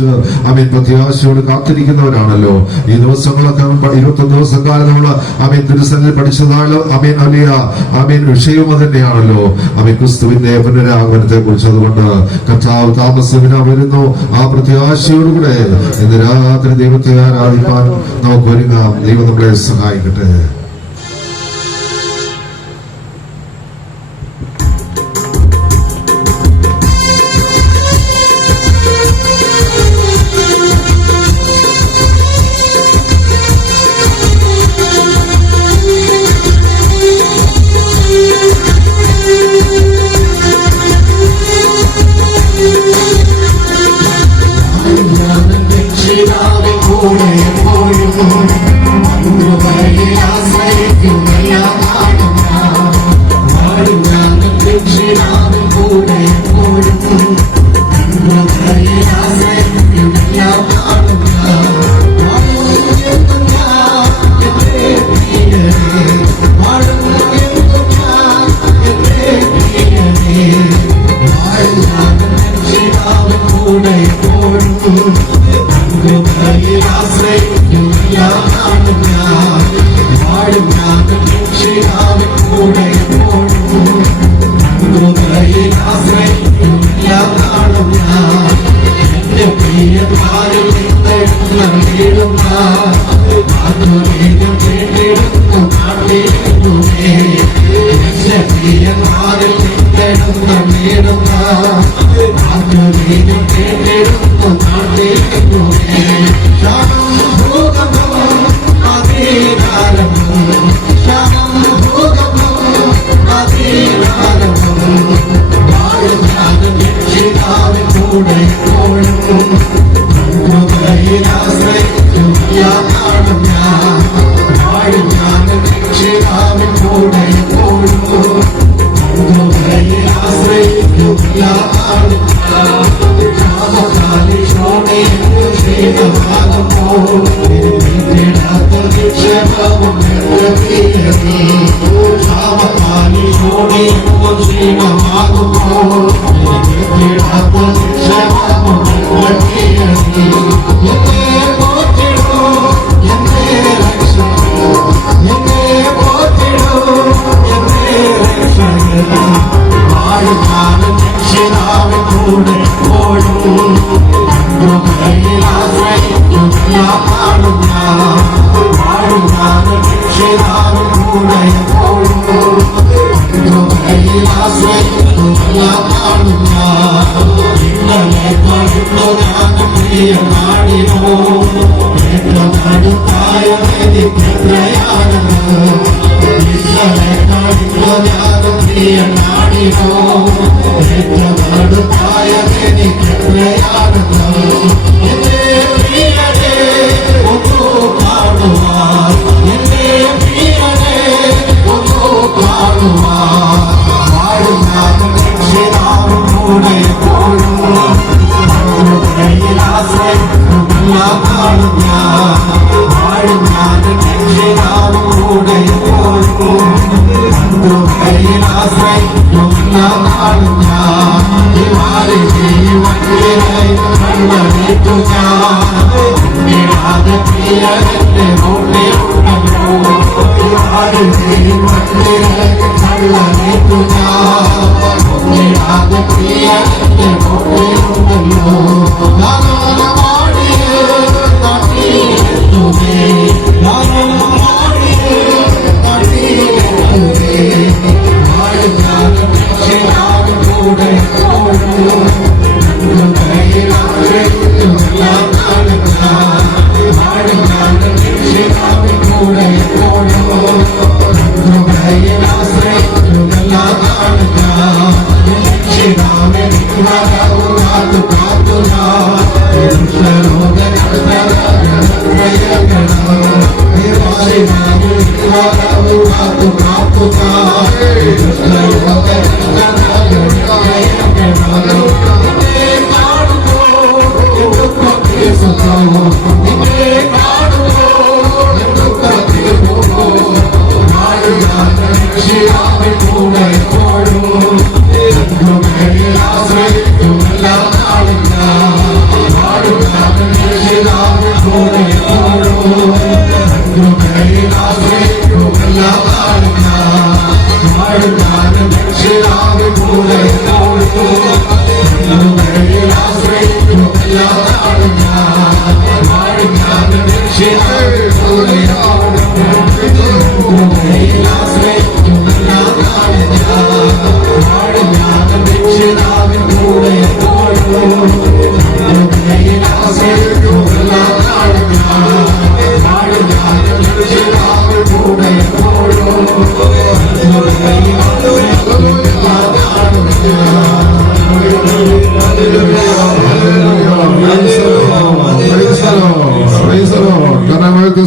കുറിച്ച് ആമേൻ പ്രത്യാശയോട് കാത്തിരിക്കുന്നവരാണല്ലോ. ഈ ദിവസങ്ങളൊക്കെ 21 ദിവസക്കാലം നമ്മൾ ആമേൻ തിരുസന്നിധിയിൽ പഠിച്ചതാണല്ലോ. ആമേൻ അലിയ ആമേൻ വിഷയവും തന്നെയാണല്ലോ ആമേൻ ക്രിസ്തുവിന്റെ പുനരാഗമനത്തെ കുറിച്ച്. അതുകൊണ്ട് കർത്താവ് താമസമിന വരുന്നു. ആ പ്രത്യാശയോടുകൂടെ ഇന്ന് രാത്രി ദൈവത്തെ ആരാധിക്കാൻ നമുക്ക് ഒരുങ്ങാം. ദൈവം നമ്മളെ സഹായിക്കട്ടെ.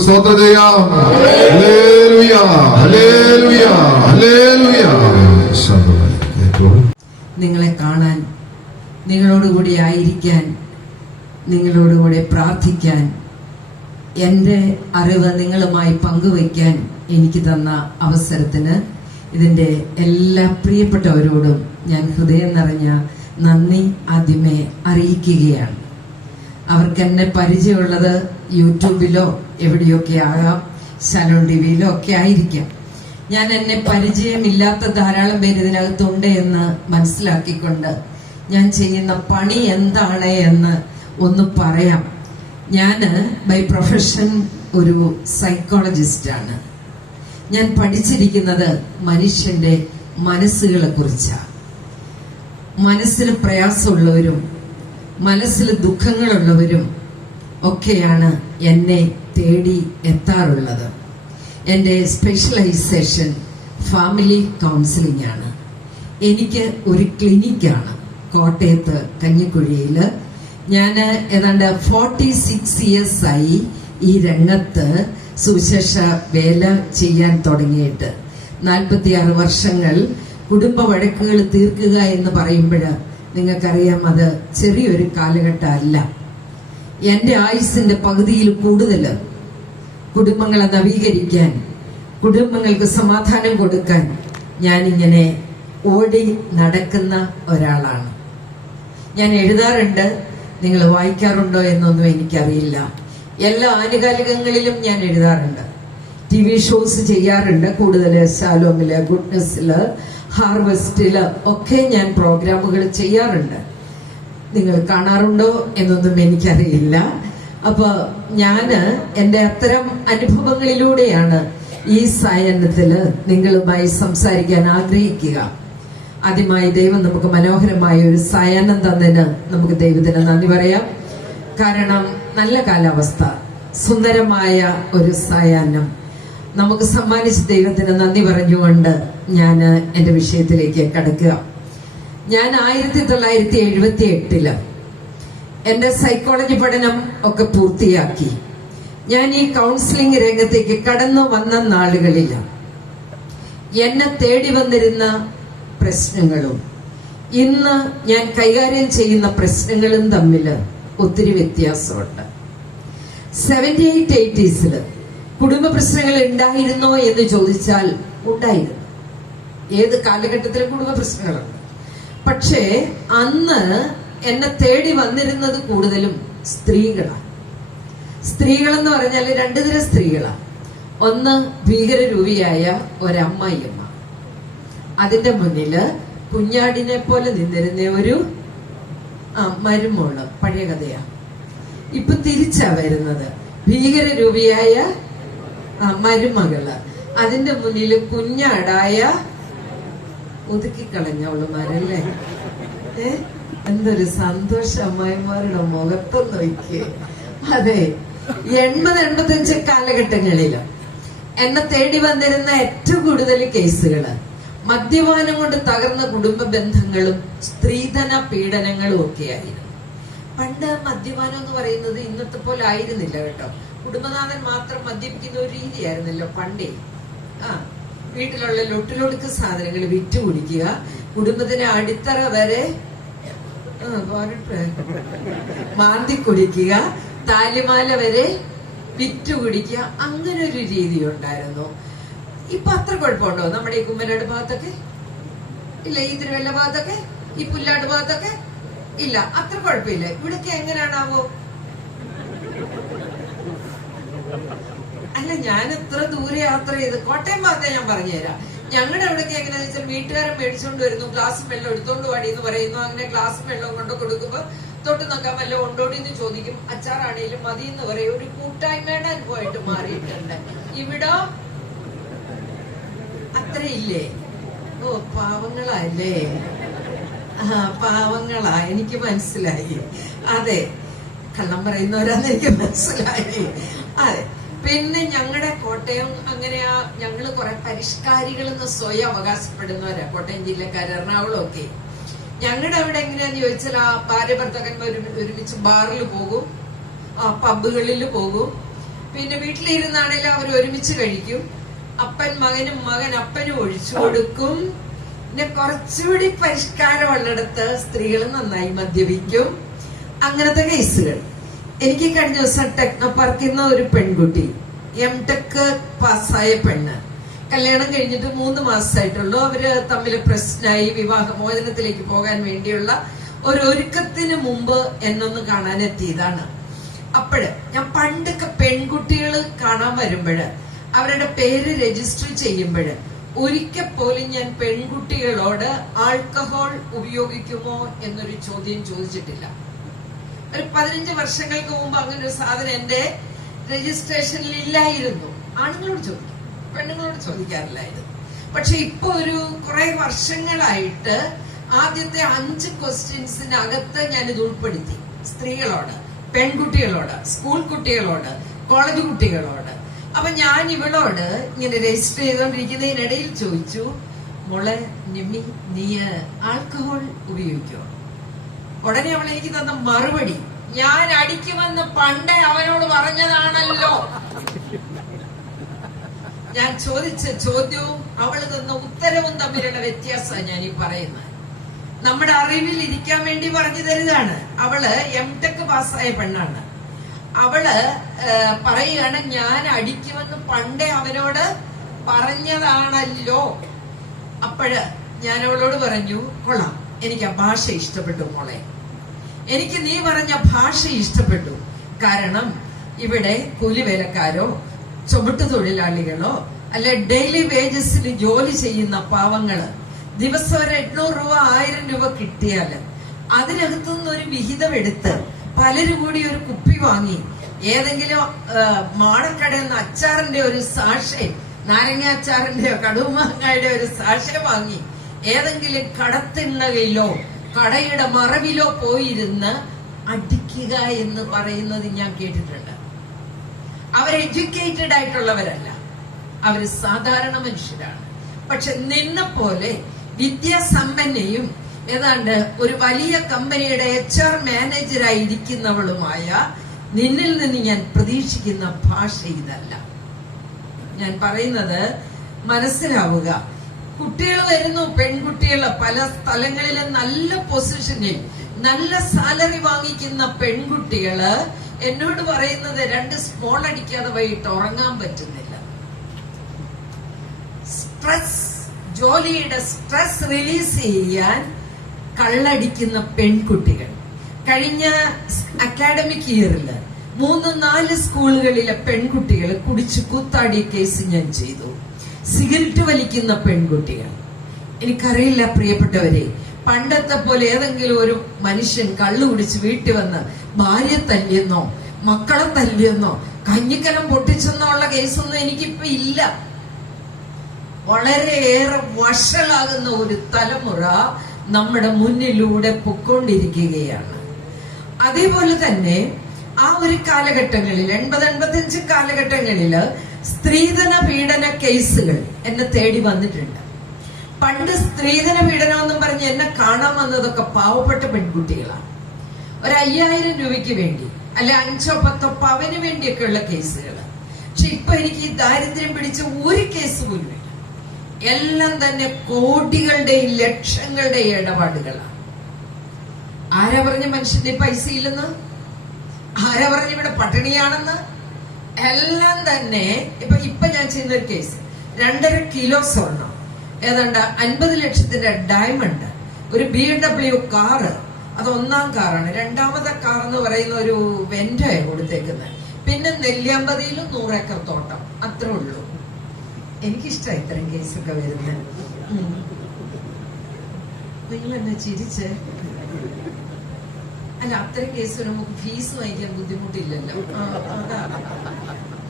സ്തോത്രം ചെയ്യാം. Hallelujah, hallelujah, hallelujah. നിങ്ങളെ കാണാൻ, നിങ്ങളോടുകൂടി ആയിരിക്കാൻ, നിങ്ങളോടുകൂടി പ്രാർത്ഥിക്കാൻ, എൻ്റെ അറിവ് നിങ്ങളുമായി പങ്കുവയ്ക്കാൻ എനിക്ക് തന്ന അവസരത്തിന് ഇതിൻ്റെ എല്ലാ പ്രിയപ്പെട്ടവരോടും ഞാൻ ഹൃദയം നിറഞ്ഞ നന്ദി ആദ്യമേ അറിയിക്കുകയാണ്. അവർക്ക് എന്നെ പരിചയമുള്ളത് യൂട്യൂബിലോ എവിടെയൊക്കെ ആകാം, ശലോൺ ടിവിയിലോ ഒക്കെ ആയിരിക്കാം. ഞാൻ എന്നെ പരിചയമില്ലാത്ത ധാരാളം പേര് ഇതിനകത്തുണ്ട് എന്ന് മനസ്സിലാക്കിക്കൊണ്ട് ഞാൻ ചെയ്യുന്ന പണി എന്താണ് എന്ന് ഒന്ന് പറയാം. ഞാൻ ബൈ പ്രൊഫഷൻ ഒരു സൈക്കോളജിസ്റ്റാണ്. ഞാൻ പഠിച്ചിരിക്കുന്നത് മനുഷ്യന്റെ മനസ്സുകളെ കുറിച്ചാണ്. മനസ്സിന് പ്രയാസമുള്ളവരും മനസ്സിൽ ദുഃഖങ്ങളുള്ളവരും ഒക്കെയാണ് എന്നെ തേടി എത്താറുള്ളത്. എൻ്റെ സ്പെഷ്യലൈസേഷൻ ഫാമിലി കൗൺസിലിംഗ് ആണ്. എനിക്ക് ഒരു ക്ലിനിക്കാണ് കോട്ടയത്ത് കഞ്ഞിക്കുഴിയിൽ. ഞാൻ ഏതാണ്ട് 46 years ആയി ഈ രംഗത്ത് സുവിശേഷ വേല ചെയ്യാൻ തുടങ്ങിയിട്ട്. 46 വർഷങ്ങൾ. കുടുംബ വഴക്കുകൾ തീർക്കുക എന്ന് പറയുമ്പോൾ നിങ്ങൾക്കറിയാം, അത് ചെറിയൊരു കാലഘട്ടമല്ല. എൻ്റെ ആയുസിന്റെ പകുതിയിൽ കൂടുതൽ കുടുംബങ്ങളെ നവീകരിക്കാൻ, കുടുംബങ്ങൾക്ക് സമാധാനം കൊടുക്കാൻ ഞാനിങ്ങനെ ഓടി നടക്കുന്ന ഒരാളാണ്. ഞാൻ എഴുതാറുണ്ട്, നിങ്ങൾ വായിക്കാറുണ്ടോ എന്നൊന്നും എനിക്കറിയില്ല. എല്ലാ ആനുകാലികങ്ങളിലും ഞാൻ എഴുതാറുണ്ട്. TV ഷോസ് ചെയ്യാറുണ്ട്. കൂടുതൽ ശാലോമില്, ഗുഡ്നസ്സില്, ഹാർവെസ്റ്റില് ഒക്കെ ഞാൻ പ്രോഗ്രാമുകൾ ചെയ്യാറുണ്ട്. നിങ്ങൾ കാണാറുണ്ടോ എന്നൊന്നും എനിക്കറിയില്ല. അപ്പൊ ഞാന് എൻ്റെ അത്തരം അനുഭവങ്ങളിലൂടെയാണ് ഈ സായാഹ്നത്തില് നിങ്ങളുമായി സംസാരിക്കാൻ ആഗ്രഹിക്കുക. ആദ്യമായി ദൈവം നമുക്ക് മനോഹരമായ ഒരു സായാഹ്നം തന്നതിന് നമുക്ക് ദൈവത്തിന് നന്ദി പറയാം. കാരണം നല്ല കാലാവസ്ഥ, സുന്ദരമായ ഒരു സായാഹ്നം നമുക്ക് സമ്മാനിച്ച ദൈവത്തിന് നന്ദി പറഞ്ഞുകൊണ്ട് ഞാൻ എൻ്റെ വിഷയത്തിലേക്ക് കടക്കുക. ഞാൻ 1978 എൻ്റെ സൈക്കോളജി പഠനം ഒക്കെ പൂർത്തിയാക്കി. ഞാൻ ഈ കൗൺസിലിംഗ് രംഗത്തേക്ക് കടന്നു വന്ന നാളുകളിൽ എന്നെ തേടി വന്നിരുന്ന പ്രശ്നങ്ങളും ഇന്ന് ഞാൻ കൈകാര്യം ചെയ്യുന്ന പ്രശ്നങ്ങളും തമ്മിൽ ഒത്തിരി വ്യത്യാസമുണ്ട്. 78, 80s കുടുംബ പ്രശ്നങ്ങൾ ഉണ്ടായിരുന്നോ എന്ന് ചോദിച്ചാൽ ഉണ്ടായിരുന്നു. ഏത് കാലഘട്ടത്തിലും കുടുംബ പ്രശ്നങ്ങളുണ്ട്. പക്ഷേ അന്ന് എന്നെ തേടി വന്നിരുന്നത് കൂടുതലും സ്ത്രീകളാണ്. സ്ത്രീകളെന്ന് പറഞ്ഞാൽ 2 തരം സ്ത്രീകളാണ്. ഒന്ന് ഭീകരരൂപിയായ ഒരമ്മായിയമ്മ, അതിന്റെ മുന്നില് കുഞ്ഞാടിനെ പോലെ നിന്നിരുന്ന ഒരു മരുമോള്. പഴയ കഥയാ. ഇപ്പൊ തിരിച്ചാ വരുന്നത്. ഭീകരരൂപിയായ മരുമകള്, അതിന്റെ മുന്നില് കുഞ്ഞാടായ ഒതുക്കിക്കളഞ്ഞവളുമാരല്ലേ. എന്തൊരു സന്തോഷം അമ്മായിമാരുടെ മുഖത്തൊന്ന് നോക്കിയേ. അതെ, 80-85 കാലഘട്ടങ്ങളില് എന്നെ തേടി വന്നിരുന്ന ഏറ്റവും കൂടുതൽ കേസുകള് മദ്യപാനം കൊണ്ട് തകർന്ന കുടുംബ ബന്ധങ്ങളും സ്ത്രീധന പീഡനങ്ങളും ഒക്കെയായിരുന്നു. പണ്ട് മദ്യപാനം എന്ന് പറയുന്നത് ഇന്നത്തെ പോലെ ആയിരുന്നില്ല കേട്ടോ. കുടുംബനാഥൻ മാത്രം മദ്യപിക്കുന്ന ഒരു രീതിയായിരുന്നല്ലോ പണ്ടേ. വീട്ടിലുള്ള ലൊട്ടിലൊടുക്ക് സാധനങ്ങൾ വിറ്റു കുടിക്കുക, കുടുംബത്തിന് അടിത്തറ വരെ മാന്തി കുടിക്കുക, താലിമാല വരെ വിറ്റു കുടിക്കുക, അങ്ങനെ ഒരു രീതി ഉണ്ടായിരുന്നു. ഇപ്പൊ അത്ര കുഴപ്പമുണ്ടോ നമ്മുടെ ഈ കുമ്മനാട് ഭാഗത്തൊക്കെ? ഇല്ല. ഈ തിരുവല്ല ഭാഗത്തൊക്കെ, ഈ പുല്ലാട് ഭാഗത്തൊക്കെ ഇല്ല, അത്ര കുഴപ്പമില്ല. ഇവിടൊക്കെ എങ്ങനെയാണാവോ? അല്ല, ഞാൻ എത്ര ദൂരെ യാത്ര ചെയ്ത് കോട്ടയം ഭാഗത്തെ ഞാൻ പറഞ്ഞുതരാം. ഞങ്ങളുടെ അവിടേക്ക് എങ്ങനെയാന്ന് വെച്ചാൽ വീട്ടുകാരൻ മേടിച്ചോണ്ട് വരുന്നു, ഗ്ലാസും വെള്ളം എടുത്തോണ്ട് പാടി എന്ന് പറയുന്നു. അങ്ങനെ ഗ്ലാസും വെള്ളവും കൊണ്ട് കൊടുക്കുമ്പോ തൊട്ട് നോക്കാൻ വല്ല ഉണ്ടോടി എന്ന് ചോദിക്കും. അച്ചാറാണേലും മതി എന്ന് പറയും. ഒരു കൂട്ട കൂട്ടായ്മയുടെ അനുഭവമായിട്ട് മാറിയിട്ടുണ്ട്. ഇവിടോ അത്രയില്ലേ? ഓ, പാവങ്ങളല്ലേ? പാവങ്ങളാ, എനിക്ക് മനസ്സിലായി. അതെ, കള്ളം പറയുന്നവരാന്ന് എനിക്ക് മനസ്സിലായി. അതെ. പിന്നെ ഞങ്ങളുടെ കോട്ടയം അങ്ങനെയാ, ഞങ്ങള് കുറെ പരിഷ്കാരികൾ എന്ന് സ്വയം അവകാശപ്പെടുന്നവരാ കോട്ടയം ജില്ലക്കാർ, എറണാകുളം ഒക്കെ. ഞങ്ങളുടെ അവിടെ എങ്ങനെയാന്ന് ചോദിച്ചാൽ ആ ഭാര്യ ഭർത്താക്കന്മാർ ഒരുമിച്ച് ബാറിൽ പോകും, പബ്ബുകളിൽ പോകും. പിന്നെ വീട്ടിലിരുന്നാണേലും അവർ ഒരുമിച്ച് കഴിക്കും. അപ്പൻ മകനും മകൻ അപ്പനും ഒഴിച്ചു കൊടുക്കും. പിന്നെ കുറച്ചുകൂടി പരിഷ്കാരമുള്ളിടത്ത് സ്ത്രീകൾ നന്നായി മദ്യപിക്കും. അങ്ങനത്തെ കേസുകൾ. എനിക്ക് കഴിഞ്ഞ ദിവസം ടെക്നോ പാർക്കിൽ നിന്ന് ഒരു പെൺകുട്ടി, M.Tech പാസ്സായ പെണ്ണ്, കല്യാണം കഴിഞ്ഞിട്ട് 3 മാസമായിട്ടുള്ളൂ. അവര് തമ്മിൽ പ്രശ്നമായി, വിവാഹമോചനത്തിലേക്ക് പോകാൻ വേണ്ടിയുള്ള ഒരു ഒരുക്കത്തിന് മുമ്പ് എന്നൊന്ന് കാണാനെത്തിയതാണ്. അപ്പോഴ് ഞാൻ പണ്ടൊക്കെ പെൺകുട്ടികൾ കാണാൻ വരുമ്പോഴ് അവരുടെ പേര് രജിസ്റ്റർ ചെയ്യുമ്പോഴ് ഒരിക്കൽ പോലും ഞാൻ പെൺകുട്ടികളോട് ആൽക്കഹോൾ ഉപയോഗിക്കുമോ എന്നൊരു ചോദ്യം ചോദിച്ചിട്ടില്ല. ഒരു 15 വർഷങ്ങൾക്ക് മുമ്പ് അങ്ങനെ ഒരു സാധനം എന്റെ രജിസ്ട്രേഷനിൽ ഇല്ലായിരുന്നു. ആണുങ്ങളോട് ചോദിക്കും, പെണ്ണുങ്ങളോട് ചോദിക്കാറില്ലായിരുന്നു. പക്ഷെ ഇപ്പൊ ഒരു കുറെ വർഷങ്ങളായിട്ട് ആദ്യത്തെ 5 ക്വസ്റ്റ്യൻസിനകത്ത് ഞാൻ ഇത് ഉൾപ്പെടുത്തി. സ്ത്രീകളോട്, പെൺകുട്ടികളോട്, സ്കൂൾ കുട്ടികളോട്, കോളേജ് കുട്ടികളോട്. അപ്പൊ ഞാൻ ഇവളോട് ഇങ്ങനെ രജിസ്റ്റർ ചെയ്തോണ്ടിരിക്കുന്നതിനിടയിൽ ചോദിച്ചു, മോളെ നിമ്മി, നീ ആൽക്കഹോൾ ഉപയോഗിക്കുമോ? ഉടനെ അവൾ എനിക്ക് തന്ന മറുപടി, ഞാൻ അടിക്കുമെന്ന് പണ്ടേ അവനോട് പറഞ്ഞതാണല്ലോ. ഞാൻ ചോദിച്ച ചോദ്യവും അവള് തന്ന ഉത്തരവും തമ്മിലുള്ള വ്യത്യാസമാണ് ഞാൻ ഈ പറയുന്നത്. നമ്മുടെ അറിവിൽ ഇരിക്കാൻ വേണ്ടി പറഞ്ഞു തരുതാണ്. അവള് M.Tech പാസ്സായ പെണ്ണാണ്. അവള് പറയുകയാണ്, ഞാൻ അടിക്കുമെന്ന് പണ്ടേ അവനോട് പറഞ്ഞതാണല്ലോ. അപ്പോഴ് ഞാൻ അവളോട് പറഞ്ഞു, കൊള്ളാം, എനിക്ക് ആ ഭാഷ ഇഷ്ടപ്പെട്ടു മോളെ, എനിക്ക് നീ പറഞ്ഞ ഭാഷ ഇഷ്ടപ്പെട്ടു. കാരണം ഇവിടെ കൂലിവേലക്കാരോ ചുമട്ടു തൊഴിലാളികളോ അല്ലെ ഡെയിലി വേജസിൽ ജോലി ചെയ്യുന്ന പാവങ്ങള് ദിവസം ഒരു 800 രൂപ 1000 രൂപ കിട്ടിയാല് അതിനകത്തുനിന്ന് ഒരു വിഹിതം എടുത്ത് പലരും കൂടി ഒരു കുപ്പി വാങ്ങി ഏതെങ്കിലും മാടക്കടയിൽ നിന്ന് അച്ചാറിന്റെ ഒരു സാഷെ, നാരങ്ങ അച്ചാറിന്റെയോ കടുമാങ്ങയുടെ ഒരു സാഷെ വാങ്ങി ഏതെങ്കിലും കടത്തിണ്ണകയിലോ കടയുടെ മറവിലോ പോയിരുന്ന് അടിക്കുക എന്ന് പറയുന്നത് ഞാൻ കേട്ടിട്ടുണ്ട്. അവർ എഡ്യൂക്കേറ്റഡ് ആയിട്ടുള്ളവരല്ല, അവര് സാധാരണ മനുഷ്യരാണ്. പക്ഷെ നിന്നെ പോലെ വിദ്യാസമ്പന്നയും ഏതാണ്ട് ഒരു വലിയ കമ്പനിയുടെ HR മാനേജരായി ഇരിക്കുന്നവളുമായ നിന്നിൽ നിന്ന് ഞാൻ പ്രതീക്ഷിക്കുന്ന ഭാഷ ഇതല്ല. ഞാൻ പറയുന്നത് മനസ്സിലാവുക. കുട്ടികൾ വരുന്നു, പെൺകുട്ടികൾ പല സ്ഥലങ്ങളിലും നല്ല പൊസിഷനിൽ നല്ല സാലറി വാങ്ങിക്കുന്ന പെൺകുട്ടികള് എന്നോട് പറയുന്നത് 2 സ്മോൾ അടിക്കാതെ വൈകിട്ട് ഉറങ്ങാൻ പറ്റുന്നില്ല. സ്ട്രെസ്, ജോലിയുടെ സ്ട്രെസ് റിലീസ് ചെയ്യാൻ കള്ളടിക്കുന്ന പെൺകുട്ടികൾ. കഴിഞ്ഞ അക്കാഡമിക് ഇയറില് 3-4 സ്കൂളുകളിലെ പെൺകുട്ടികൾ കുടിച്ച് കൂത്താടിയ കേസ് ഞാൻ ചെയ്തു. സിഗരറ്റ് വലിക്കുന്ന പെൺകുട്ടികൾ. എനിക്കറിയില്ല പ്രിയപ്പെട്ടവരെ, പണ്ടത്തെ പോലെ ഏതെങ്കിലും ഒരു മനുഷ്യൻ കള്ളു കുടിച്ച് വീട്ടിൽ വന്ന് ഭാര്യ തല്ലിയെന്നോ മക്കളെ തല്ലിയെന്നോ കഞ്ഞിക്കലം പൊട്ടിച്ചെന്നോ ഉള്ള കേസൊന്നും എനിക്കിപ്പോ ഇല്ല. വളരെയേറെ വഷളാകുന്ന ഒരു തലമുറ നമ്മുടെ മുന്നിലൂടെ പൊക്കൊണ്ടിരിക്കുകയാണ്. അതേപോലെ തന്നെ ആ ഒരു കാലഘട്ടങ്ങളിൽ 80-85 കാലഘട്ടങ്ങളില് സ്ത്രീധന പീഡന കേസുകൾ എന്നെ തേടി വന്നിട്ടുണ്ട്. പണ്ട് സ്ത്രീധന പീഡനം എന്നും പറഞ്ഞ് എന്നെ കാണാൻ വന്നതൊക്കെ പാവപ്പെട്ട പെൺകുട്ടികളാണ്. ഒരു 5000 രൂപയ്ക്ക് വേണ്ടി അല്ലെ 5-10 പവന് വേണ്ടിയൊക്കെ ഉള്ള കേസുകൾ. പക്ഷെ ഇപ്പൊ എനിക്ക് ഈ ദാരിദ്ര്യം പിടിച്ച ഒരു കേസ് പോലും ഇല്ല. എല്ലാം തന്നെ കോടികളുടെയും ലക്ഷങ്ങളുടെയും ഇടപാടുകളാണ്. ആരാ പറഞ്ഞ മനുഷ്യന്റെ പൈസ ഇല്ലെന്ന്? ആരാ പറഞ്ഞ ഇവിടെ പട്ടിണിയാണെന്ന്? എല്ലാം തന്നെ ഇപ്പൊ ഞാൻ ചെയ്യുന്ന ഒരു കേസ് 2.5 കിലോ സ്വർണം, ഏതാണ്ട് 50 ലക്ഷത്തിന്റെ ഡയമണ്ട്, ഒരു BMW കാറ്, അത് 1ാം കാറാണ്. 2ാമത്തെ കാർ എന്ന് പറയുന്ന ഒരു വെന്റയെ കൊടുത്തേക്കുന്നത്. പിന്നെ നെല്ലിയാമ്പതിയിലും 100 ഏക്കർ തോട്ടം. അത്രേ ഉള്ളൂ. എനിക്കിഷ്ടമായി ഇത്തരം കേസൊക്കെ വരുന്നത്. നിങ്ങൾ എന്നെ ചിരിച്ച് അല്ല, അത്തരം കേസ് നമുക്ക് ഫീസ് വാങ്ങിക്കാൻ ബുദ്ധിമുട്ടില്ലല്ലോ.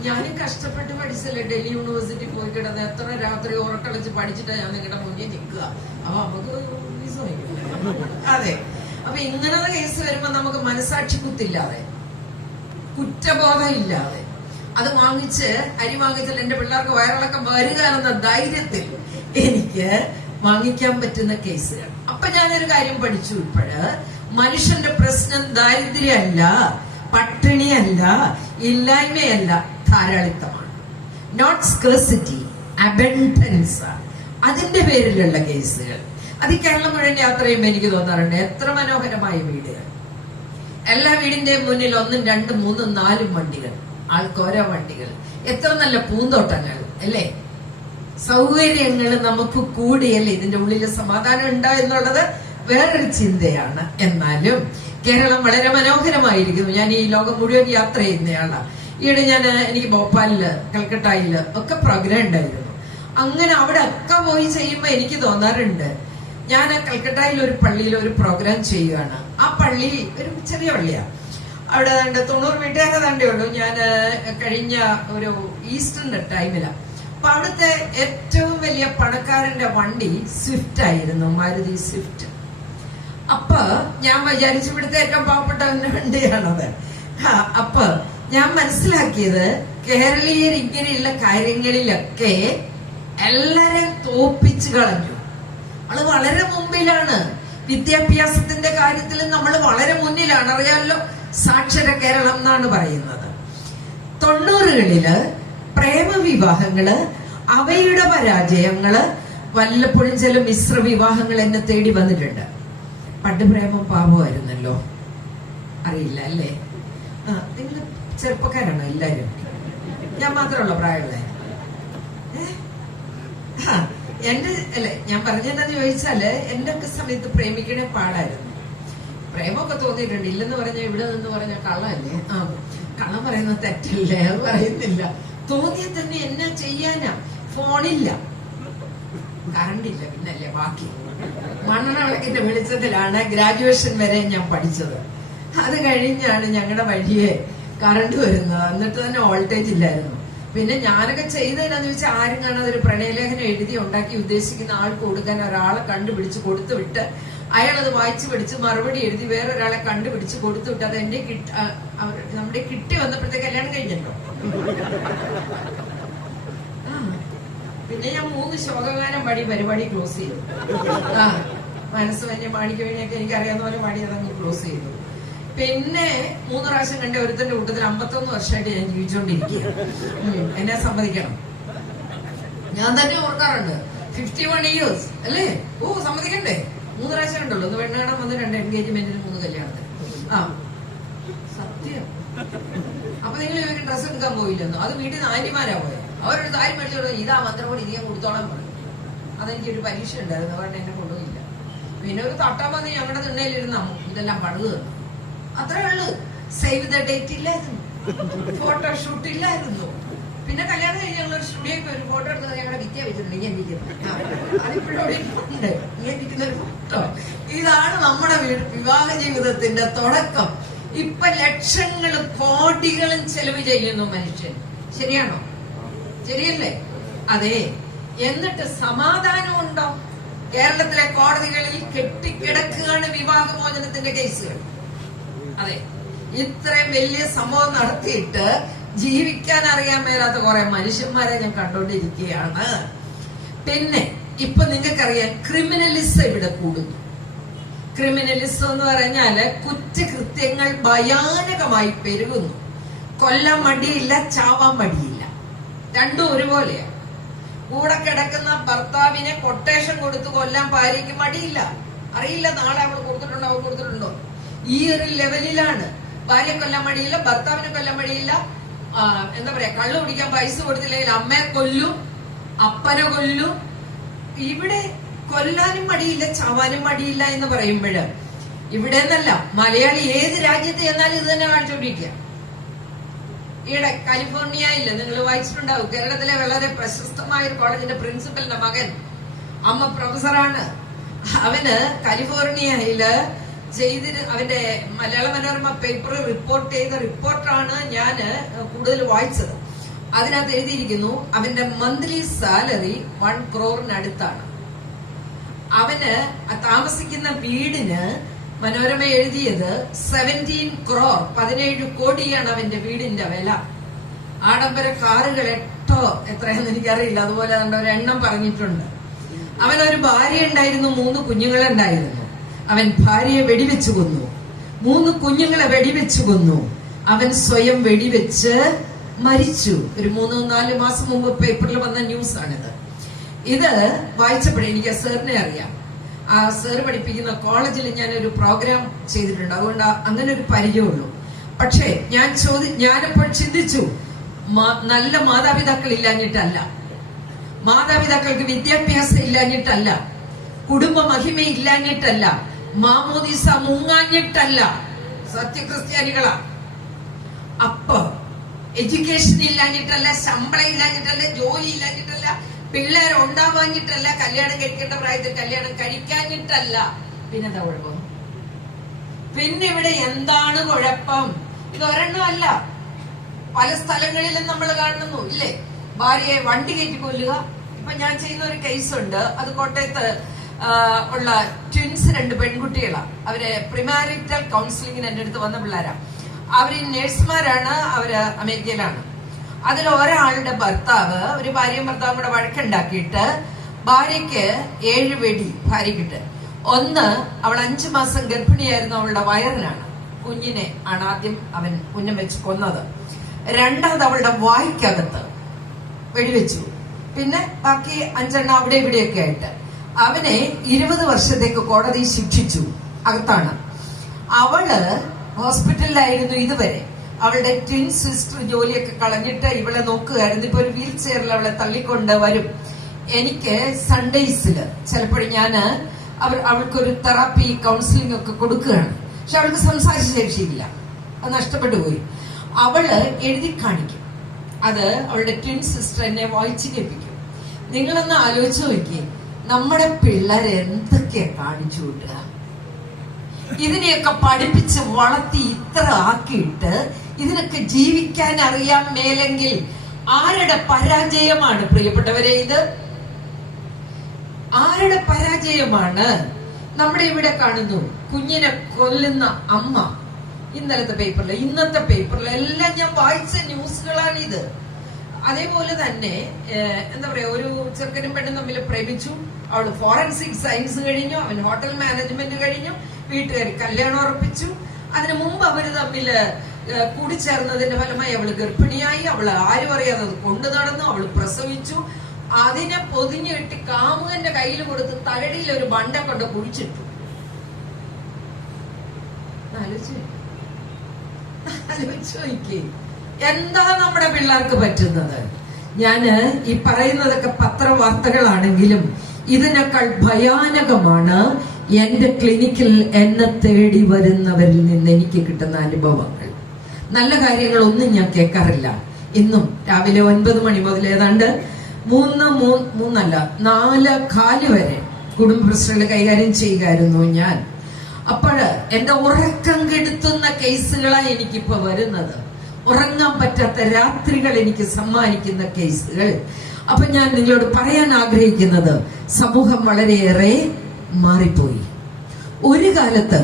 ഞാനും കഷ്ടപ്പെട്ട് പഠിച്ചല്ലേ, ഡൽഹി യൂണിവേഴ്സിറ്റി പോയി കിടന്ന് എത്ര രാത്രി ഉറക്കളച്ച് പഠിച്ചിട്ടാ ഞാൻ നിങ്ങളുടെ മുന്നിൽ നിൽക്കുക. അപ്പൊ നമുക്ക് ഫീസ് വാങ്ങിക്കില്ല. അതെ. അപ്പൊ ഇങ്ങനത്തെ കേസ് വരുമ്പോ നമുക്ക് മനസാക്ഷി കുത്തില്ലാതെ, കുറ്റബോധം ഇല്ലാതെ അത് വാങ്ങിച്ച്, അരി വാങ്ങിച്ചാൽ എന്റെ പിള്ളേർക്ക് വയറിളക്കം വരിക എന്ന ധൈര്യത്തിൽ എനിക്ക് വാങ്ങിക്കാൻ പറ്റുന്ന കേസുകൾ. അപ്പൊ ഞാനൊരു കാര്യം പഠിച്ചു. ഇപ്പോഴ് മനുഷ്യന്റെ പ്രശ്നം ദാരിദ്ര്യമല്ല, പട്ടിണിയല്ല, ഇല്ലായ്മയല്ല, ധാരാളിത്തമാണ്. Not scarcity, abundance. അതിന്റെ പേരിലുള്ള കേസുകൾ. അത് ഈ കേരളം മുഴുവൻ യാത്ര ചെയ്യുമ്പോൾ എനിക്ക് തോന്നാറുണ്ട്, എത്ര മനോഹരമായ വീടുകൾ. എല്ലാ വീടിന്റെയും മുന്നിൽ 1, 2, 3, 4 വണ്ടികൾ, ആൾക്കോര വണ്ടികൾ, എത്ര നല്ല പൂന്തോട്ടങ്ങൾ അല്ലേ. സൗകര്യങ്ങൾ നമുക്ക് കൂടിയല്ലേ ഇതിന്റെ ഉള്ളിൽ സമാധാനം ഉണ്ടാ എന്നുള്ളത് വേറൊരു ചിന്തയാണ്. എന്നാലും കേരളം വളരെ മനോഹരമായിരിക്കുന്നു. ഞാൻ ഈ ലോകം മുഴുവൻ യാത്ര ചെയ്യുന്നയാളാണ്. ഈയിടെ എനിക്ക് ഭോപ്പാലില്, കൽക്കട്ടയില് ഒക്കെ പ്രോഗ്രാം ഉണ്ടായിരുന്നു. അങ്ങനെ അവിടെ ഒക്കെ പോയി ചെയ്യുമ്പോ എനിക്ക് തോന്നാറുണ്ട്, ഞാൻ കൽക്കട്ടയിൽ ഒരു പള്ളിയിൽ ഒരു പ്രോഗ്രാം ചെയ്യുകയാണ്. ആ പള്ളി ഒരു ചെറിയ പള്ളിയാ. അവിടെ 90 വീട്ടുകാരെ തണ്ടേ ഉള്ളൂ. ഞാൻ കഴിഞ്ഞ ഒരു ഈസ്റ്ററിന്റെ ടൈമിലാണ്. അപ്പൊ അവിടുത്തെ ഏറ്റവും വലിയ പണക്കാരന്റെ വണ്ടി സ്വിഫ്റ്റ് ആയിരുന്നു, മാരുതി സ്വിഫ്റ്റ്. അപ്പൊ ഞാൻ വിചാരിച്ചു ഇവിടുത്തെ ഏറ്റവും പാവപ്പെട്ട വണ്ടിയാണത്. അപ്പൊ ഞാൻ മനസ്സിലാക്കിയത്, കേരളീയർ ഇങ്ങനെയുള്ള കാര്യങ്ങളിലൊക്കെ എല്ലാരെയും തോപ്പിച്ചു കളഞ്ഞു. അത് വളരെ മുമ്പിലാണ്. വിദ്യാഭ്യാസത്തിന്റെ കാര്യത്തിൽ നമ്മൾ വളരെ മുന്നിലാണ്. അറിയാമല്ലോ, സാക്ഷര കേരളം എന്നാണ് പറയുന്നത്. 90കളില് പ്രേമവിവാഹങ്ങള്, അവയുടെ പരാജയങ്ങള്, വല്ലപ്പോഴും ചില മിശ്ര വിവാഹങ്ങൾ എന്നെ തേടി വന്നിട്ടുണ്ട്. പണ്ട് പ്രേമം പാപമായിരുന്നല്ലോ, അറിയില്ല അല്ലേ? നിങ്ങൾ ചെറുപ്പക്കാരാണോ എല്ലാരും? ഞാൻ മാത്രമുള്ള പ്രായമുള്ള എന്റെ അല്ലെ? ഞാൻ പറഞ്ഞെന്താന്ന് ചോദിച്ചാല്, എന്റെ ഒക്കെ സമയത്ത് പ്രേമിക്കണേ പാടായിരുന്നു. പ്രേമൊക്കെ തോന്നിയിട്ടുണ്ട്. ഇല്ലെന്ന് പറഞ്ഞ ഇവിടെ നിന്ന് പറഞ്ഞ കള്ളല്ലേ? കള്ളം പറയുന്നത് തെറ്റല്ലേ? അത് പറയുന്നില്ല. തോന്നിയ തന്നെ എന്നാ ചെയ്യാനാ? ഫോണില്ല, കറണ്ടില്ല, പിന്നല്ലേ ബാക്കി. മണ്ണെണ്ണ വിളക്കിന്റെ വെളിച്ചത്തിലാണ് ഗ്രാജുവേഷൻ വരെ ഞാൻ പഠിച്ചത്. അത് കഴിഞ്ഞാണ് ഞങ്ങളുടെ വഴിയെ കറണ്ട് വരുന്നത്. എന്നിട്ട് തന്നെ വോൾട്ടേജ് ഇല്ലായിരുന്നു. പിന്നെ ഞാനൊക്കെ ചെയ്തതെന്നു വെച്ചാൽ, ആരും കാണാതെ ഒരു പ്രണയലേഖനം എഴുതി ഉണ്ടാക്കി ഉദ്ദേശിക്കുന്ന ആൾക്ക് കൊടുക്കാൻ ഒരാളെ കണ്ടുപിടിച്ച് കൊടുത്തു വിട്ട്, അയാളത് വായിച്ചു പഠിച്ച് മറുപടി എഴുതി വേറൊരാളെ കണ്ടുപിടിച്ച് കൊടുത്തു വിട്ട്, അത് എന്റെ നമ്മുടെ കിട്ടി വന്നപ്പോഴത്തേക്ക് കല്യാണം കഴിഞ്ഞല്ലോ. പിന്നെ ഞാൻ 3 ശോകഗാനം പാടി പരിപാടി ക്ലോസ് ചെയ്തു. മനസ്സ് വന്യ മാണിക്ക് വേണ്ടിയൊക്കെ എനിക്ക് അറിയാവുന്ന പോലെ പാടി അതങ്ങ് ക്ലോസ് ചെയ്തു. പിന്നെ 3 പ്രാവശ്യം കണ്ട ഒരുത്തന്റെ കൂട്ടത്തിൽ 51 വർഷമായിട്ട് ഞാൻ ജീവിച്ചുകൊണ്ടിരിക്കുക. എന്നെ സമ്മതിക്കണം. ഞാൻ തന്നെ ഓർക്കാറുണ്ട്, 51 years അല്ലേ? സമ്മതിക്കണ്ടേ? 3 പ്രാവശ്യം കണ്ടുള്ളൂ. 1 പെണ്ണുകാണാൻ വന്ന്, 2 എൻഗേജ്മെന്റിന്, 3 കല്യാണത്തിന്. സത്യം. അപ്പൊ നിങ്ങൾ ചോദിക്കും ഡ്രസ്സ് എടുക്കാൻ പോയില്ലെന്നോ? അത് വീട്ടിൽ നിന്ന് ആന്റിമാരാ പോയത്. അവരോട് താരി മേടിച്ചോളൂ, ഇതാ മന്ത്രം കൂടി ഇനിയും കൊടുത്തോളാൻ പറഞ്ഞു. അതെനിക്കൊരു പരീക്ഷ ഉണ്ടായിരുന്നു, കാരണം എന്നെ കൊണ്ടുപോയില്ല. പിന്നെ ഒരു തട്ടാൻ വന്ന് ഞങ്ങളുടെ തിണ്ണയിലിരുന്ന ഇതെല്ലാം പണിത് തന്നു. അത്രേ ഉള്ളു. സേവ് ദ ഡേറ്റ് ഇല്ലായിരുന്നു, ഫോട്ടോഷൂട്ട് ഇല്ലായിരുന്നു. പിന്നെ കല്യാണം കഴിഞ്ഞ് ഞങ്ങളൊരു സ്റ്റുഡിയോക്ക് ഒരു ഫോട്ടോ എടുത്തത് ഞങ്ങളുടെ വിദ്യ വെച്ചിട്ടുണ്ട്. ഇങ്ങനെ ഇരിക്കുന്നത് അതിപ്പോഴും ഉണ്ട്. ഇങ്ങനെ ഇരിക്കുന്ന ഒരു ഫോട്ടോ. ഇതാണ് നമ്മുടെ വിവാഹ ജീവിതത്തിന്റെ തുടക്കം. ഇപ്പൊ ലക്ഷങ്ങളും കോടികളും ചെലവ് ചെയ്യുന്നു മനുഷ്യൻ. ശരിയാണോ? ശരിയല്ലേ? അതെ. എന്നിട്ട് സമാധാനം ഉണ്ടോ? കേരളത്തിലെ കോടതികളിൽ കെട്ടിക്കിടക്കുകയാണ് വിവാഹമോചനത്തിന്റെ കേസുകൾ. അതെ, ഇത്രയും വലിയ സംഭവം നടത്തിയിട്ട് ജീവിക്കാൻ അറിയാൻ മേലാത്ത കുറെ മനുഷ്യന്മാരെ ഞാൻ കണ്ടുകൊണ്ടിരിക്കുകയാണ്. പിന്നെ ഇപ്പൊ നിങ്ങൾക്കറിയാം, ക്രിമിനലിസം ഇവിടെ കൂടുന്നു. ക്രിമിനലിസം എന്ന് പറഞ്ഞാല് കുറ്റകൃത്യങ്ങൾ ഭയാനകമായി പെരുകുന്നു. കൊല്ലാൻ മടിയില്ല, ചാവാൻ മടിയില്ല, രണ്ടും ഒരുപോലെയാ. കൂടെ കിടക്കുന്ന ഭർത്താവിനെ കൊട്ടേഷൻ കൊടുത്ത് കൊല്ലാൻ ഭാര്യയ്ക്ക് മടിയില്ല. അറിയില്ല നാളെ അവൾ കൊടുത്തിട്ടുണ്ടോ, അവൾ കൊടുത്തിട്ടുണ്ടോ. ഈ ഒരു ലെവലിലാണ്. ഭാര്യ കൊല്ലാൻ മടിയില്ല, ഭർത്താവിനെ കൊല്ലാൻ മടിയില്ല. എന്താ പറയാ, കള്ളു കുടിക്കാൻ പൈസ കൊടുത്തില്ലെങ്കിൽ അമ്മയെ കൊല്ലും, അപ്പനെ കൊല്ലും. ഇവിടെ കൊല്ലാനും മടിയില്ല, ചാവാനും മടിയില്ല എന്ന് പറയുമ്പോഴ് ഇവിടെ എന്നല്ല, മലയാളി ഏത് രാജ്യത്ത് ചെന്നാലും ഇത് തന്നെ കാണിച്ചുകൊണ്ടിരിക്കുക. ഈയിടെ കാലിഫോർണിയയിൽ നിങ്ങൾ വായിച്ചിട്ടുണ്ടാവും, കേരളത്തിലെ വളരെ പ്രശസ്തമായ ഒരു കോളേജിന്റെ പ്രിൻസിപ്പലിന്റെ മകൻ, അമ്മ പ്രൊഫസറാണ്. അവന് കാലിഫോർണിയയില് അവന്റെ മലയാള മനോരമ പേപ്പർ റിപ്പോർട്ട് ചെയ്ത റിപ്പോർട്ടാണ് ഞാൻ കൂടുതൽ വായിച്ചത്. അതിനകത്ത് എഴുതിയിരിക്കുന്നു അവന്റെ മന്ത്ലി സാലറി 1 crore-നടുത്താണ്. അവന് താമസിക്കുന്ന വീടിന് മനോരമ എഴുതിയത് 17 crore, 17 കോടിയാണ് അവന്റെ വീടിന്റെ വില. ആഡംബര കാറുകൾ 8 എത്രയെന്ന് എനിക്കറിയില്ല, അതുപോലെ ഒരു എണ്ണം പറഞ്ഞിട്ടുണ്ട്. അവനൊരു ഭാര്യ ഉണ്ടായിരുന്നു, 3 കുഞ്ഞുങ്ങളുണ്ടായിരുന്നു. അവൻ ഭാര്യയെ വെടിവെച്ചു കൊന്നു, 3 കുഞ്ഞുങ്ങളെ വെടിവെച്ചു കൊന്നു. അവൻ സ്വയം വെടിവെച്ച് മരിച്ചു. ഒരു 3-4 മാസം മുമ്പ് പേപ്പറിൽ വന്ന ന്യൂസ് ആണിത്. ഇത് വായിച്ചപ്പോഴേ എനിക്ക് ആ സാറിനെ അറിയാം. ആ സാർ പഠിപ്പിക്കുന്ന കോളേജിൽ ഞാനൊരു പ്രോഗ്രാം ചെയ്തിട്ടുണ്ട്, അതുകൊണ്ട് അങ്ങനെ ഒരു പരിചയമുള്ളൂ. പക്ഷേ ഞാനിപ്പോൾ ചിന്തിച്ചു, നല്ല മാതാപിതാക്കൾ ഇല്ലാഞ്ഞിട്ടല്ല, മാതാപിതാക്കൾക്ക് വിദ്യാഭ്യാസം ഇല്ലാഞ്ഞിട്ടല്ല, കുടുംബ മഹിമ ഇല്ലാഞ്ഞിട്ടല്ല, മാമോദീസ മുങ്ങാഞ്ഞിട്ടല്ല, സത്യക്രിസ്ത്യാനികളാ. അപ്പൊ എഡ്യൂക്കേഷൻ ഇല്ലാഞ്ഞിട്ടല്ല, ശമ്പളം ഇല്ലാഞ്ഞിട്ടല്ല, ജോലി ഇല്ലാഞ്ഞിട്ടല്ല, പിള്ളേർ ഉണ്ടാവാഞ്ഞിട്ടല്ല, കല്യാണം കഴിക്കേണ്ട പ്രായത്തിൽ കല്യാണം കഴിക്കാഞ്ഞിട്ടല്ല. പിന്നെന്താ കുഴപ്പം? പിന്നെ ഇവിടെ എന്താണ് കുഴപ്പം? ഇത് ഒരെണ്ണമല്ല, പല സ്ഥലങ്ങളിലും നമ്മൾ കാണുന്നു ഇല്ലേ, ഭാര്യയെ വണ്ടി കയറ്റി കൊല്ലുക. ഇപ്പൊ ഞാൻ ചെയ്യുന്ന ഒരു കേസുണ്ട്, അത് കോട്ടയത്ത് ഉള്ള ട്വിൻസ് 2 പെൺകുട്ടികളാണ്. അവര് പ്രിമാരിറ്റൽ കൗൺസിലിങ്ങിന് എന്റെ അടുത്ത് വന്ന പിള്ളേരാ. അവര് നഴ്സുമാരാണ്, അവര് അമേരിക്കയിലാണ്. അതിൽ ഒരാളുടെ ഭർത്താവ്, ഒരു ഭാര്യയും ഭർത്താവും കൂടെ വഴക്കുണ്ടാക്കിയിട്ട് ഭാര്യയ്ക്ക് 7 വെടി ഭാര്യക്കിട്ട്. ഒന്ന്, അവൾ 5 മാസം ഗർഭിണിയായിരുന്നു, അവളുടെ വയറിനാണ്. കുഞ്ഞിനെ ആണ് ആദ്യം അവൻ ഉന്നം വെച്ച് കൊന്നത്. 2ാമത് അവളുടെ വായ്ക്കകത്ത് വെടിവെച്ചു. പിന്നെ ബാക്കി 5 അവിടെ ഇവിടെയൊക്കെ ആയിട്ട് അവനെ 20 വർഷത്തേക്ക് കോടതി ശിക്ഷിച്ചു. അകത്താണ്. അവള് ഹോസ്പിറ്റലിലായിരുന്നു ഇതുവരെ. അവളുടെ ട്വിൻ സിസ്റ്റർ ജോലിയൊക്കെ കളഞ്ഞിട്ട് ഇവളെ നോക്കുകയായിരുന്നു. ഇപ്പൊ ഒരു വീൽ ചെയറിൽ അവളെ തള്ളിക്കൊണ്ട് വരും. എനിക്ക് സൺഡേസില് ചിലപ്പോഴും ഞാൻ അവൾക്കൊരു തെറാപ്പി കൗൺസിലിംഗ് ഒക്കെ കൊടുക്കുകയാണ്. പക്ഷെ അവൾക്ക് സംസാരിച്ച ശേഷിയില്ല, അത് നഷ്ടപ്പെട്ടു പോയി. അവള് എഴുതി കാണിക്കും. അത് അവളുടെ ട്വിൻ സിസ്റ്റർ എന്നെ വായിച്ചു കേൾപ്പിക്കും. നിങ്ങളൊന്ന് ആലോചിച്ച് നോക്കി, നമ്മുടെ പിള്ളേരെ എന്തൊക്കെയാ കാണിച്ചു വിട്ടുക. ഇതിനെയൊക്കെ പഠിപ്പിച്ച് വളർത്തി ഇത്ര ആക്കിയിട്ട് ഇതിനൊക്കെ ജീവിക്കാൻ അറിയാൻ മേലെങ്കിൽ ആരുടെ പരാജയമാണ് പ്രിയപ്പെട്ടവരെ? ഇത് ആരുടെ പരാജയമാണ്? നമ്മുടെ ഇവിടെ കാണുന്നു കുഞ്ഞിനെ കൊല്ലുന്ന അമ്മ. ഇന്നലത്തെ പേപ്പറിൽ, ഇന്നത്തെ പേപ്പറിൽ എല്ലാം ഞാൻ വായിച്ച ന്യൂസുകളാണ് ഇത്. അതേപോലെ തന്നെ എന്താ പറയാ, ഒരു ചെറുക്കനും പെണ്ണും തമ്മിൽ പ്രേമിച്ചു. അവള് ഫോറൻസിക് സയൻസ് കഴിഞ്ഞു, അവൻ ഹോട്ടൽ മാനേജ്മെന്റ് കഴിഞ്ഞു, വീട്ടുകാർ കല്യാണം ഉറപ്പിച്ചു. അതിനു മുമ്പ് അവര് തമ്മില് കൂടിച്ചേർന്നതിന്റെ ഫലമായി അവള് ഗർഭിണിയായി. അവള് ആരും അറിയാതെ അത് കൊണ്ടു നടന്നു, അവള് പ്രസവിച്ചു. അതിനെ പൊതിഞ്ഞിട്ട് കാമുകന്റെ കയ്യിൽ കൊടുത്ത് തലടിയിൽ ഒരു ബണ്ട കൊണ്ട് കുഴിച്ചിട്ടു. ആലോചിച്ച് നോക്കി, എന്താ നമ്മുടെ പിള്ളേർക്ക് പറ്റുന്നത്? ഞാന് ഈ പറയുന്നതൊക്കെ പത്രവാർത്തകളാണെങ്കിലും ഇതിനേക്കാൾ ഭയാനകമാണ് എന്റെ ക്ലിനിക്കിൽ എന്നെ തേടി വരുന്നവരിൽ നിന്ന് എനിക്ക് കിട്ടുന്ന അനുഭവങ്ങൾ. നല്ല കാര്യങ്ങളൊന്നും ഞാൻ കേൾക്കാറില്ല. ഇന്നും രാവിലെ 9 മണി മുതൽ ഏതാണ്ട് 4:15 വരെ കുടുംബ പ്രശ്നങ്ങൾ കൈകാര്യം ചെയ്യുകയായിരുന്നു ഞാൻ. അപ്പോഴ് എന്റെ ഉറക്കം കെടുത്തുന്ന കേസുകളാണ് എനിക്കിപ്പോ വരുന്നത്. ഉറങ്ങാൻ പറ്റാത്ത രാത്രികൾ എനിക്ക് സമ്മാനിക്കുന്ന കേസുകൾ. അപ്പൊ ഞാൻ നിങ്ങളോട് പറയാൻ ആഗ്രഹിക്കുന്നത്, സമൂഹം വളരെയേറെ മാറിപ്പോയി. ഒരു കാലത്ത്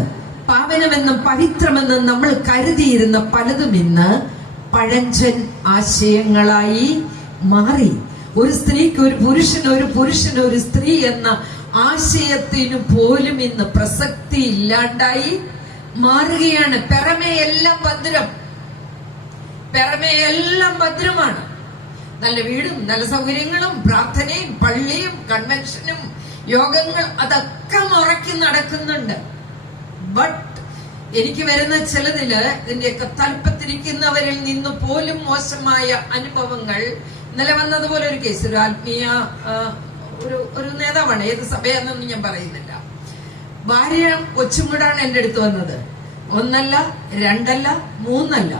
പാവനമെന്നും പവിത്രമെന്നും നമ്മൾ കരുതിയിരുന്ന പലതും ഇന്ന് പഴഞ്ചൻ ആശയങ്ങളായി മാറി. ഒരു സ്ത്രീക്ക് ഒരു പുരുഷന്, ഒരു പുരുഷന് ഒരു സ്ത്രീ എന്ന ആശയത്തിനു പോലും ഇന്ന് പ്രസക്തി ഇല്ലാണ്ടായി മാറുകയാണ്. പിറമേയെല്ലാം ഭദ്രമാണ്. നല്ല വീടും നല്ല സൗകര്യങ്ങളും പ്രാർത്ഥനയും പള്ളിയും കൺവെൻഷനും യോഗങ്ങൾ അതൊക്കെ മുറക്കി നടക്കുന്നുണ്ട്. ബട്ട് എനിക്ക് വരുന്ന ചിലതില് ഇതിന്റെയൊക്കെ തലപ്പത്തിരിക്കുന്നവരിൽ നിന്ന് പോലും മോശമായ അനുഭവങ്ങൾ. ഇന്നലെ വന്നതുപോലെ ഒരു കേസ്, ഒരു ആത്മീയ ഒരു നേതാവാണ്, ഏത് സഭയാണെന്നൊന്നും ഞാൻ പറയുന്നില്ല. ഭാര്യ കൊച്ചുമുടാണ് എന്റെ അടുത്ത് വന്നത്. 1 അല്ല 2 അല്ല 3 അല്ല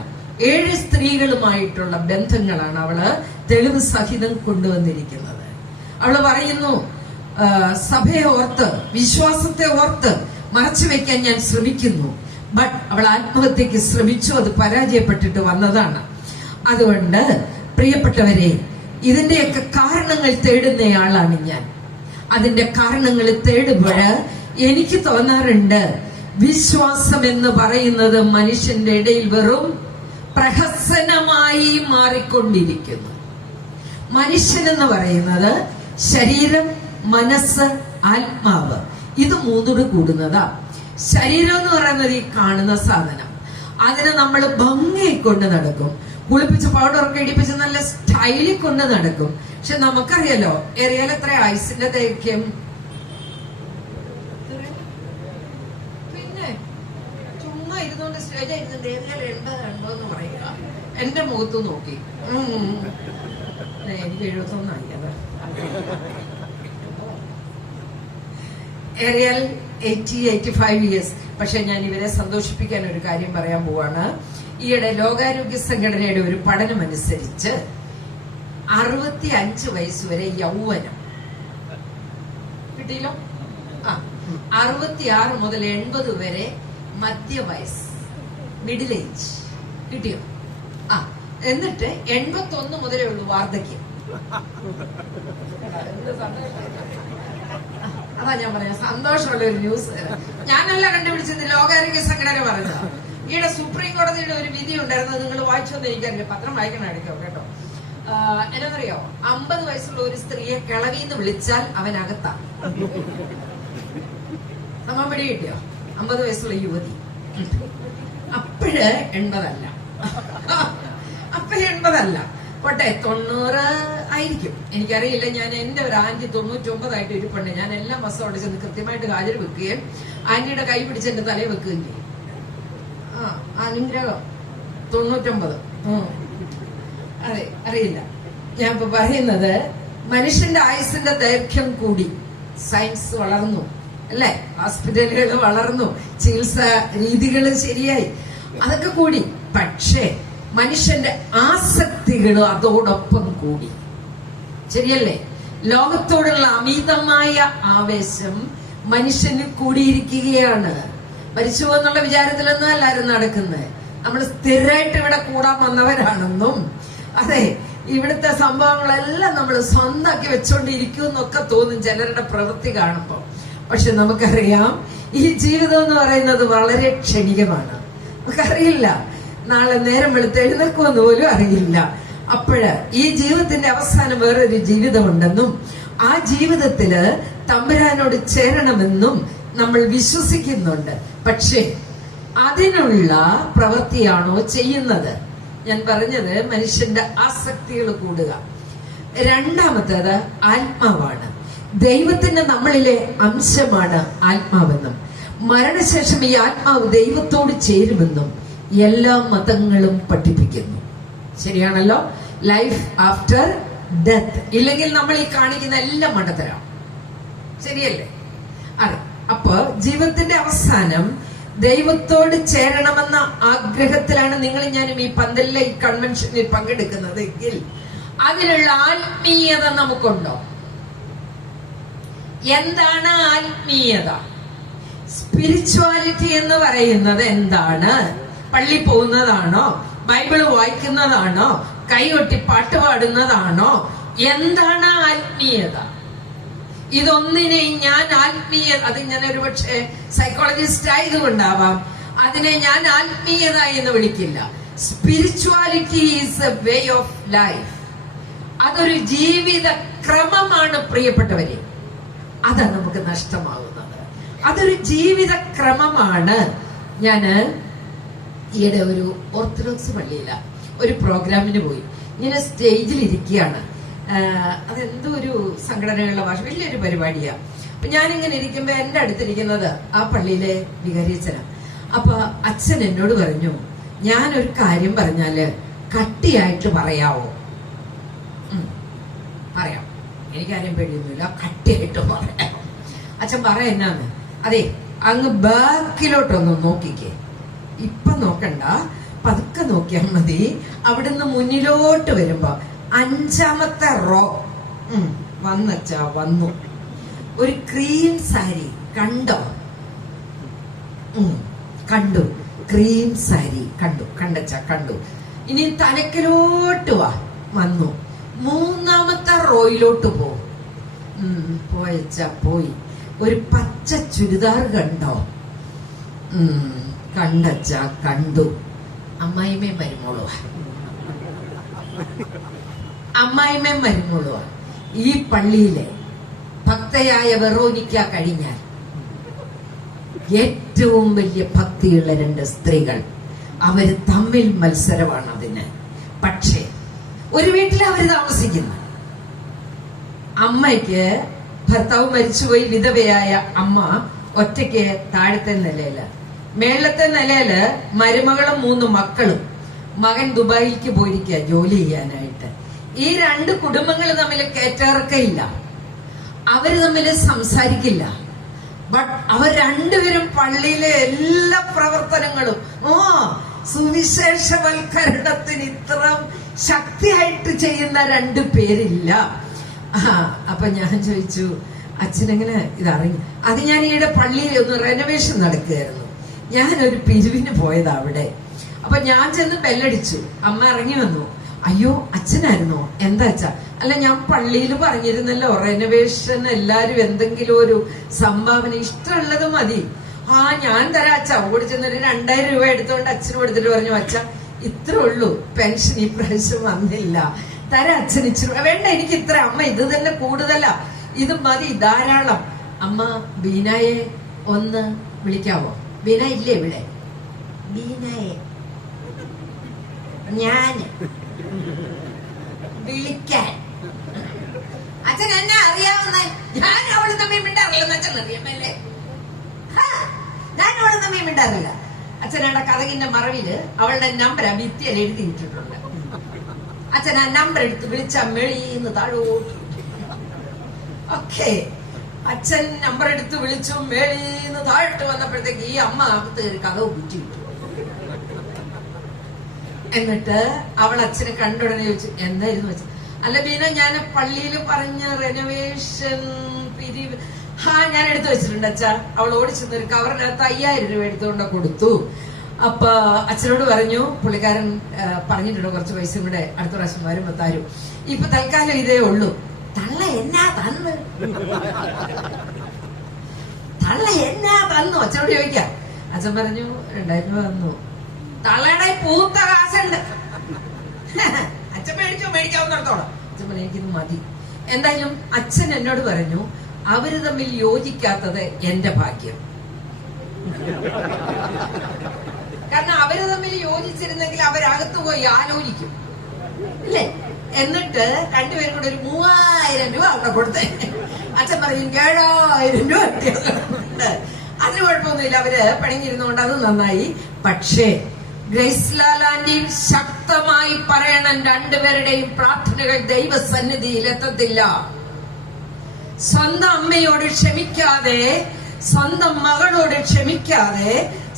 7 സ്ത്രീകളുമായിട്ടുള്ള ബന്ധങ്ങളാണ് അവള് തെളിവ് സഹിതം കൊണ്ടുവന്നിരിക്കുന്നത്. അവള് പറയുന്നു, സഭയെ ഓർത്ത്, വിശ്വാസത്തെ ഓർത്ത്, മറച്ചു വെക്കാൻ ഞാൻ ശ്രമിക്കുന്നു. ബട്ട് അവൾ ആത്മഹത്യക്ക് ശ്രമിച്ചു, അത് പരാജയപ്പെട്ടിട്ട് വന്നതാണ്. അതുകൊണ്ട് പ്രിയപ്പെട്ടവരെ, ഇതിന്റെയൊക്കെ കാരണങ്ങൾ തേടുന്നയാളാണ് ഞാൻ. അതിന്റെ കാരണങ്ങൾ തേടുമ്പോൾ എനിക്ക് തോന്നാറുണ്ട്, വിശ്വാസം എന്ന് പറയുന്നത് മനുഷ്യന്റെ ഇടയിൽ വെറും പ്രഹസനമായി മാറിക്കൊണ്ടിരിക്കുന്നു. മനുഷ്യൻ എന്ന് പറയുന്നത് ശരീരം, മനസ്സ്, ആത്മാവ്, ഇത് മൂന്നോട് കൂടുന്നതാ. ശരീരം എന്ന് പറയുന്നത് ഈ കാണുന്ന സാധനം. അതിനെ നമ്മൾ ഭംഗി കൊണ്ട് നടക്കും, കുളിപ്പിച്ച് പൗഡറൊക്കെ ഇടിപ്പിച്ച് നല്ല സ്റ്റൈലിൽ കൊണ്ട് നടക്കും. പക്ഷെ നമുക്കറിയാലോ, ഏറിയാൽ എത്ര ഐസിന്റെ ദൈർഘ്യം? പിന്നെ ചുമ്മാ ഇരുന്നോണ്ട് സ്റ്റേജ് ആയിരുന്നുണ്ട് ഏറിയാൽ 80 എന്ന് പറയുക. എന്റെ മുഖത്ത് നോക്കി എനിക്ക് 71 ആയത്. ഏറിയാൽ 80-85 ഇയേഴ്സ്. പക്ഷെ ഞാൻ ഇവരെ സന്തോഷിപ്പിക്കാൻ ഒരു കാര്യം പറയാൻ പോവാണ്. ഈയിടെ ലോകാരോഗ്യ സംഘടനയുടെ ഒരു പഠനം അനുസരിച്ച് 65 വയസ്സ് വരെ യൗവനം കിട്ടിയല്ലോ. 66 മുതൽ 80 വരെ മധ്യവയസ്, മിഡിൽ ഏജ് കിട്ടിയോ? എന്നിട്ട് 81 മുതലേ ഉള്ളൂ വാർദ്ധക്യം. അതാ ഞാൻ പറയാം, സന്തോഷമുള്ള ഒരു ന്യൂസ്. ഞാനല്ല കണ്ടുപിടിച്ചത്, ലോകാരോഗ്യ സംഘടന പറഞ്ഞതാ. ഈയിടെ സുപ്രീം കോടതിയുടെ ഒരു വിധി ഉണ്ടായിരുന്നു, നിങ്ങൾ വായിച്ചോന്ന് എനിക്കറിയില്ല, പത്രം വായിക്കണം എടുക്കോ കേട്ടോ. എന്നറിയോ, 50 വയസ്സുള്ള ഒരു സ്ത്രീയെ കിളവിന്ന് വിളിച്ചാൽ അവനകത്താ. പിടി കിട്ടിയോ? 50 വയസ്സുള്ള യുവതി. അപ്പോഴ് 80 അല്ല, അപ്പോഴ് 80 അല്ല, പോട്ടെ 90 ആയിരിക്കും, എനിക്കറിയില്ല. ഞാൻ എന്റെ ഒരു ആന്റി 99 ഇരിപ്പുണ്ട്. ഞാൻ എല്ലാ മാസവും അവിടെ ചെന്ന് കൃത്യമായിട്ട് ഹാജർ വെക്കുകയും ആന്റിയുടെ കൈ പിടിച്ച് എന്റെ തലയെ വെക്കുകയും ചെയ്യും. അനുഗ്രഹം 99. അതെ, അറിയില്ല. ഞാൻ ഇപ്പൊ പറയുന്നത്, മനുഷ്യന്റെ ആയുസിന്റെ ദൈർഘ്യം കൂടി, സയൻസ് വളർന്നു അല്ലെ, ഹോസ്പിറ്റലുകൾ വളർന്നു, ചികിത്സാ രീതികൾ ശരിയായി, അതൊക്കെ കൂടി. പക്ഷേ മനുഷ്യന്റെ ആസക്തികൾ അതോടൊപ്പം കൂടി. ശരിയല്ലേ? ലോകത്തോടുള്ള അമിതമായ ആവേശം മനുഷ്യന് കൂടിയിരിക്കുകയാണ്. മരിച്ചു എന്നുള്ള വിചാരത്തിലൊന്നും എല്ലാരും നടക്കുന്നത്. നമ്മൾ സ്ഥിരമായിട്ട് ഇവിടെ കൂടാൻ വന്നവരാണെന്നും, അതെ, ഇവിടുത്തെ സംഭവങ്ങളെല്ലാം നമ്മൾ സ്വന്തമാക്കി വെച്ചോണ്ടിരിക്കും എന്നൊക്കെ തോന്നും ചിലരുടെ പ്രവൃത്തി കാണുമ്പോൾ. പക്ഷെ നമുക്കറിയാം, ഈ ജീവിതം എന്ന് പറയുന്നത് വളരെ ക്ഷണികമാണ്. നമുക്കറിയില്ല നാളെ നേരം വെളുത്ത് എഴുന്നേൽക്കുമെന്ന് പോലും അറിയില്ല. അപ്പോഴ് ഈ ജീവിതത്തിന്റെ അവസാനം വേറൊരു ജീവിതമുണ്ടെന്നും ആ ജീവിതത്തില് തമ്പുരാനോട് ചേരണമെന്നും നമ്മൾ വിശ്വസിക്കുന്നുണ്ട്. പക്ഷേ അതിനുള്ള പ്രവൃത്തിയാണോ ചെയ്യുന്നത്? ഞാൻ പറഞ്ഞത് മനുഷ്യന്റെ ആസക്തികൾ കൂടുക. രണ്ടാമത്തേത് ആത്മാവാണ്. ദൈവത്തിന്റെ നമ്മളിലെ അംശമാണ് ആത്മാവെന്നും മരണശേഷം ഈ ആത്മാവ് ദൈവത്തോട് ചേരുമെന്നും എല്ലാ മതങ്ങളും പഠിപ്പിക്കുന്നു. ശരിയാണല്ലോ? Life after death. ഇല്ലെങ്കിൽ നമ്മൾ ഈ കാണിക്കുന്ന എല്ലാം മണ്ടത്തരാണ്. ശരിയല്ലേ? അതെ. അപ്പൊ ജീവിതത്തിന്റെ അവസാനം ദൈവത്തോട് ചേരണമെന്ന ആഗ്രഹത്തിലാണ് നിങ്ങൾ ഞാനും ഈ പന്തലിലെ ഈ കൺവെൻഷനിൽ പങ്കെടുക്കുന്നത് എങ്കിൽ അതിനുള്ള ആത്മീയത നമുക്കുണ്ടോ? എന്താണ് ആത്മീയത? സ്പിരിച്വാലിറ്റി എന്ന് പറയുന്നത് എന്താണ്? പള്ളി പോകുന്നതാണോ? ബൈബിള് വായിക്കുന്നതാണോ? കൈകൊട്ടി പാട്ട് പാടുന്നതാണോ? എന്താണ് ആത്മീയത? ഇതൊന്നിനെയും ഞാൻ ആത്മീയത, അത് ഞാൻ ഒരു പക്ഷേ സൈക്കോളജിസ്റ്റ് ആയതുകൊണ്ടാവാം, അതിനെ ഞാൻ ആത്മീയത എന്ന് വിളിക്കില്ല. Spirituality is a way of life. അതൊരു ജീവിത ക്രമമാണ് പ്രിയപ്പെട്ടവരെ. അതാണ് നമുക്ക് നഷ്ടമാകുന്നത്. അതൊരു ജീവിത ക്രമമാണ്. ഞാന് ഈയിടെ ഒരു ഓർത്തഡോക്സ് പള്ളിയില ഒരു പ്രോഗ്രാമിന് പോയി. ഇങ്ങനെ സ്റ്റേജിൽ ഇരിക്കുകയാണ്. അതെന്തോ ഒരു സംഘടനകളുടെ ഭാഷ, വലിയൊരു പരിപാടിയാ. അപ്പൊ ഞാനിങ്ങനെ ഇരിക്കുമ്പോ എന്റെ അടുത്തിരിക്കുന്നത് ആ പള്ളിയിലെ വികാരിയച്ഛനാ. അപ്പൊ അച്ഛൻ എന്നോട് പറഞ്ഞു, ഞാനൊരു കാര്യം പറഞ്ഞാല് കട്ടിയായിട്ട് പറയാവോ? പറയാം, എനിക്കാരെയും പേടിയൊന്നുമില്ല, കട്ടിയായിട്ട് പറയാം. അച്ഛൻ പറ എന്നാന്ന്? അതെ, അങ്ങ് ബാക്കിലോട്ടൊന്ന് നോക്കിക്കേ, ഇപ്പൊ നോക്കണ്ട, പതുക്കെ നോക്കിയാൽ മതി. അവിടുന്ന് മുന്നിലോട്ട് വരുമ്പോ 5ാമത്തെ റോ വന്നച്ചാ വന്നു. ഒരു ക്രീം സാരി കണ്ടോ? കണ്ടു. ക്രീം സാരി കണ്ടു. ഇനി തലക്കിലോട്ട് വന്നു. മൂന്നാമത്തെ റോയിലോട്ട് പോയി. ഒരു പച്ച ചുരിദാർ കണ്ടോ? കണ്ടു. അമ്മായിമേം മരുമോളുവാ. ഈ പള്ളിയിലെ ഭക്തയായ വെറോനിക്ക കഴിഞ്ഞാൽ ഏറ്റവും വലിയ ഭക്തിയുള്ള രണ്ട് സ്ത്രീകൾ. അവര് തമ്മിൽ മത്സരമാണ് അതിന്. പക്ഷേ ഒരു വീട്ടിൽ അവര് താമസിക്കുന്നു. അമ്മയ്ക്ക് ഭർത്താവ് മരിച്ചുപോയി, വിധവയായ അമ്മ ഒറ്റയ്ക്ക് താഴത്തെ നിലയില്. മേളത്തെ നിലയില് മരുമകളും 3 മക്കളും. മകൻ ദുബായിലേക്ക് പോയിരിക്കുക ജോലി ചെയ്യാനായിട്ട്. ഈ 2 കുടുംബങ്ങൾ തമ്മിൽ കേറ്റിറക്കയില്ല, അവര് തമ്മിൽ സംസാരിക്കില്ല. ബട്ട് അവർ രണ്ടുപേരും പള്ളിയിലെ എല്ലാ പ്രവർത്തനങ്ങളും സുവിശേഷവൽക്കരണത്തിന് ഇത്ര ശക്തിയായിട്ട് ചെയ്യുന്ന 2 പേരില്ല. അപ്പൊ ഞാൻ ചോദിച്ചു, അച്ഛനെങ്ങനെ ഇതറിഞ്ഞു? അത് ഞാൻ ഈയിടെ പള്ളിയിൽ ഒന്ന് റെനോവേഷൻ നടക്കുകയായിരുന്നു. ഞാനൊരു പിരിവിന് പോയതാ അവിടെ. അപ്പൊ ഞാൻ ചെന്ന് ബെല്ലടിച്ചു. അമ്മ ഇറങ്ങി വന്നു. അയ്യോ, അച്ഛനായിരുന്നോ? എന്താ അച്ഛാ? അല്ല, ഞാൻ പള്ളിയിൽ പറഞ്ഞിരുന്നല്ലോ റെനോവേഷൻ എല്ലാരും എന്തെങ്കിലും ഒരു സംഭാവന ഇഷ്ടമുള്ളത് മതി. ഞാൻ തരാം അച്ഛാ. ഓടി ചെന്നൊരു 2000 രൂപ എടുത്തോണ്ട് അച്ഛന് കൊടുത്തിട്ട് പറഞ്ഞു, അച്ഛ ഇത്രേ ഉള്ളൂ, പെൻഷൻ ഈ പ്രാവശ്യം വന്നില്ല, തരാം അച്ഛൻ ഇച്ചിരി. വേണ്ട, എനിക്ക് ഇത്ര. അമ്മ ഇത് തന്നെ കൂടുതലാ, ഇത് മതി, ധാരാളം. അമ്മ ബീനായെ ഒന്ന് വിളിക്കാവോ? ബീന ഇല്ലേ ഇവിടെ? ബീനായെ ഞാൻ വിളിക്കാൻ. അച്ഛൻ എന്നെ അറിയാവുന്ന, ഞാൻ അവള് തമ്മിൽ മിണ്ടാറില്ലെന്ന് അച്ഛൻ അറിയാമല്ലേ? ഞാൻ അവള് തമ്മിൽ മിണ്ടാറില്ല. അച്ഛനയുടെ കഥകിന്റെ മറവില് അവളുടെ നമ്പർ ഭിത്തിയിൽ എഴുതിയിട്ടിട്ടുണ്ട്. അച്ഛൻ ആ നമ്പർ എടുത്ത് വിളിച്ച മെളിന്ന് താഴോട്ട്. ഓക്കെ, അച്ഛൻ നമ്പർ എടുത്ത് വിളിച്ചു. മേളിന്ന് താഴോട്ട് വന്നപ്പോഴത്തേക്ക് ഈ അമ്മ അകത്ത് ഒരു കഥ കുറ്റിയിട്ടു. എന്നിട്ട് അവൾ അച്ഛനെ കണ്ടുടനെ ചോദിച്ചു, എന്തായിരുന്നു വെച്ചു? അല്ല ബീന, ഞാൻ പള്ളിയിൽ പറഞ്ഞ റെനോവേഷൻ പിരിവ് ഞാൻ എടുത്തു വെച്ചിട്ടുണ്ട് അച്ഛാ. അവൾ ഓടിച്ചെന്ന് ഒരു കവറിനകത്ത് 5000 രൂപ എടുത്തുകൊണ്ട് കൊടുത്തു. അപ്പൊ അച്ഛനോട് പറഞ്ഞു, പുള്ളിക്കാരൻ പറഞ്ഞിട്ടുണ്ട് കുറച്ച് പൈസയും കൂടെ അടുത്ത പ്രാവശ്യം വരുമ്പോ തരും. ഇപ്പൊ തൽക്കാലം ഇതേ ഉള്ളൂ. തള്ള എന്നാ തന്നു അച്ഛനോട് ചോദിക്കാം. അച്ഛൻ പറഞ്ഞു 2000 രൂപ തന്നു. തള്ളയുടെ പൂത്ത കാശുണ്ട്. അച്ഛൻ മേടിക്കാവുന്നിടത്തോളം. അച്ഛൻ പറഞ്ഞു എനിക്കിത് മതി. എന്തായാലും അച്ഛൻ എന്നോട് പറഞ്ഞു, അവര് തമ്മിൽ യോജിക്കാത്തത് എന്റെ ഭാഗ്യം. കാരണം അവര് തമ്മിൽ യോജിച്ചിരുന്നെങ്കിൽ അവരകത്ത് പോയി ആലോചിക്കും, ഇല്ലേ? എന്നിട്ട് രണ്ടുപേരും കൂടെ ഒരു 3000 രൂപ അവിടെ കൊടുത്തേ. അച്ഛൻ പറയും 7000 രൂപ കിട്ടിയതുകൊണ്ട് അതിന് കുഴപ്പമൊന്നുമില്ല, അവര് പണിഞ്ഞിരുന്നോണ്ട് അത് നന്നായി. പക്ഷേ ഗ്രേസ് ലാലാന്റി ശക്തമായി പറയണം, രണ്ടുപേരുടെയും പ്രാർത്ഥനകൾ ദൈവസന്നിധിയിൽ എത്തത്തില്ല. സ്വന്തം അമ്മയോട് ക്ഷമിക്കാതെ, സ്വന്തം മകളോട് ക്ഷമിക്കാതെ,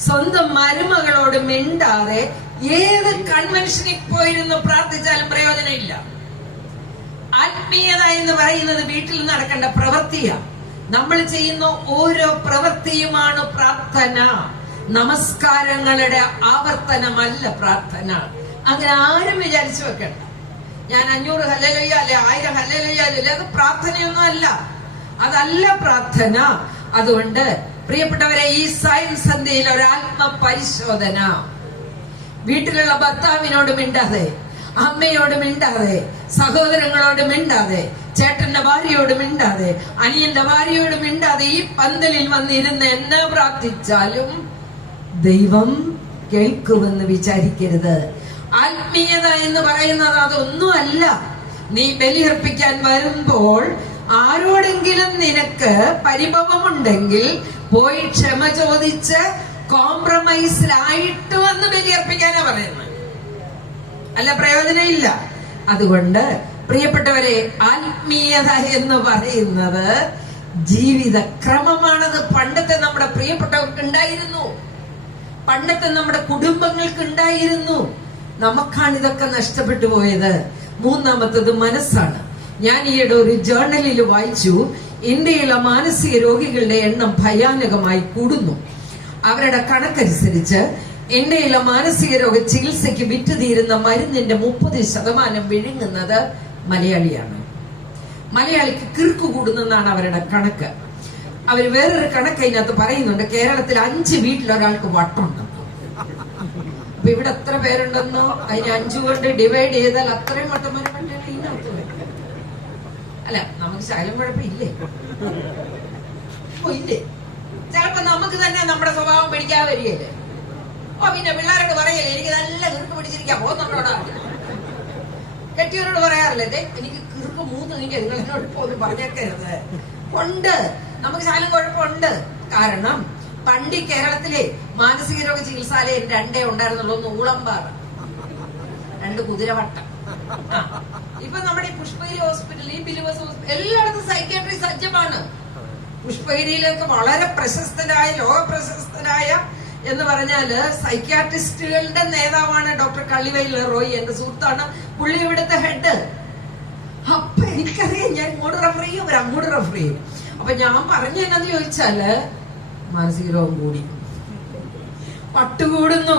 സ്വന്തം മരുമകളോട് മിണ്ടാതെ ഏത് കൺവെൻഷനിൽ പോയിരുന്നു പ്രാർത്ഥിച്ചാലും പ്രയോജനമില്ല. ആത്മീയത എന്ന് പറയുന്നത് വീട്ടിൽ നടക്കേണ്ട പ്രവൃത്തിയാണ്. നമ്മൾ ചെയ്യുന്ന ഓരോ പ്രവൃത്തിയുമാണ് പ്രാർത്ഥന. നമസ്കാരങ്ങളുടെ ആവർത്തനമല്ല പ്രാർത്ഥന. അങ്ങനെ ആരും വിചാരിച്ചു വെക്കണ്ട, ഞാൻ 500 ഹല്ലേലൂയ അല്ലെ 1000 ഹല്ലേലൂയ അല്ലെ, അത് പ്രാർത്ഥനയൊന്നും അല്ല. അതല്ല പ്രാർത്ഥന. അതുകൊണ്ട് പ്രിയപ്പെട്ടവരെ, ഈ സയൻസ് സന്ധ്യയിൽ ഒരു ആത്മപരിശോധന. വീട്ടിലുള്ള ഭർത്താവിനോട് മിണ്ടാതെ, അമ്മയോട് മിണ്ടാതെ, സഹോദരങ്ങളോട് മിണ്ടാതെ, ചേട്ടന്റെ ഭാര്യയോട് മിണ്ടാതെ, അനിയന്റെ ഭാര്യയോട് മിണ്ടാതെ ഈ പന്തലിൽ വന്നിരുന്ന് എന്നെ പ്രാർത്ഥിച്ചാലും ദൈവം കേൾക്കുമെന്ന് വിചാരിക്കരുത്. ആത്മീയത എന്ന് പറയുന്നത് അതൊന്നുമല്ല. നീ ബലിയർപ്പിക്കാൻ വരുമ്പോൾ ആരോടെങ്കിലും നിനക്ക് പരിഭവമുണ്ടെങ്കിൽ പോയി ക്ഷമ ചോദിച്ച് കോംപ്രമൈസിലായിട്ട് വന്ന് ബലിയർപ്പിക്കാനാ പറയുന്നത്, അല്ല പ്രയോജനമില്ല. അതുകൊണ്ട് പ്രിയപ്പെട്ടവരെ, ആത്മീയത എന്ന് പറയുന്നത് ജീവിതക്രമമാണത്. പണ്ടത്തെ നമ്മുടെ പ്രിയപ്പെട്ടവർക്ക് ഉണ്ടായിരുന്നു, പണ്ടത്തെ നമ്മുടെ കുടുംബങ്ങൾക്ക് ഉണ്ടായിരുന്നു. നമുക്കാണ് ഇതൊക്കെ നഷ്ടപ്പെട്ടു പോയത്. മൂന്നാമത്തത് മനസ്സാണ്. ഞാൻ ഈയിടെ ഒരു ജേർണലിൽ വായിച്ചു, ഇന്ത്യയിലെ മാനസിക രോഗികളുടെ എണ്ണം ഭയാനകമായി കൂടുന്നു. അവരുടെ കണക്കനുസരിച്ച് ഇന്ത്യയിലെ മാനസിക രോഗ ചികിത്സയ്ക്ക് വിറ്റുതീരുന്ന മരുന്നിന്റെ 30% വിഴുങ്ങുന്നത് മലയാളിയാണ്. മലയാളിക്ക് കിറുക്ക് കൂടുന്നെന്നാണ് അവരുടെ കണക്ക്. അവർ വേറൊരു കണക്ക് അതിനകത്ത് പറയുന്നുണ്ട്, കേരളത്തിൽ 5 വീട്ടിലൊരാൾക്ക് വട്ടുണ്ടെന്ന്. അപ്പൊ ഇവിടെ എത്ര പേരുണ്ടെന്നോ അതിന് 5 കൊണ്ട് ഡിവൈഡ് ചെയ്താൽ അത്രയും വട്ടന്മാരെ ഇതിനകത്ത് വരും. അല്ല, നമുക്ക് ശകലം കുഴപ്പമില്ലേ? ഇല്ലേ? ചിലപ്പോ നമുക്ക് തന്നെ നമ്മുടെ സ്വഭാവം പിടിക്കാൻ വരികയല്ലേ. പിന്നെ പിള്ളേരോട് പറയല്ലേ, എനിക്ക് നല്ല കിറുക്ക് പിടിച്ചിരിക്കാൻ പോകുന്നവരോടാ. കെട്ടിയവരോട് പറയാറില്ലേ, എനിക്ക് കിറുക്ക് മൂന്ന് എനിക്ക് നിങ്ങൾ എന്നോട് പോലും പറഞ്ഞേക്കരുത്. ഉണ്ട്, നമുക്ക് ശാലം കുഴപ്പമുണ്ട്. കാരണം പണ്ട് കേരളത്തിലെ മാനസിക രോഗ ചികിത്സാലയം 2 ഉണ്ടായിരുന്നുള്ളൂ. ഒന്ന് ഊളമ്പാറ, 2 കുതിരവട്ടം. ഇപ്പൊ നമ്മുടെ ഈ പുഷ്പഗിരി ഹോസ്പിറ്റൽ, ഈ ബിലിവേഴ്സ് ഹോസ്പിറ്റൽ, എല്ലായിടത്തും സൈക്യാട്രി സജ്ജമാണ്. പുഷ്പഗിരിയിലൊക്കെ വളരെ പ്രശസ്തരായ, ലോക പ്രശസ്തരായ എന്ന് പറഞ്ഞാല് സൈക്യാട്രിസ്റ്റുകളുടെ നേതാവാണ് ഡോക്ടർ കള്ളിവയൽ റോയി. എന്റെ സുഹൃത്താണ്, പുള്ളി ഇവിടുത്തെ ഹെഡ്. അപ്പൊ എനിക്കറിയാം, ഞാൻ ഇങ്ങോട്ട് റെഫർ ചെയ്യും, അവർ അങ്ങോട്ട് റെഫർ ചെയ്യും. അപ്പൊ ഞാൻ പറഞ്ഞെന്നു ചോദിച്ചാല് മാനസിക രോഗം കൂടി, പട്ടുകൂടുന്നു,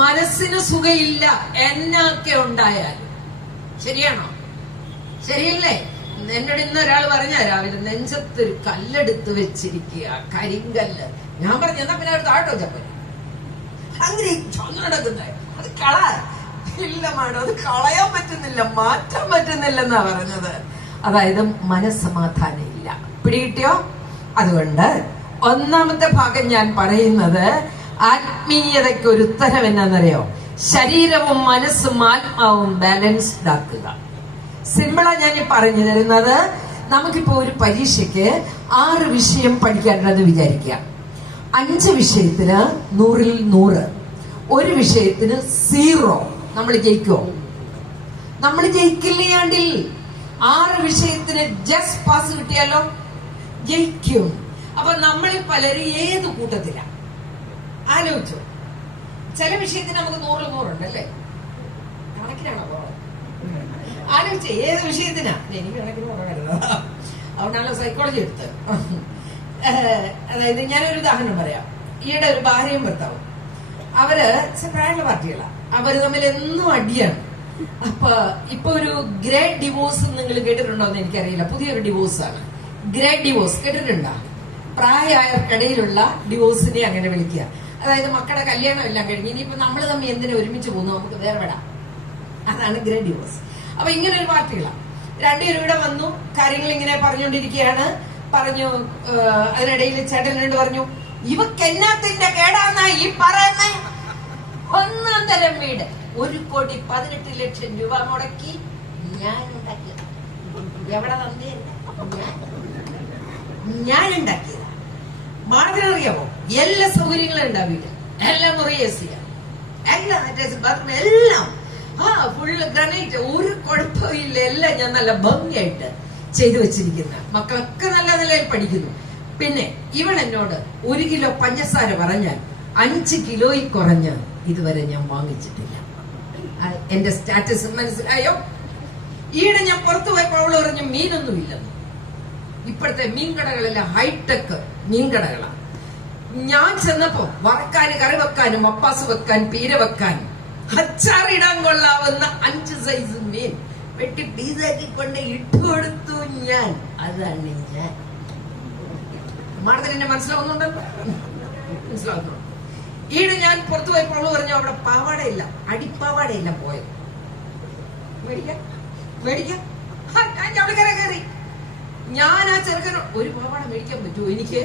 മനസ്സിന് സുഖയില്ല, എന്നൊക്കെ ഉണ്ടായാലും. ശരിയാണോ? ശരിയല്ലേ? എന്നോട് ഇന്ന് ഒരാൾ പറഞ്ഞ രാവിലെ, നെഞ്ചത്തൊരു കല്ലെടുത്ത് വെച്ചിരിക്കുക, കരിങ്കല്ല്. ഞാൻ പറഞ്ഞു, എന്നാ പിന്നെ അടുത്ത് ആട്ടോ ചപ്പൻ അങ്ങനെ നടക്കുന്നത്, അത് കള ഇല്ല മാഡം, അത് കളയാൻ പറ്റുന്നില്ല, മാറ്റാൻ പറ്റുന്നില്ലെന്നാ പറഞ്ഞത്. അതായത് മനസ്സമാധാനം ഇല്ല. പിടികിട്ടിയോ? അതുകൊണ്ട് ഒന്നാമത്തെ ഭാഗം ഞാൻ പറയുന്നത്, ആത്മീയതയ്ക്ക് ഒരു ഉത്തരം എന്നാന്നറിയോ? ശരീരവും മനസ്സും ആത്മാവും ബാലൻസ്ഡ് ആക്കുക. സിമ്പിളാ ഞാൻ പറഞ്ഞു തരുന്നത്. നമുക്കിപ്പോ ഒരു പരീക്ഷയ്ക്ക് 6 വിഷയം പഠിക്കാനുള്ളത് വിചാരിക്കുക. 5 വിഷയത്തിന് 100-ൽ 100, ഒരു വിഷയത്തിന് 0. നമ്മൾ ജയിക്കുമോ? നമ്മൾ ജയിക്കില്ലാണ്ടിൽ 6 വിഷയത്തിന് ജസ്റ്റ് പാസ് കിട്ടിയാലോ ജയിക്കും. അപ്പൊ നമ്മളിൽ പലരും ഏത് കൂട്ടത്തില ആലോചിച്ചു? ചില വിഷയത്തിന് നമുക്ക് 100-ൽ 100 ഉണ്ടല്ലേ? കണക്കിനാണോ കുറവ്? ആലോചിച്ചേ, ഏത് വിഷയത്തിനാ? എനിക്ക് കണക്കിന് കുറവായിരുന്നു, അതുകൊണ്ടാണല്ലോ സൈക്കോളജി എടുത്ത്. അതായത് ഞാനൊരു ഉദാഹരണം പറയാം. ഈയിടെ ഒരു ഭാര്യയും ഭർത്താവും, അവര് പ്രായമുള്ള പാർട്ടികളാ, അവര് തമ്മിൽ എന്നും അടിയാണ്. അപ്പൊ ഇപ്പൊ ഒരു ഗ്രേറ്റ് ഡിവോഴ്സ് നിങ്ങൾ കേട്ടിട്ടുണ്ടോ എന്ന് എനിക്കറിയില്ല. പുതിയൊരു ഡിവോഴ്സ് ആണ് ഗ്രേറ്റ് ഡിവോഴ്സ്. കേട്ടിട്ടുണ്ടോ? പ്രായമായവർക്കിടയിലുള്ള ഡിവോഴ്സിനെ അങ്ങനെ വിളിക്കുക. അതായത് മക്കളുടെ കല്യാണം എല്ലാം കഴിഞ്ഞ് ഇനിയിപ്പോ നമ്മൾ തമ്മിൽ എന്തിനാ ഒരുമിച്ച് പോകുന്നു, നമുക്ക് വേറെ വിടാം. അതാണ് ഗ്രേറ്റ് ഡിവോഴ്സ്. അപ്പൊ ഇങ്ങനെ ഒരു പാർട്ടികളാണ്. 2 പേരും ഇവിടെ വന്നു, കാര്യങ്ങൾ ഇങ്ങനെ പറഞ്ഞുകൊണ്ടിരിക്കുകയാണ്. പറഞ്ഞു, അതിനിടയിൽ ചേട്ടനോട് പറഞ്ഞു, ഇവക്ക് എന്നാത്തിന്റെ കേടാന്നാ ഈ പറയുന്നേ? 1 തരം വീട് 1,18,00,000 രൂപ മുടക്കി ഞാൻ ഉണ്ടാക്കിയത്. എവിടെ തന്നേ? ഞാൻ ഉണ്ടാക്കിയത്. മാർഗനറിയാമോ? എല്ലാ സൗകര്യങ്ങളും ഉണ്ടാ വീട്ടിൽ, എല്ലാം മുറി AC, എല്ലാം എല്ലാം ഫുള്ള് ഗ്രാനൈറ്റ്, ഒരു കുഴപ്പമില്ല. എല്ലാം ഞാൻ നല്ല ഭംഗിയായിട്ട് ചെയ്തു വെച്ചിരിക്കുന്ന. മക്കളൊക്കെ നല്ല നിലയിൽ പഠിക്കുന്നു. പിന്നെ ഇവൾ എന്നോട് 1 കിലോ പഞ്ചസാര പറഞ്ഞാൽ 5 കിലോയിൽ കുറഞ്ഞ് ഇതുവരെ ഞാൻ വാങ്ങിച്ചിട്ടില്ല. എന്റെ സ്റ്റാറ്റസ് മനസ്സിലായോ? ഈയിടെ ഞാൻ പുറത്തു പോയപ്പോൾ അവള് പറഞ്ഞു, മീനൊന്നും ഇല്ലെന്ന്. ഇപ്പോഴത്തെ മീൻകടകളെല്ലാം ഹൈടെക് മീൻകടകളാണ്. ഞാൻ ചെന്നപ്പോ വറക്കാന്, കറി വെക്കാനും, മപ്പാസ് വെക്കാൻ, പീര വെക്കാൻ, അച്ചാറിടാൻ കൊള്ളാവുന്ന 5 സൈസ് മീൻ വെട്ടി പീസാക്കി കൊണ്ട് ഇട്ടുകൊടുത്തു ഞാൻ. അതാണ് ഞാൻ. മാഡത്തിന് മനസ്സിലാവുന്നുണ്ടല്ലോ? മനസ്സിലാവുന്നു. ഈട് ഞാൻ പുറത്തു പോയപ്പോൾ പറഞ്ഞു, അവിടെ പാവാടയില്ല, അടിപ്പാവാടയില്ല പോയത്. മേടിക്കാം മേടിക്കാം. കയറി ഞാൻ ആ ചെറുക്കനോ, ഒരു പാവാട മേടിക്കാൻ പറ്റുമോ എനിക്ക്?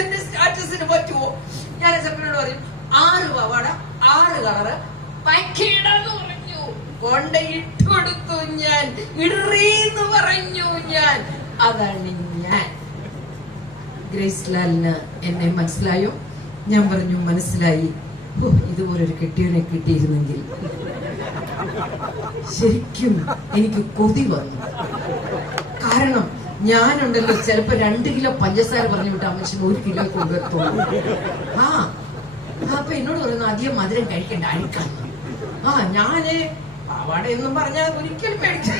എന്റെ സ്റ്റാറ്റസിന് പറ്റുമോ? ഞാൻ ആ ചെറുക്കനോട് പറഞ്ഞു, 6 പാവാട 6 കളറ് പക്കിടാന്ന് പറഞ്ഞു. കൊണ്ട് ഇട്ടുകൊടുത്തു ഞാൻ. ഇടറീന്ന് പറഞ്ഞു ഞാൻ. അതാണ് ഞാൻ. ഗ്രേസ് ലാലിന് എന്നെ മനസ്സിലായോ? ഞാൻ പറഞ്ഞു, മനസ്സിലായി. ഇതുപോലൊരു കെട്ടിയവനെ കിട്ടിയിരുന്നെങ്കിൽ. ശരിക്കും എനിക്ക് കൊതി വന്നു. കാരണം ഞാനുണ്ടല്ലോ, ചിലപ്പോ 2 കിലോ പഞ്ചസാര പറഞ്ഞു വിട്ട മനുഷ്യന് 1 കിലോ കൊണ്ടുവരത്തോളൂ. അപ്പൊ എന്നോട് പറയുന്നു, അധികം മധുരം കഴിക്കണ്ട, അഴിക്കാന്ന്. ഞാന് പാവാട എന്നും പറഞ്ഞാൽ ഒരിക്കലും മേടിക്കാൻ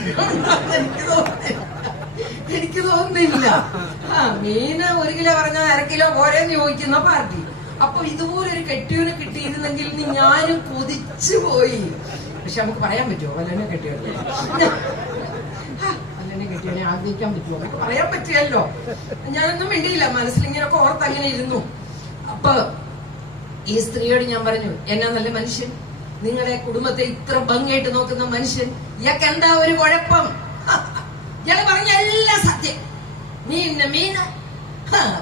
എനിക്ക് തോന്നുന്നില്ല. മീന് 1 കിലോ പറഞ്ഞാൽ 1/2 കിലോ പോരെന്ന് ചോദിക്കുന്ന പാർട്ടി. അപ്പൊ ഇതുപോലൊരു കെട്ടിയോനെ കിട്ടിയിരുന്നെങ്കിൽ ഞാനും കൊതിച്ചു പോയി. പക്ഷെ നമുക്ക് പറയാൻ പറ്റുമോ വല്ലനെ കെട്ടിയോനെ? വല്ലനെ കെട്ടിയോനെ ആഗ്രഹിക്കാൻ പറ്റുമോ? നമുക്ക് പറയാൻ പറ്റിയല്ലോ. ഞാനൊന്നും വേണ്ടിയില്ല, മനസ്സിലിങ്ങനൊക്കെ ഓർത്ത് അങ്ങനെ ഇരുന്നു. അപ്പൊ ഈ സ്ത്രീയോട് ഞാൻ പറഞ്ഞു, എന്നാ നല്ല മനുഷ്യൻ, നിങ്ങളുടെ കുടുംബത്തെ ഇത്ര ഭംഗിയായിട്ട് നോക്കുന്ന മനുഷ്യൻ, ഇയാൾക്ക് എന്താ ഒരു കുഴപ്പം? ഇയാള് പറഞ്ഞ എല്ലാം സത്യം. മീനിന് മീന്,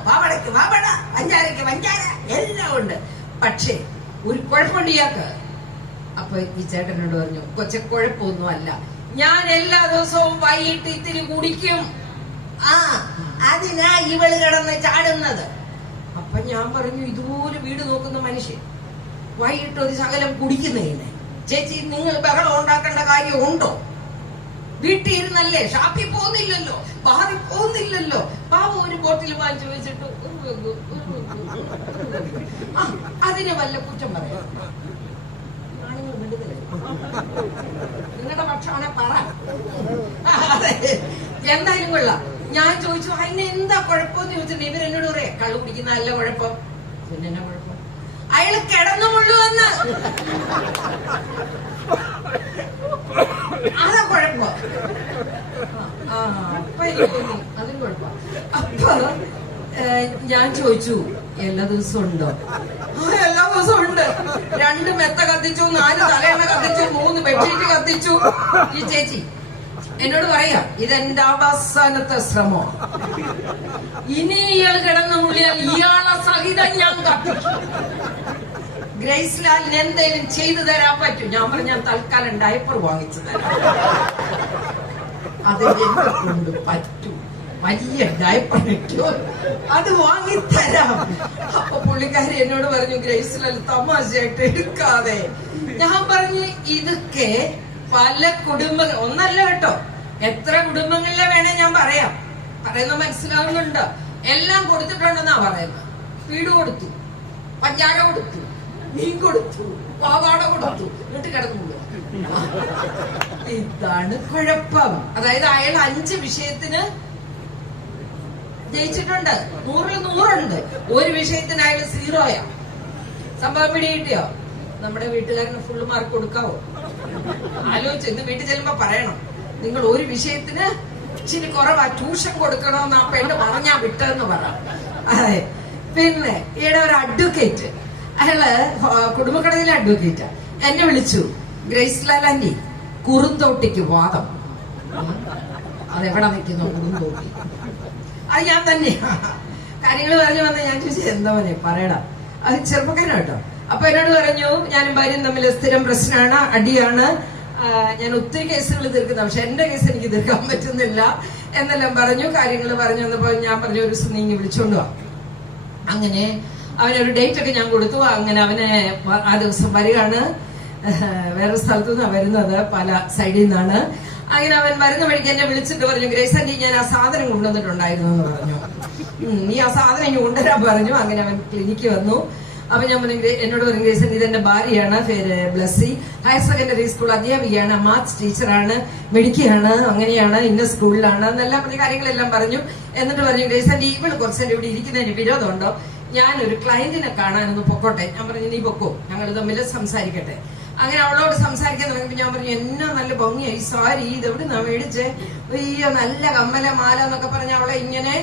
പാവടയ്ക്ക് പാവട, പഞ്ചാരയ്ക്ക് പഞ്ചാര, എല്ലാം ഉണ്ട്. പക്ഷേ ഒരു കുഴപ്പമുണ്ട് ഇയാൾക്ക്. അപ്പൊ ഈ ചേട്ടനോട് പറഞ്ഞു, കൊച്ചെ കുഴപ്പമൊന്നും അല്ല, ഞാൻ എല്ലാ ദിവസവും വൈകിട്ട് ഇത്തിരി കുടിക്കും. അതിനാ ഇവള് കിടന്ന് ചാടുന്നത്. അപ്പൊ ഞാൻ പറഞ്ഞു, ഇതുപോലെ വീട് നോക്കുന്ന മനുഷ്യൻ വൈകിട്ട് ഒരു ശകലം കുടിക്കുന്നതിന് ചേച്ചി നിങ്ങൾ ബഹളം ഉണ്ടാക്കേണ്ട കാര്യമുണ്ടോ? വീട്ടിൽ ഇരുന്നല്ലേ, ഷാപ്പിൽ പോകുന്നില്ലല്ലോ, ബാറിൽ പോകുന്നില്ലല്ലോ, പാവ ഒരു ബോട്ടിൽ വാങ്ങിച്ചു വെച്ചിട്ട് അതിന് വല്ല കുറ്റം പറയാം? നിങ്ങളുടെ പക്ഷാണെ പറ. എന്തായാലും കൊള്ളാം. ഞാൻ ചോദിച്ചു, അതിന് എന്താ കുഴപ്പമെന്ന് ചോദിച്ചിട്ട് ഇവരെന്നോട് പറയാ, കള്ളു കുടിക്കുന്ന നല്ല കുഴപ്പം. പിന്നെ എന്നാ കുഴപ്പം? അയാള് കിടന്നുമുള്ളുവെന്ന്. അതാ കുഴപ്പം. അപ്പൊ എനിക്ക് തോന്നി അതിന് കുഴപ്പം. അപ്പൊ ഞാൻ ചോദിച്ചു, എല്ലാ ദിവസവും ഉണ്ടോ? എല്ലാ ദിവസവും ഉണ്ട്. 2 മെത്ത കത്തിച്ചു, 4 തലയണ കത്തിച്ചു, 3 ബെഡ്ഷീറ്റ് കത്തിച്ചു. ഈ ചേച്ചി എന്നോട് പറയാ, ഇതെന്റെ അവസാനത്തെ ശ്രമം. ഇനി ഇയാൾ കിടന്നു മുള്ളിയാൽ ഇയാളെ സഹിതം ഞാൻ കത്തിച്ചു. ഗ്രേസ് ലാലിന് എന്തേലും ചെയ്തു തരാൻ പറ്റും? ഞാൻ പറഞ്ഞ തൽക്കാലം ഡയപ്പർ വാങ്ങിച്ചു തരാം. അത് എന്നെ കൊണ്ട് പറ്റും. വലിയ ഡയപ്പർ കിട്ടിയോ അത് വാങ്ങിത്തരാം. അപ്പൊ പുള്ളിക്കാരി എന്നോട് പറഞ്ഞു, ഗ്രേസ് ലാൽ തമാശയായിട്ട് എടുക്കാതെ. ഞാൻ പറഞ്ഞു, ഇതൊക്കെ പല കുടുംബങ്ങൾ, ഒന്നല്ല കേട്ടോ, എത്ര കുടുംബങ്ങളിലെ വേണേ ഞാൻ പറയാം. പറയുന്ന മനസ്സിലാവുന്നുണ്ട്. എല്ലാം കൊടുത്തിട്ടുണ്ടെന്നാ പറയുന്നത്. വീട് കൊടുത്തു, പഞ്ചാര കൊടുത്തു, മീൻ കൊടുത്തു, പാവാട കൊടുത്തു, എന്നിട്ട് കിടന്നു. ഇതാണ് കുഴപ്പം. അതായത് അയാൾ 5 വിഷയത്തിന് ജയിച്ചിട്ടുണ്ട്, 100-ൽ 100 ഒരു വിഷയത്തിന് അയാൾ 0. സംഭവം പിടി കിട്ടിയോ? നമ്മുടെ വീട്ടുകാരന് ഫുള്ള് മാർക്ക് കൊടുക്കാവോ? ആലോചിച്ച് ഇന്ന് വീട്ടിൽ ചെല്ലുമ്പോ പറയണം, നിങ്ങൾ ഒരു വിഷയത്തിന് ഇച്ചിരി കുറവാ, ട്യൂഷൻ കൊടുക്കണമെന്ന് ആ പെണ്ണ് പറഞ്ഞാ വിട്ടെന്ന് പറ. അതെ. പിന്നെ ഈയിടെ ഒരു അഡ്വക്കേറ്റ്, അയാള് കുടുംബക്കടയിലെ അഡ്വക്കേറ്റാ, എന്നെ വിളിച്ചു, ഗ്രേസ് ലാലാൻഡി കുറുന്തോട്ടിക്ക് വാദം. അതെവിടെ നിൽക്കുന്നു കുറുന്തോട്ടി? അത് ഞാൻ തന്നെ കാര്യങ്ങൾ പറഞ്ഞു വന്ന. ഞാൻ ചോദിച്ചത്, എന്താ പോലെ പറയടാ. അത് ചെറുപ്പക്കാരൻ കേട്ടോ. അപ്പൊ എന്നോട് പറഞ്ഞു, ഞാനും ഭാര്യയും തമ്മിൽ സ്ഥിരം പ്രശ്നമാണ്, അടിയാണ്, ഞാൻ ഒത്തിരി കേസുകൾ തീർക്കുന്ന, പക്ഷെ എന്റെ കേസ് എനിക്ക് തീർക്കാൻ പറ്റുന്നില്ല എന്നെല്ലാം പറഞ്ഞു. കാര്യങ്ങൾ പറഞ്ഞു വന്നപ്പോ ഞാൻ പറഞ്ഞു, ഒരു ദിവസം നീങ്ങി വിളിച്ചോണ്ട് വാ. അങ്ങനെ അവനൊരു ഡേറ്റ് ഒക്കെ ഞാൻ കൊടുത്തു. അങ്ങനെ അവനെ ആ ദിവസം വരികയാണ്. വേറെ സ്ഥലത്തു നിന്നാണ് വരുന്നത്, പല സൈഡിൽ നിന്നാണ്. അങ്ങനെ അവൻ വരുന്ന വഴിക്ക് എന്നെ വിളിച്ചിട്ട് പറഞ്ഞു, ഗ്രേസ് ആന്റി ഞാൻ ആ സാധനം കൊണ്ടുവന്നിട്ടുണ്ടായിരുന്നു എന്ന് പറഞ്ഞു. നീ ആ സാധനം ഇനി കൊണ്ടുവരാൻ പറഞ്ഞു. അങ്ങനെ അവൻ ക്ലിനിക്ക് വന്നു. അപ്പൊ ഞാൻ പറഞ്ഞു, എന്നോട് പറഞ്ഞു, ഗ്രേസ് ആന്റി ഇതെന്റെ ഭാര്യയാണ്, പേര് ബ്ലസ്സി, ഹയർ സെക്കൻഡറി സ്കൂൾ അധ്യാപികയാണ്, മാത്സ് ടീച്ചറാണ്, മിടുക്കിയാണ്, അങ്ങനെയാണ്, ഇന്ന സ്കൂളിലാണ് എന്നെല്ലാം പറഞ്ഞ കാര്യങ്ങളെല്ലാം പറഞ്ഞു. എന്നിട്ട് പറഞ്ഞു, ഗ്രേസ് ആന്റി ഇവള് കുറച്ചേരം ഇവിടെ ഇരിക്കുന്നതിന് വിരോധമുണ്ടോ? ഞാനൊരു ക്ലയന്റിനെ കാണാനൊന്ന് പൊക്കോട്ടെ. ഞാൻ പറഞ്ഞു, നീ പൊക്കോ, ഞങ്ങൾ തമ്മിൽ സംസാരിക്കട്ടെ. അങ്ങനെ അവളോട് സംസാരിക്കാൻ തുടങ്ങിയപ്പോ ഞാൻ പറഞ്ഞു, എന്നാ നല്ല ഭംഗിയായി സാരി, ഇതെവിടെ നിന്നാ മേടിച്ചേ? അയ്യോ നല്ല കമ്മല മാല എന്നൊക്കെ പറഞ്ഞ അവളെ ഇങ്ങനെ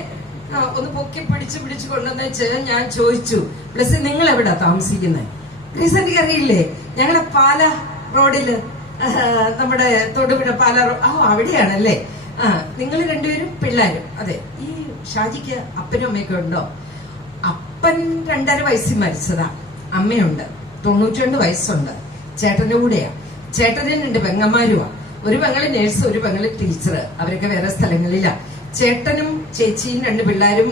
ഒന്ന് പൊക്കി പിടിച്ചു കൊണ്ടുവന്ന് ഞാൻ ചോദിച്ചു, പ്ലസ് നിങ്ങൾ എവിടാ താമസിക്കുന്നത്? റീസെന്റ് അറിയില്ലേ, ഞങ്ങളുടെ പാല റോഡില്, നമ്മുടെ തൊടുപുഴ പാല അവിടെയാണല്ലേ? നിങ്ങൾ രണ്ടുപേരും പിള്ളേരും? അതെ. ഈ ഷാജിക്ക് അപ്പനും അമ്മയൊക്കെ ഉണ്ടോ? അപ്പൻ 2.5 വയസ്സിൽ മരിച്ചതാ, അമ്മയുണ്ട്, 92 വയസ്സുണ്ട്, ചേട്ടന്റെ കൂടെയാ. ചേട്ടന് 2 പെങ്ങന്മാരുമാ, ഒരു പെങ്ങള് നേഴ്സ്, ഒരു പെങ്ങള് ടീച്ചർ, അവരൊക്കെ വേറെ സ്ഥലങ്ങളിലാ. ചേട്ടനും ചേച്ചിയും 2 പിള്ളേരും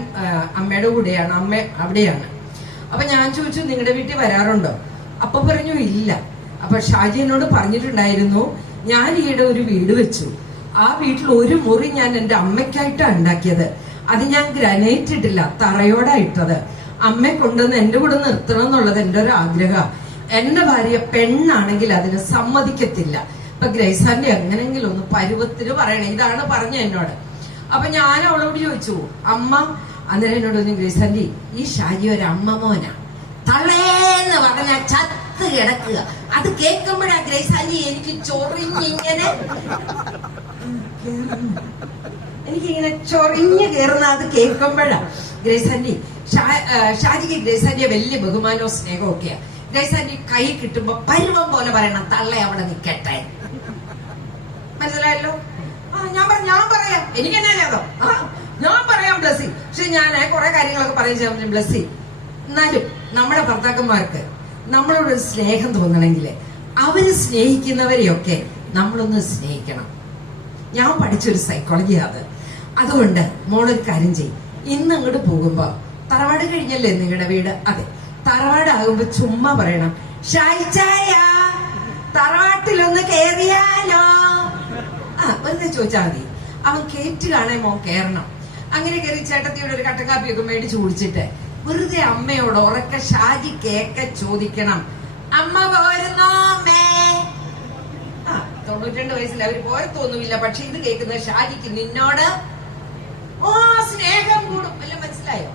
അമ്മയുടെ കൂടെയാണ്, അമ്മ അവിടെയാണ്. അപ്പൊ ഞാൻ ചോദിച്ചു, നിങ്ങളുടെ വീട്ടിൽ വരാറുണ്ടോ? അപ്പൊ പറഞ്ഞു, ഇല്ല. അപ്പൊ ഷാജി എന്നോട് പറഞ്ഞിട്ടുണ്ടായിരുന്നു, ഞാൻ ഈയിടെ ഒരു വീട് വെച്ചു, ആ വീട്ടിൽ ഒരു മുറി ഞാൻ എന്റെ അമ്മയ്ക്കായിട്ടാണ് ഉണ്ടാക്കിയത്. അത് ഞാൻ ഗ്രാനൈറ്റ് ഇട്ടില്ല, തറയോടാ ഇട്ടത്. അമ്മയെ കൊണ്ടുവന്ന് എന്റെ കൂടെ നിർത്തണം എന്നുള്ളത് എന്റെ ഒരു ആഗ്രഹം. എന്റെ ഭാര്യ പെണ്ണാണെങ്കിൽ അതിന് സമ്മതിക്കത്തില്ല. ഇപ്പൊ ഗ്രേസാന്റെ എങ്ങനെങ്കിലും ഒന്ന് പരുവത്തിന് പറയണേ, ഇതാണ് പറഞ്ഞ എന്നോട്. അപ്പൊ ഞാൻ അവളോട് ചോദിച്ചു, അമ്മ, അന്നേരം എന്നോട് പറഞ്ഞു, ഗ്രേസാന്റി ഈ ഷാജി ഒരു അമ്മ മോനാ, തള്ളേന്ന് പറഞ്ഞ ചത്ത് കിടക്കുക. അത് കേൾക്കുമ്പോഴാ ഗ്രേസ് ആന്റി എനിക്ക് ചൊറിഞ്ഞിങ്ങനെ കയറുന്ന അത് കേൾക്കുമ്പോഴാ. ഗ്രേസ് ആന്റി ഷാജിക്ക് ഗ്രേസ് ആന്റിയെ വലിയ ബഹുമാനവും സ്നേഹവും ഒക്കെയാ. ഗ്രേസ് ആന്റി കൈ കിട്ടുമ്പോ പരുവം പോലെ പറയണം, തള്ള അവിടെ നിക്കട്ടെ. മനസ്സിലായല്ലോ? ഞാൻ പറയാം, എനിക്കെന്നാ ചെയ്തോ, ഞാൻ പറയാം ബ്ലസ്സി. പക്ഷെ ഞാൻ കുറെ കാര്യങ്ങളൊക്കെ പറയും ബ്ലസ്സി. എന്നാലും നമ്മുടെ ഭർത്താക്കന്മാർക്ക് നമ്മളോട് സ്നേഹം തോന്നണമെങ്കിൽ അവര് സ്നേഹിക്കുന്നവരെയൊക്കെ നമ്മളൊന്ന് സ്നേഹിക്കണം. ഞാൻ പഠിച്ചൊരു സൈക്കോളജി അത്. അതുകൊണ്ട് മോളൊരു കാര്യം ചെയ്യും, ഇന്ന് അങ്ങോട്ട് പോകുമ്പോ, തറവാട് കഴിഞ്ഞല്ലേ നിങ്ങളുടെ വീട്? അതെ, തറവാടാകുമ്പോ ചുമ്മാ പറയണം, ഷായിച്ചായ തറവാട്ടിലൊന്ന് കേറിയാലോ. വെറുതെ ചോദിച്ചാൽ മതി. അവൻ കേറ്റ് കാണേ മോൻ കേറണം. അങ്ങനെ കയറി ചേട്ടത്തിയോട് ഒരു കട്ടൻ കാപ്പിയൊക്കെ മേടിച്ചു കുടിച്ചിട്ട് വെറുതെ അമ്മയോട് ഉറക്കെ ഷാജി കേക്ക ചോദിക്കണം, അമ്മ പോരുന്നോ അമ്മേ? 92 വയസ്സിൽ അവര് പോരത്തൊന്നുമില്ല. പക്ഷെ ഇത് കേൾക്കുന്ന ഷാജിക്ക് നിന്നോട് സ്നേഹം കൂടും. അല്ല, മനസ്സിലായോ?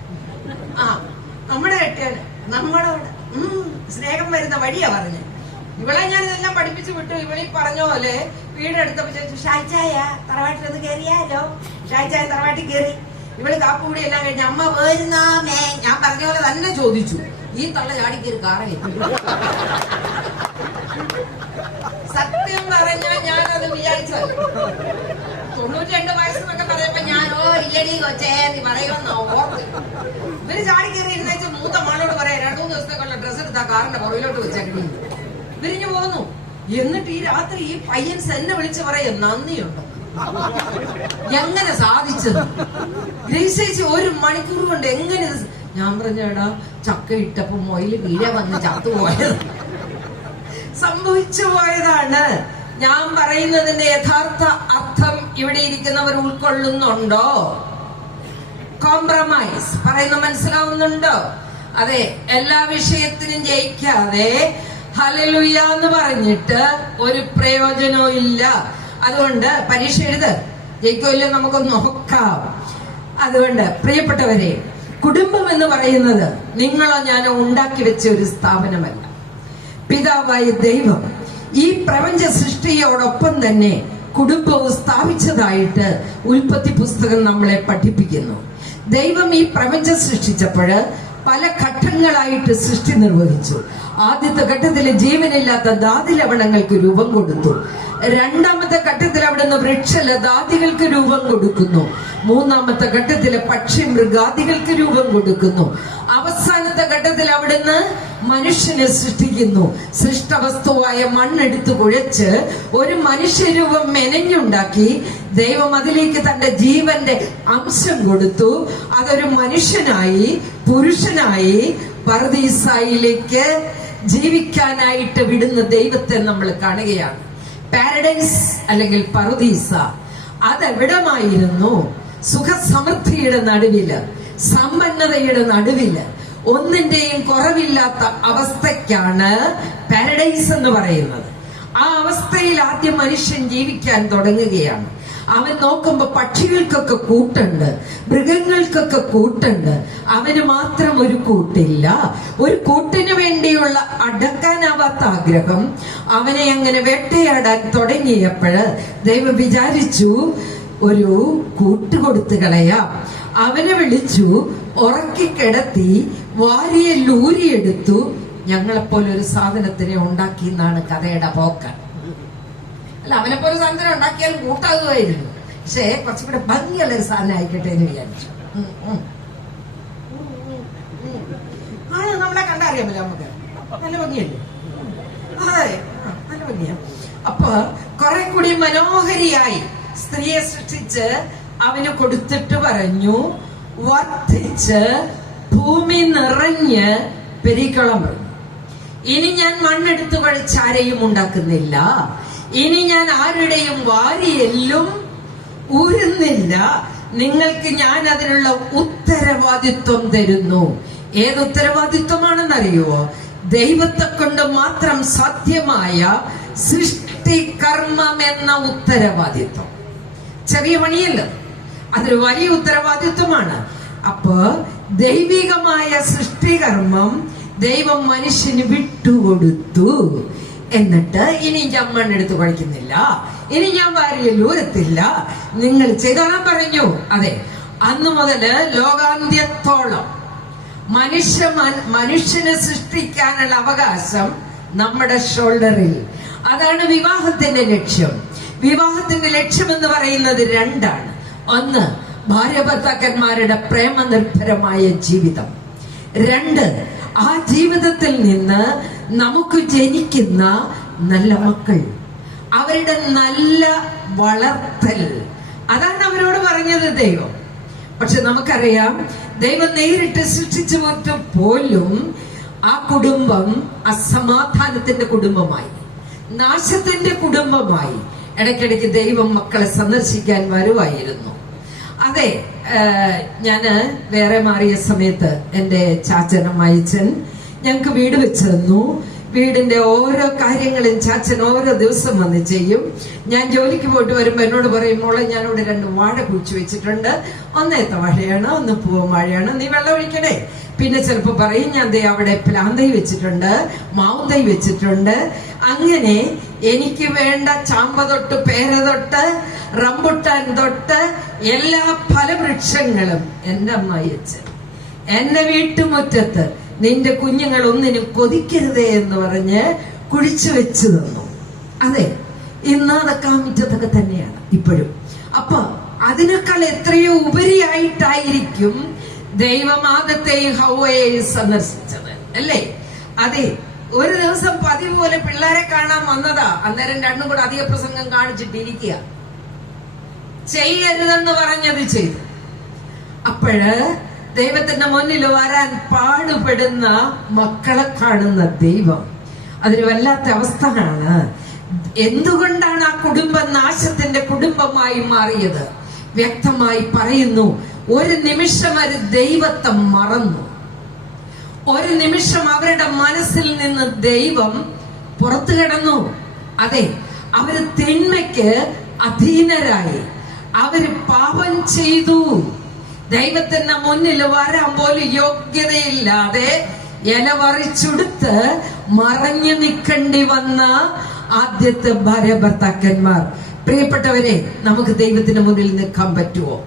നമ്മുടെ കെട്ടിയാണ് നമ്മളോട് സ്നേഹം വരുന്ന വഴിയാ പറഞ്ഞ്. ഇവളെ ഞാൻ ഇതെല്ലാം പഠിപ്പിച്ചു വിട്ടു. ഇവളീ പറഞ്ഞ പോലെ വീടെടുത്തപ്പോ ചോദിച്ചു, ഷായിച്ചായ തറവാട്ടിലൊന്ന് കയറിയാലോ? ഷായിച്ചായ തറവാട്ടിൽ കയറി. ഇവള് കാപ്പുകൂടി എല്ലാം കഴിഞ്ഞ് അമ്മ പോരുന്നാമേ ഞാൻ പറഞ്ഞ പോലെ തന്നെ ചോദിച്ചു. ഈ തള്ള ചാടിക്കയറി കാറേ. സത്യം പറഞ്ഞാൽ ഞാനത് വിചാരിച്ചത് 92 വയസ്സെന്നൊക്കെ പറയുമ്പോ ഞാൻ ഇല്ലടി കൊച്ചേ നീ പറയുമെന്നോ ഓർത്ത്. ഇവര് ചാടിക്കയറി ഇരുന്നേച്ച് മൂത്ത മകളോട് പറയാം, 2-3 ദിവസത്തേക്കുള്ള ഡ്രസ്സ് എടുത്താ കാറിന്റെ പുറകിലോട്ട് വെച്ചേക്കണി. വിരിഞ്ഞു പോന്നു. എന്നിട്ട് ഈ രാത്രി ഈ പയ്യൻ എന്നെ വിളിച്ച് പറയാം, നന്ദിയുണ്ട്. എങ്ങനെ സാധിച്ചത്? ഗ്രേസേച്ചി 1 മണിക്കൂർ കൊണ്ട് എങ്ങനെ? ഞാൻ പറഞ്ഞേടാ, ചക്ക ഇട്ടപ്പോ മൊയില് വീഴ വന്ന് ചത്തുപോയത് സംഭവിച്ചു പോയതാണ്. ഞാൻ പറയുന്നതിന്റെ യഥാർത്ഥ അർത്ഥം ഇവിടെ ഇരിക്കുന്നവർ ഉൾക്കൊള്ളുന്നുണ്ടോ? കോംപ്രമൈസ് പറയുന്ന മനസ്സിലാവുന്നുണ്ടോ? അതെ, എല്ലാ വിഷയത്തിനും ജയിക്കാതെ ഹല്ലേലൂയ എന്ന് പറഞ്ഞിട്ട് ഒരു പ്രയോജനവും ഇല്ല. അതുകൊണ്ട് പരീക്ഷ എഴുത്, ജയിക്കുമല്ലോ നമുക്കൊന്ന് നോക്കാം. അതുകൊണ്ട് പ്രിയപ്പെട്ടവരെ, കുടുംബം എന്ന് പറയുന്നത് നിങ്ങളോ ഞാനോ ഉണ്ടാക്കി വെച്ച ഒരു സ്ഥാപനമല്ല. പിതാവായ ദൈവം ഈ പ്രപഞ്ച സൃഷ്ടിയോടൊപ്പം തന്നെ കുടുംബവും സ്ഥാപിച്ചതായിട്ട് ഉൽപ്പത്തി പുസ്തകം നമ്മളെ പഠിപ്പിക്കുന്നു. ദൈവം ഈ പ്രപഞ്ചം സൃഷ്ടിച്ചപ്പോൾ പല ഘട്ടങ്ങളായിട്ട് സൃഷ്ടി നിർവഹിച്ചു. ആദ്യത്തെ ഘട്ടത്തിൽ ജീവനില്ലാത്ത ധാതുലവണങ്ങൾക്ക് രൂപം കൊടുത്തു. രണ്ടാമത്തെ ഘട്ടത്തിൽ അവിടുന്ന് വൃക്ഷലതാദികൾക്ക് രൂപം കൊടുക്കുന്നു. മൂന്നാമത്തെ ഘട്ടത്തിൽ പക്ഷി മൃഗാദികൾക്ക് രൂപം കൊടുക്കുന്നു. അവസാനത്തെ ഘട്ടത്തിൽ അവിടുന്ന് മനുഷ്യനെ സൃഷ്ടിക്കുന്നു. സൃഷ്ടവസ്തുവായ മണ്ണെടുത്ത് കുഴച്ച് ഒരു മനുഷ്യരൂപം മെനഞ്ഞുണ്ടാക്കി ദൈവം അതിലേക്ക് തന്റെ ജീവന്റെ അംശം കൊടുത്തു. അതൊരു മനുഷ്യനായി, പുരുഷനായി പർദീസായിലേക്ക് ജീവിക്കാനായിട്ട് വിടുന്ന ദൈവത്തെ നമ്മൾ കാണുകയാണ്. പാരഡൈസ് അല്ലെങ്കിൽ പറുദീസ അതെവിടമായിരുന്നു? സുഖസമൃദ്ധിയുടെ നടുവില്, സമ്പന്നതയുടെ നടുവില്, ഒന്നിന്റെയും കുറവില്ലാത്ത അവസ്ഥയ്ക്കാണ് പാരഡൈസ് എന്ന് പറയുന്നത്. ആ അവസ്ഥയിൽ ആദ്യം മനുഷ്യൻ ജീവിക്കാൻ തുടങ്ങുകയാണ്. അവൻ നോക്കുമ്പോ പക്ഷികൾക്കൊക്കെ കൂട്ടുണ്ട്, മൃഗങ്ങൾക്കൊക്കെ കൂട്ടുണ്ട്, അവന് മാത്രം ഒരു കൂട്ടില്ല. ഒരു കൂട്ടിന് വേണ്ടിയുള്ള അടക്കാനാവാത്ത ആഗ്രഹം അവനെ അങ്ങനെ വേട്ടയാടാൻ തുടങ്ങിയപ്പോഴ് ദൈവം വിചാരിച്ചു ഒരു കൂട്ടുകൊടുത്തു കളയാം. അവനെ വിളിച്ചു, ഉറക്കിക്കിടത്തി, വാരിയെല്ലൂരിയെടുത്തു. ഞങ്ങളെപ്പോലെ ഒരു സാധനത്തിനെ ഉണ്ടാക്കി എന്നാണ് കഥയുടെ പോക്ക്. അല്ല, അവനെപ്പോലെ സാധനം ഉണ്ടാക്കിയാൽ കൂട്ടാകുമായിരുന്നു. പക്ഷേ കുറച്ചുകൂടെ ഭംഗിയുള്ള ഒരു സാധനം ആയിക്കട്ടെ എന്ന് വിചാരിച്ചു. ആണ് നമ്മളെ കണ്ടറിയാമല്ലോ, നമുക്ക് നല്ല ഭംഗിയല്ലേ? അതെ, നല്ല ഭംഗിയാ. അപ്പൊ കുറെ കൂടി മനോഹരിയായി സ്ത്രീയെ സൃഷ്ടിച്ച് അവന് കൊടുത്തിട്ട് പറഞ്ഞു, വർദ്ധിച്ച് ഭൂമി നിറഞ്ഞ് പെരുകോളം പറഞ്ഞു. ഇനി ഞാൻ മണ്ണെടുത്ത് കുഴച്ചാരെയും ഉണ്ടാക്കുന്നില്ല. ഇനി ഞാൻ ആരുടെയും വാരിയെല്ലും ഊരുന്നില്ല. നിങ്ങൾക്ക് ഞാൻ അതിനുള്ള ഉത്തരവാദിത്വം തരുന്നു. ഏത് ഉത്തരവാദിത്വമാണെന്നറിയുവോ? ദൈവത്തെ കൊണ്ട് മാത്രം സാധ്യമായ സൃഷ്ടികർമ്മം എന്ന ഉത്തരവാദിത്വം. ചെറിയ പണിയല്ല, അതൊരു വലിയ ഉത്തരവാദിത്വമാണ്. അപ്പോ ദൈവികമായ സൃഷ്ടികർമ്മം ദൈവം മനുഷ്യന് വിട്ടുകൊടുത്തു. എന്നിട്ട് ഇനി ഞാൻ മണ്ണെടുത്ത് കഴിക്കുന്നില്ല, ഇനി ഞാൻ വാരിയിൽ ഊരത്തില്ല, നിങ്ങൾ ചെയ്തോളാൻ പറഞ്ഞു. അതെ, അന്ന് മുതല് ലോകാന്ത്യത്തോളം മനുഷ്യനെ സൃഷ്ടിക്കാനുള്ള അവകാശം നമ്മുടെ ഷോൾഡറിൽ. അതാണ് വിവാഹത്തിന്റെ ലക്ഷ്യം. വിവാഹത്തിന്റെ ലക്ഷ്യം എന്ന് പറയുന്നത് രണ്ടാണ്. ഒന്ന്, ഭാര്യ ഭർത്താക്കന്മാരുടെ പ്രേമനിർഭരമായ ജീവിതം. രണ്ട്, ആ ജീവിതത്തിൽ നിന്ന് നമുക്ക് ജനിക്കുന്ന നല്ല മക്കൾ, അവരുടെ നല്ല വളർത്തൽ. അതാണ് അവരോട് പറഞ്ഞത് ദൈവം. പക്ഷെ നമുക്കറിയാം, ദൈവം നേരിട്ട് സൃഷ്ടിച്ചു പോലും ആ കുടുംബം അസമാധാനത്തിന്റെ കുടുംബമായി, നാശത്തിന്റെ കുടുംബമായി. ഇടയ്ക്കിടയ്ക്ക് ദൈവം മക്കളെ സന്ദർശിക്കാൻ വരുമായിരുന്നു. അതെ, ഞാന് വേറെ മാറിയ സമയത്ത് എന്റെ ചാച്ചനും അയച്ചൻ ഞങ്ങക്ക് വീട് വെച്ച് തന്നു. വീടിന്റെ ഓരോ കാര്യങ്ങളും ചാച്ചൻ ഓരോ ദിവസം വന്ന് ചെയ്യും. ഞാൻ ജോലിക്ക് പോയിട്ട് വരുമ്പോ എന്നോട് പറയും, മോളെ ഞാനിവിടെ 2 വാഴ കുഴിച്ചു വെച്ചിട്ടുണ്ട്, ഒന്ന് ഏത്ത വാഴയാണ്, ഒന്ന് പൂവൻ വാഴയാണ്, നീ വെള്ളം ഒഴിക്കണേ. പിന്നെ ചിലപ്പോ പറയും, ഞാൻ ദേ അവിടെ പ്ലാന്തൈ വെച്ചിട്ടുണ്ട്, മാവുന്തൈ വെച്ചിട്ടുണ്ട്. അങ്ങനെ എനിക്ക് വേണ്ട ചാമ്പ തൊട്ട് പേര തൊട്ട് റംബുട്ടാൻ തൊട്ട് എല്ലാ ഫലവൃക്ഷങ്ങളും എന്റെ അമ്മായി അച്ഛൻ എന്റെ വീട്ടുമുറ്റത്ത് നിന്റെ കുഞ്ഞുങ്ങൾ ഒന്നിനും കൊതിക്കരുതേ എന്ന് പറഞ്ഞ് കുഴിച്ചു വെച്ചു തന്നു. അതെ, ഇന്ന് അതൊക്കെ ആ മുറ്റത്തൊക്കെ തന്നെയാണ് ഇപ്പോഴും. അപ്പൊ അതിനേക്കാൾ എത്രയോ ഉപരിയായിട്ടായിരിക്കും ദൈവം ആദത്തെയും ഹവ്വയെയും സന്ദർശിച്ചത്, അല്ലേ? അതെ, ഒരു ദിവസം പതിവ് പോലെ പിള്ളേരെ കാണാൻ വന്നതാ. അന്നേരം രണ്ടും കൂടെ അധിക പ്രസംഗം കാണിച്ചിട്ടിരിക്കുക. ചെയ്യരുതെന്ന് പറഞ്ഞത് ചെയ്തു. അപ്പോഴ് ദൈവത്തിന്റെ മുന്നിൽ വരാൻ പാടുപെടുന്ന മക്കളെ കാണുന്ന ദൈവം, അതൊരു വല്ലാത്ത അവസ്ഥയാണ്. എന്തുകൊണ്ടാണ് ആ കുടുംബം നാശത്തിന്റെ കുടുംബമായി മാറിയത്? വ്യക്തമായി പറയുന്നു, ഒരു നിമിഷം അവർ ദൈവത്തെ മറന്നു. ഒരു നിമിഷം അവരുടെ മനസ്സിൽ നിന്ന് ദൈവം പുറത്തു കിടന്നു. അതെ, അവര് തിന്മയ്ക്ക് അധീനരായി, അവര് പാപം ചെയ്തു. ദൈവത്തിന്റെ മുന്നിൽ വരാൻ പോലും യോഗ്യതയില്ലാതെ ഇല പറിച്ചെടുത്ത് മറഞ്ഞു നിൽക്കേണ്ടി വന്ന ആദ്യത്തെ ഭാര്യ ഭർത്താക്കന്മാർ. പ്രിയപ്പെട്ടവരെ, നമുക്ക് ദൈവത്തിന്റെ മുന്നിൽ നിൽക്കാൻ പറ്റുമോ?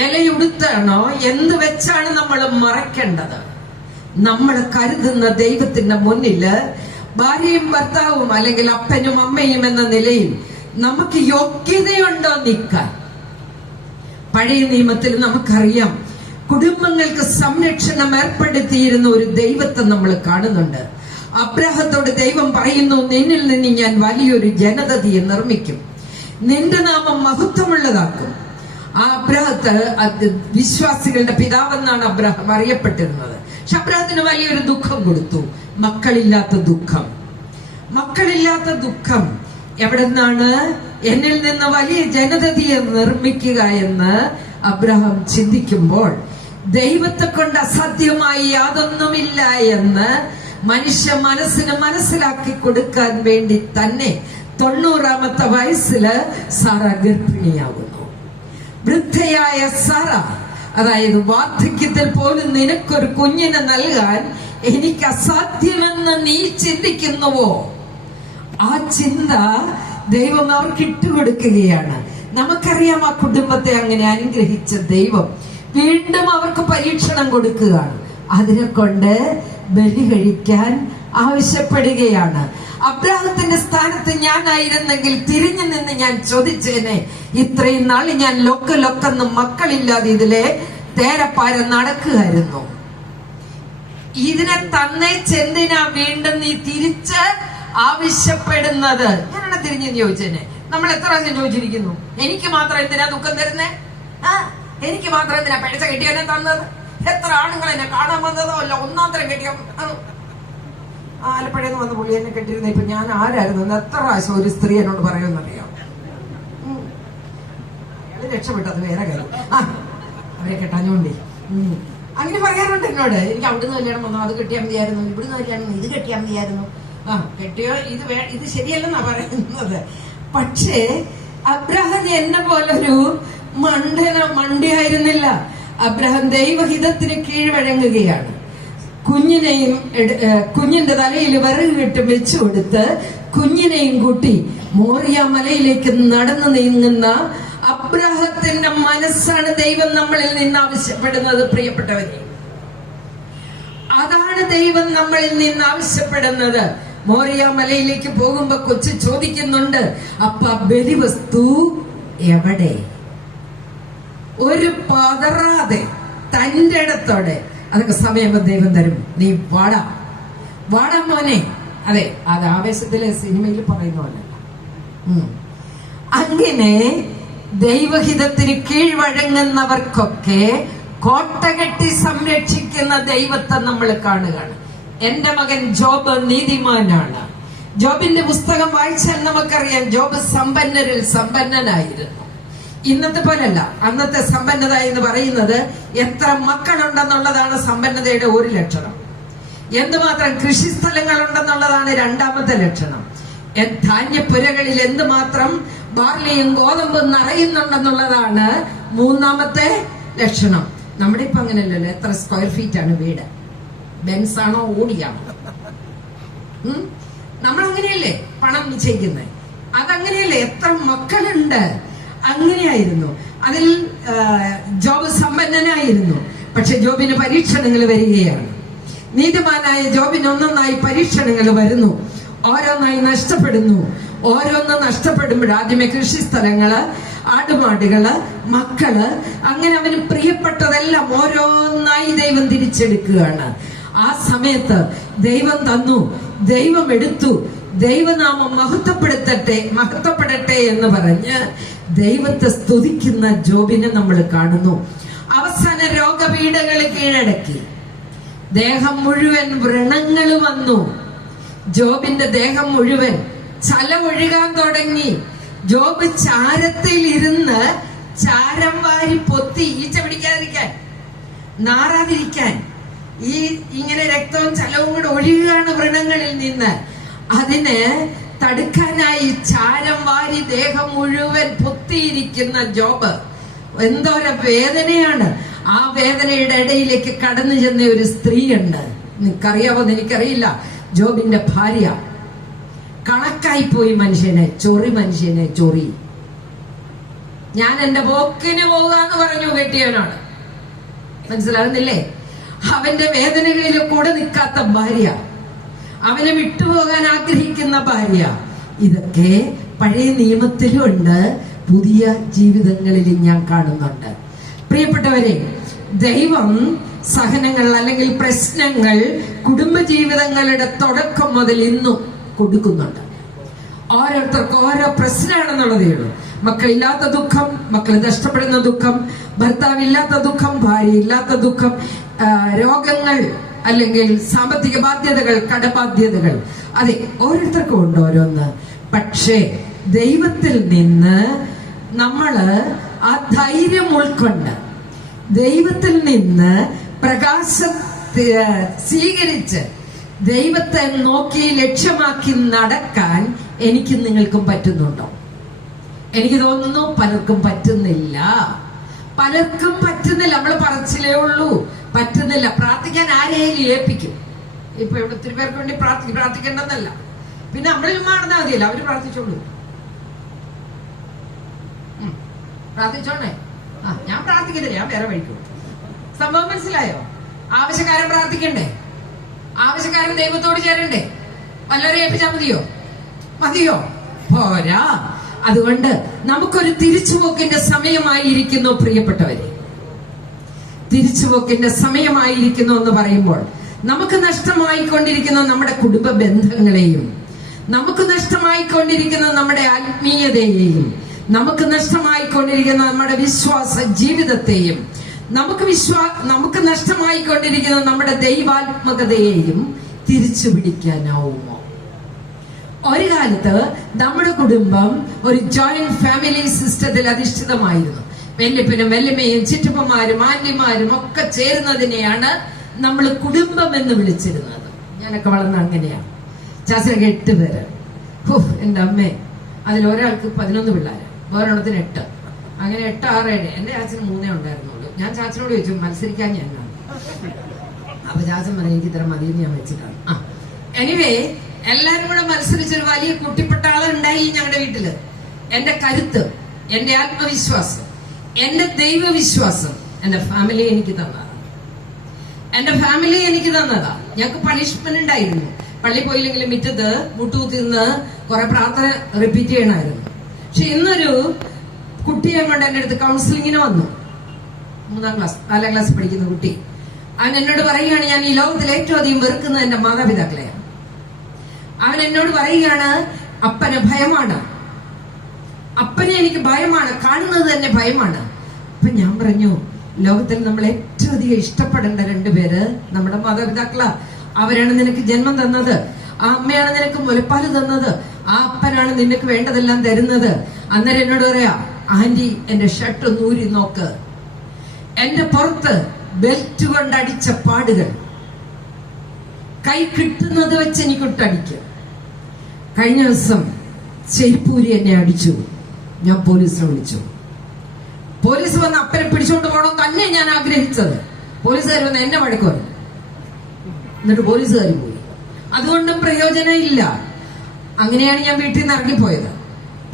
ഇലയുടുത്താണോ? എന്ത് വെച്ചാണ് നമ്മൾ മറയ്ക്കേണ്ടത്? നമ്മൾ കരുതുന്ന ദൈവത്തിന്റെ മുന്നില് ഭാര്യയും ഭർത്താവും അല്ലെങ്കിൽ അപ്പനും അമ്മയും എന്ന നിലയിൽ നമുക്ക് യോഗ്യതയുണ്ടോ നിൽക്കാൻ? പഴയ നിയമത്തിൽ നമുക്കറിയാം, കുടുംബങ്ങൾക്ക് സംരക്ഷണം ഏർപ്പെടുത്തിയിരുന്ന ഒരു ദൈവത്തെ നമ്മൾ കാണുന്നുണ്ട്. അബ്രാഹത്തോട് ദൈവം പറയുന്നു, നിന്നിൽ നിന്ന് ഞാൻ വലിയൊരു ജനതയെ നിർമ്മിക്കും, നിന്റെ നാമം മഹത്വമുള്ളതാക്കും. ആ അബ്രാഹത്ത് വിശ്വാസികളുടെ പിതാവെന്നാണ് അബ്രാഹം അറിയപ്പെട്ടിരുന്നത്. പക്ഷെ അബ്രാഹത്തിന് വലിയൊരു ദുഃഖം കൊടുത്തു, മക്കളില്ലാത്ത ദുഃഖം. മക്കളില്ലാത്ത ദുഃഖം എവിടെ നിന്നാണ്? എന്നിൽ നിന്ന് വലിയ ജനതയെ നിർമ്മിക്കുക എന്ന് അബ്രഹാം ചിന്തിക്കുമ്പോൾ, ദൈവത്തെ കൊണ്ട് അസാധ്യമായി യാതൊന്നുമില്ല എന്ന് മനുഷ്യ മനസ്സിന് മനസ്സിലാക്കി കൊടുക്കാൻ വേണ്ടി തന്നെ 90ാമത്തെ വയസ്സില് സാറ ഗർഭിണിയാകുന്നു. വൃദ്ധയായ സാറ, അതായത് വാർദ്ധക്യത്തിൽ പോലും നിനക്കൊരു കുഞ്ഞിനെ നൽകാൻ എനിക്ക് അസാധ്യമെന്ന് നീ ചിന്തിക്കുന്നുവോ? ആ ചിന്ത ദൈവം അവർക്ക് ഇട്ടുകൊടുക്കുകയാണ്. നമുക്കറിയാം, ആ കുടുംബത്തെ അങ്ങനെ അനുഗ്രഹിച്ച ദൈവം വീണ്ടും അവർക്ക് പരീക്ഷണം കൊടുക്കുകയാണ്. അതിനെ കൊണ്ട് ബലി കഴിക്കാൻ ആവശ്യപ്പെടുകയാണ്. അബ്രാഹത്തിന്റെ സ്ഥാനത്ത് ഞാനായിരുന്നെങ്കിൽ തിരിഞ്ഞു നിന്ന് ഞാൻ ചോദിച്ചേനെ, ഇത്രയും നാൾ ഞാൻ ലൊക്കെന്ന് മക്കളില്ലാതെ ഇതിലെ തേരപ്പാര നടക്കുകയായിരുന്നു, ഇതിനെ തന്നേച്ചെന്തിനാ വീണ്ടും നീ തിരിച്ച് ആവശ്യപ്പെടുന്നത്? ഞാനാണ് തിരിഞ്ഞെന്ന് ചോദിച്ചേനെ. നമ്മൾ എത്ര പ്രാവശ്യം ചോദിച്ചിരിക്കുന്നു, എനിക്ക് മാത്രം എന്തിനാ ദുഃഖം തരുന്നേ? എനിക്ക് മാത്രം എന്തിനാ പൈസ കെട്ടിയവനെ തന്നത്? എത്ര ആണുങ്ങൾ എന്നെ കാണാൻ വന്നതോ അല്ല, ഒന്നാം തരം കെട്ടിയ ആലപ്പുഴന്ന് വന്ന പുള്ളി എന്നെ കെട്ടിയിരുന്ന ഇപ്പൊ ഞാൻ ആരായിരുന്നു എത്ര പ്രാവശ്യം ഒരു സ്ത്രീ എന്നോട് പറയുമെന്നറിയാം. അയാള് രക്ഷപ്പെട്ടത് വേറെ കാര്യം. അവരെ കെട്ടാഞ്ഞോണ്ടേ അങ്ങനെ പറയാറുണ്ട് എന്നോട്. എനിക്ക് അവിടുന്ന് കല്യാണം വന്നു, അത് കെട്ടിയാൽ മതിയായിരുന്നു, ഇവിടുന്ന് കല്യാണം ഇത് കെട്ടിയാൽ മതിയായിരുന്നു. കെട്ടിയോ ഇത് ശരിയല്ലെന്നാ പറയുന്നത്. പക്ഷേ അബ്രഹാം എന്നെ പോലൊരു മണ്ടിയായിരുന്നില്ല. അബ്രഹാം ദൈവഹിതത്തിന് കീഴ്വഴങ്ങുകയാണ്. കുഞ്ഞിന്റെ തലയിൽ വിറക് കെട്ട് വെച്ചു കൊടുത്ത് കുഞ്ഞിനെയും കൂട്ടി മോറിയ മലയിലേക്ക് നടന്നു നീങ്ങുന്ന അബ്രാഹത്തിന്റെ മനസ്സാണ് ദൈവം നമ്മളിൽ നിന്ന് ആവശ്യപ്പെടുന്നത്. പ്രിയപ്പെട്ടവരെ, അതാണ് ദൈവം നമ്മളിൽ നിന്ന് ആവശ്യപ്പെടുന്നത്. മോറിയ മലയിലേക്ക് പോകുമ്പോ കൊച്ചു ചോദിക്കുന്നുണ്ട്, അപ്പ ബലിവസ്തു എവിടെ? ഒരു പതറാതെ തന്റെ ഇടത്തോടെ, അതൊക്കെ സമയം ദൈവം തരും, നീ വാടാ മോനെ. അതെ, അത് ആവേശത്തിലെ സിനിമയിൽ പറയുന്ന പോലെ. അങ്ങനെ ദൈവഹിതത്തിന് കീഴ്വഴങ്ങുന്നവർക്കൊക്കെ കോട്ടകെട്ടി സംരക്ഷിക്കുന്ന ദൈവത്തെ നമ്മൾ കാണുകയാണ്. എന്റെ മകൻ ജോബ് നീതിമാനാണ്. ജോബിന്റെ പുസ്തകം വായിച്ചാൽ നമുക്കറിയാം, ജോബ് സമ്പന്നരിൽ സമ്പന്നനായിരുന്നു. ഇന്നത്തെ പോലല്ല. അന്നത്തെ സമ്പന്നത എന്ന് പറയുന്നത് എത്ര മക്കളുണ്ടെന്നുള്ളതാണ് സമ്പന്നതയുടെ ഒരു ലക്ഷണം. എന്തുമാത്രം കൃഷിസ്ഥലങ്ങൾ ഉണ്ടെന്നുള്ളതാണ് രണ്ടാമത്തെ ലക്ഷണം. ധാന്യപ്പുരകളിൽ എന്തുമാത്രം ബാർലിയും ഗോതമ്പും നിറയുന്നുണ്ടെന്നുള്ളതാണ് മൂന്നാമത്തെ ലക്ഷണം. നമ്മുടെ ഇപ്പൊ അങ്ങനെയല്ലല്ലോ. എത്ര സ്ക്വയർ ഫീറ്റ് ആണ് വീട്? ബെൻസ് ആണോ ഓടിയാണോ? നമ്മളങ്ങനെയല്ലേ പണം നിശ്ചയിക്കുന്നത്? അതങ്ങനെയല്ലേ? എത്ര മക്കളുണ്ട്? അങ്ങനെയായിരുന്നു. അതിൽ ജോബ് സമ്പന്നനായിരുന്നു. പക്ഷെ ജോബിന് പരീക്ഷണങ്ങൾ വരികയാണ്. നീതിമാനായ ജോബിന് ഒന്നൊന്നായി പരീക്ഷണങ്ങൾ വരുന്നു. ഓരോന്നായി നഷ്ടപ്പെടുന്നു. ഓരോന്ന് നഷ്ടപ്പെടുമ്പോൾ ആദ്യമേ കൃഷിസ്ഥലങ്ങള്, ആടുമാടുകള്, മക്കള്, അങ്ങനെ അവന് പ്രിയപ്പെട്ടതെല്ലാം ഓരോന്നായി ദൈവം തിരിച്ചെടുക്കുകയാണ്. ആ സമയത്ത് ദൈവം തന്നു, ദൈവം എടുത്തു, ദൈവനാമം മഹത്വപ്പെടട്ടെ എന്ന് പറഞ്ഞ് ദൈവത്തെ സ്തുതിക്കുന്ന ജോബിനെ നമ്മൾ കാണുന്നു. അവസാന രോഗപീഠകൾ കീഴടക്കി, ദേഹം മുഴുവൻ വ്രണങ്ങൾ വന്നു. ജോബിന്റെ ദേഹം മുഴുവൻ ചലമൊഴുകാൻ തുടങ്ങി. ജോബ് ചാരത്തിൽ ഇരുന്ന് ചാരം വാരി പൊത്തി, ഈച്ച പിടിക്കാതിരിക്കാൻ, നാറാതിരിക്കാൻ. ഇങ്ങനെ രക്തവും ചലവും കൂടെ ഒഴുകുകയാണ് വ്രണങ്ങളിൽ നിന്ന്. അതിന് തടുക്കാനായി ചാരം വാരി ദേഹം മുഴുവൻ പൊത്തിയിരിക്കുന്ന ജോബ്. എന്തോര വേദനയാണ്. ആ വേദനയുടെ ഇടയിലേക്ക് കടന്നു ചെന്ന ഒരു സ്ത്രീയുണ്ട്. നിനക്കറിയാവോന്ന് എനിക്കറിയില്ല. ജോബിന്റെ ഭാര്യ. കണക്കായി പോയി മനുഷ്യനെ ചൊറി. ഞാൻ എന്റെ പോക്കിന് പോകാന്ന് പറഞ്ഞു കെട്ടിയവനാണ്. മനസ്സിലാകുന്നില്ലേ? അവന്റെ വേദനകളിൽ കൂടെ നിൽക്കാത്ത ഭാര്യ, അവനെ വിട്ടുപോകാൻ ആഗ്രഹിക്കുന്ന ഭാര്യ. ഇതൊക്കെ പഴയ നിയമത്തിലുണ്ട്, പുതിയ ജീവിതങ്ങളിലും ഞാൻ കാണുന്നുണ്ട്. പ്രിയപ്പെട്ടവരെ, ദൈവം സഹനങ്ങൾ അല്ലെങ്കിൽ പ്രശ്നങ്ങൾ കുടുംബജീവിതങ്ങളുടെ തുടക്കം മുതൽ ഇന്നും കൊടുക്കുന്നുണ്ട്. ഓരോരുത്തർക്കും ഓരോ പ്രശ്നമാണെന്നുള്ളതേ ഉള്ളൂ. മക്കളില്ലാത്ത ദുഃഖം, മക്കൾ നഷ്ടപ്പെടുന്ന ദുഃഖം, ഭർത്താവില്ലാത്ത ദുഃഖം, ഭാര്യയില്ലാത്ത ദുഃഖം, രോഗങ്ങൾ, അല്ലെങ്കിൽ സാമ്പത്തിക ബാധ്യതകൾ, കടബാധ്യതകൾ. അതെ, ഓരോരുത്തർക്കും ഉണ്ട് ഓരോന്ന്. പക്ഷേ ദൈവത്തിൽ നിന്ന് നമ്മള് ആ ധൈര്യം ഉൾക്കൊണ്ട്, ദൈവത്തിൽ നിന്ന് പ്രകാശം സ്വീകരിച്ച് ദൈവത്തെ നോക്കി ലക്ഷ്യമാക്കി നടക്കാൻ എനിക്കും നിങ്ങൾക്കും പറ്റുന്നുണ്ടോ? എനിക്ക് തോന്നുന്നു പലർക്കും പറ്റുന്നില്ല. നമ്മൾ പറച്ചിലേ ഉള്ളൂ, പറ്റുന്നില്ല. പ്രാർത്ഥിക്കാൻ ആരെയും ഏൽപ്പിക്കും. ഇപ്പൊ ഇവിടെ ഒത്തിരി പേർക്ക് വേണ്ടി പ്രാർത്ഥിക്കേണ്ടെന്നല്ല, പിന്നെ നമ്മൾ ചുമ്മാ നടന്നാൽ മതിയല്ല, അവര് പ്രാർത്ഥിച്ചോളൂ. പ്രാർത്ഥിച്ചോണേ. ഞാൻ പ്രാർത്ഥിക്കുന്നില്ല, ഞാൻ വേറെ വഴിക്കും. സംഭവം മനസ്സിലായോ? ആവശ്യക്കാരൻ പ്രാർത്ഥിക്കണ്ടേ? ആവശ്യക്കാരൻ ദൈവത്തോട് ചേരണ്ടേ? വല്ലവരെ ഏൽപ്പിച്ചാൽ മതിയോ? പോരാ. അതുകൊണ്ട് നമുക്കൊരു തിരിച്ചുപോക്കിന്റെ സമയമായിരിക്കുന്നു പ്രിയപ്പെട്ടവരെ. തിരിച്ചുപോക്കിന്റെ സമയമായിരിക്കുന്നു എന്ന് പറയുമ്പോൾ നമുക്ക് നഷ്ടമായിക്കൊണ്ടിരിക്കുന്ന നമ്മുടെ കുടുംബ ബന്ധങ്ങളെയും, നമുക്ക് നഷ്ടമായിക്കൊണ്ടിരിക്കുന്ന നമ്മുടെ ആത്മീയതയെയും, നമുക്ക് നഷ്ടമായിക്കൊണ്ടിരിക്കുന്ന നമ്മുടെ വിശ്വാസ ജീവിതത്തെയും, നമുക്ക് നഷ്ടമായിക്കൊണ്ടിരിക്കുന്ന നമ്മുടെ ദൈവാത്മകതയെയും തിരിച്ചു പിടിക്കാനാവുമോ? ഒരു കാലത്ത് നമ്മുടെ കുടുംബം ഒരു ജോയിന്റ് ഫാമിലി സിസ്റ്റത്തിൽ അധിഷ്ഠിതമായിരുന്നു. വല്യപ്പനും വല്യമ്മയും ചുറ്റുപ്പന്മാരും ആന്റിമാരും ഒക്കെ ചേരുന്നതിനെയാണ് നമ്മൾ കുടുംബം എന്ന് വിളിച്ചിരുന്നത്. ഞാനൊക്കെ വളർന്ന അങ്ങനെയാണ്. ചാച്ചനൊക്കെ 8 പേര്. എന്റെ അമ്മേ, അതിലൊരാൾക്ക് 11 പിള്ളേര്, വേറൊരെണ്ണത്തിന് 8. അങ്ങനെ 8, 6, 7. എന്റെ ചാച്ചന് 3 ഉണ്ടായിരുന്നുള്ളൂ. ഞാൻ ചാച്ചനോട് ചോദിച്ചു, മത്സരിക്കാൻ ഞാൻ അപ്പൊ ജാസൻ പറഞ്ഞു എനിക്ക് ഇത്ര മതിയെന്ന് ഞാൻ വെച്ചിട്ടാണ്. എനിവേ എല്ലാരും കൂടെ മത്സരിച്ചൊരു വലിയ കുട്ടിപ്പട്ടാളം ഉണ്ടായി ഞങ്ങളുടെ വീട്ടില്. എന്റെ കരുത്ത്, എന്റെ ആത്മവിശ്വാസം, എന്റെ ദൈവവിശ്വാസം എന്റെ ഫാമിലി എനിക്ക് തന്നതാണ്. ഞങ്ങൾക്ക് പണിഷ്മെന്റ് ഉണ്ടായിരുന്നു. പള്ളി പോയില്ലെങ്കിലും മിറ്റത്ത് മുട്ടുകുത്തി നിന്ന് കുറെ പ്രാർത്ഥന റിപ്പീറ്റ് ചെയ്യണമായിരുന്നു. പക്ഷെ ഇന്നൊരു കുട്ടിയെ കൊണ്ട് എന്റെ അടുത്ത് കൗൺസിലിങ്ങിന് വന്നു. 4ാം ക്ലാസ് പഠിക്കുന്ന കുട്ടി. അവൻ എന്നോട് പറയുകയാണ്, ഞാൻ ഈ ലോകത്തിൽ ഏറ്റവും അധികം വെറുക്കുന്നത് എന്റെ മാതാപിതാക്കളെയാണ്. അവൻ എന്നോട് പറയുകയാണ്, അപ്പനെ ഭയമാണ്, അപ്പനെ എനിക്ക് ഭയമാണ്, കാണുന്നത് തന്നെ ഭയമാണ്. അപ്പൊ ഞാൻ പറഞ്ഞു, ലോകത്തിൽ നമ്മൾ ഏറ്റവും അധികം ഇഷ്ടപ്പെടേണ്ട 2 പേര് നമ്മുടെ മാതാപിതാക്കളാ. അവരാണ് നിനക്ക് ജന്മം തന്നത്, ആ അമ്മയാണ് നിനക്ക് മുലപ്പാല് തന്നത്, ആ അപ്പനാണ് നിനക്ക് വേണ്ടതെല്ലാം തരുന്നത്. അന്നേരം എന്നോട് പറയാ, ആന്റി എന്റെ ഷർട്ട് ഒന്ന് ഊരി നോക്ക്, എന്റെ പുറത്ത് ബെൽറ്റ് കൊണ്ടടിച്ച പാടുകൾ, കൈ കിട്ടുന്നത് വെച്ച് എനിക്കിട്ടടിക്കും. കഴിഞ്ഞ ദിവസം ചെരുപ്പൂരി എന്നെ അടിച്ചു. ഞാൻ പോലീസിനെ വിളിച്ചു. പോലീസ് വന്ന് അപ്പനെ പിടിച്ചോണ്ട് പോകണം തന്നെ ഞാൻ ആഗ്രഹിച്ചത്. പോലീസുകാർ വന്ന് എന്നെ വഴക്ക് പറഞ്ഞു. എന്നിട്ട് പോലീസുകാർ പോയി. അതുകൊണ്ടും പ്രയോജനം ഇല്ല. അങ്ങനെയാണ് ഞാൻ വീട്ടിൽ നിന്ന് ഇറങ്ങിപ്പോയത്.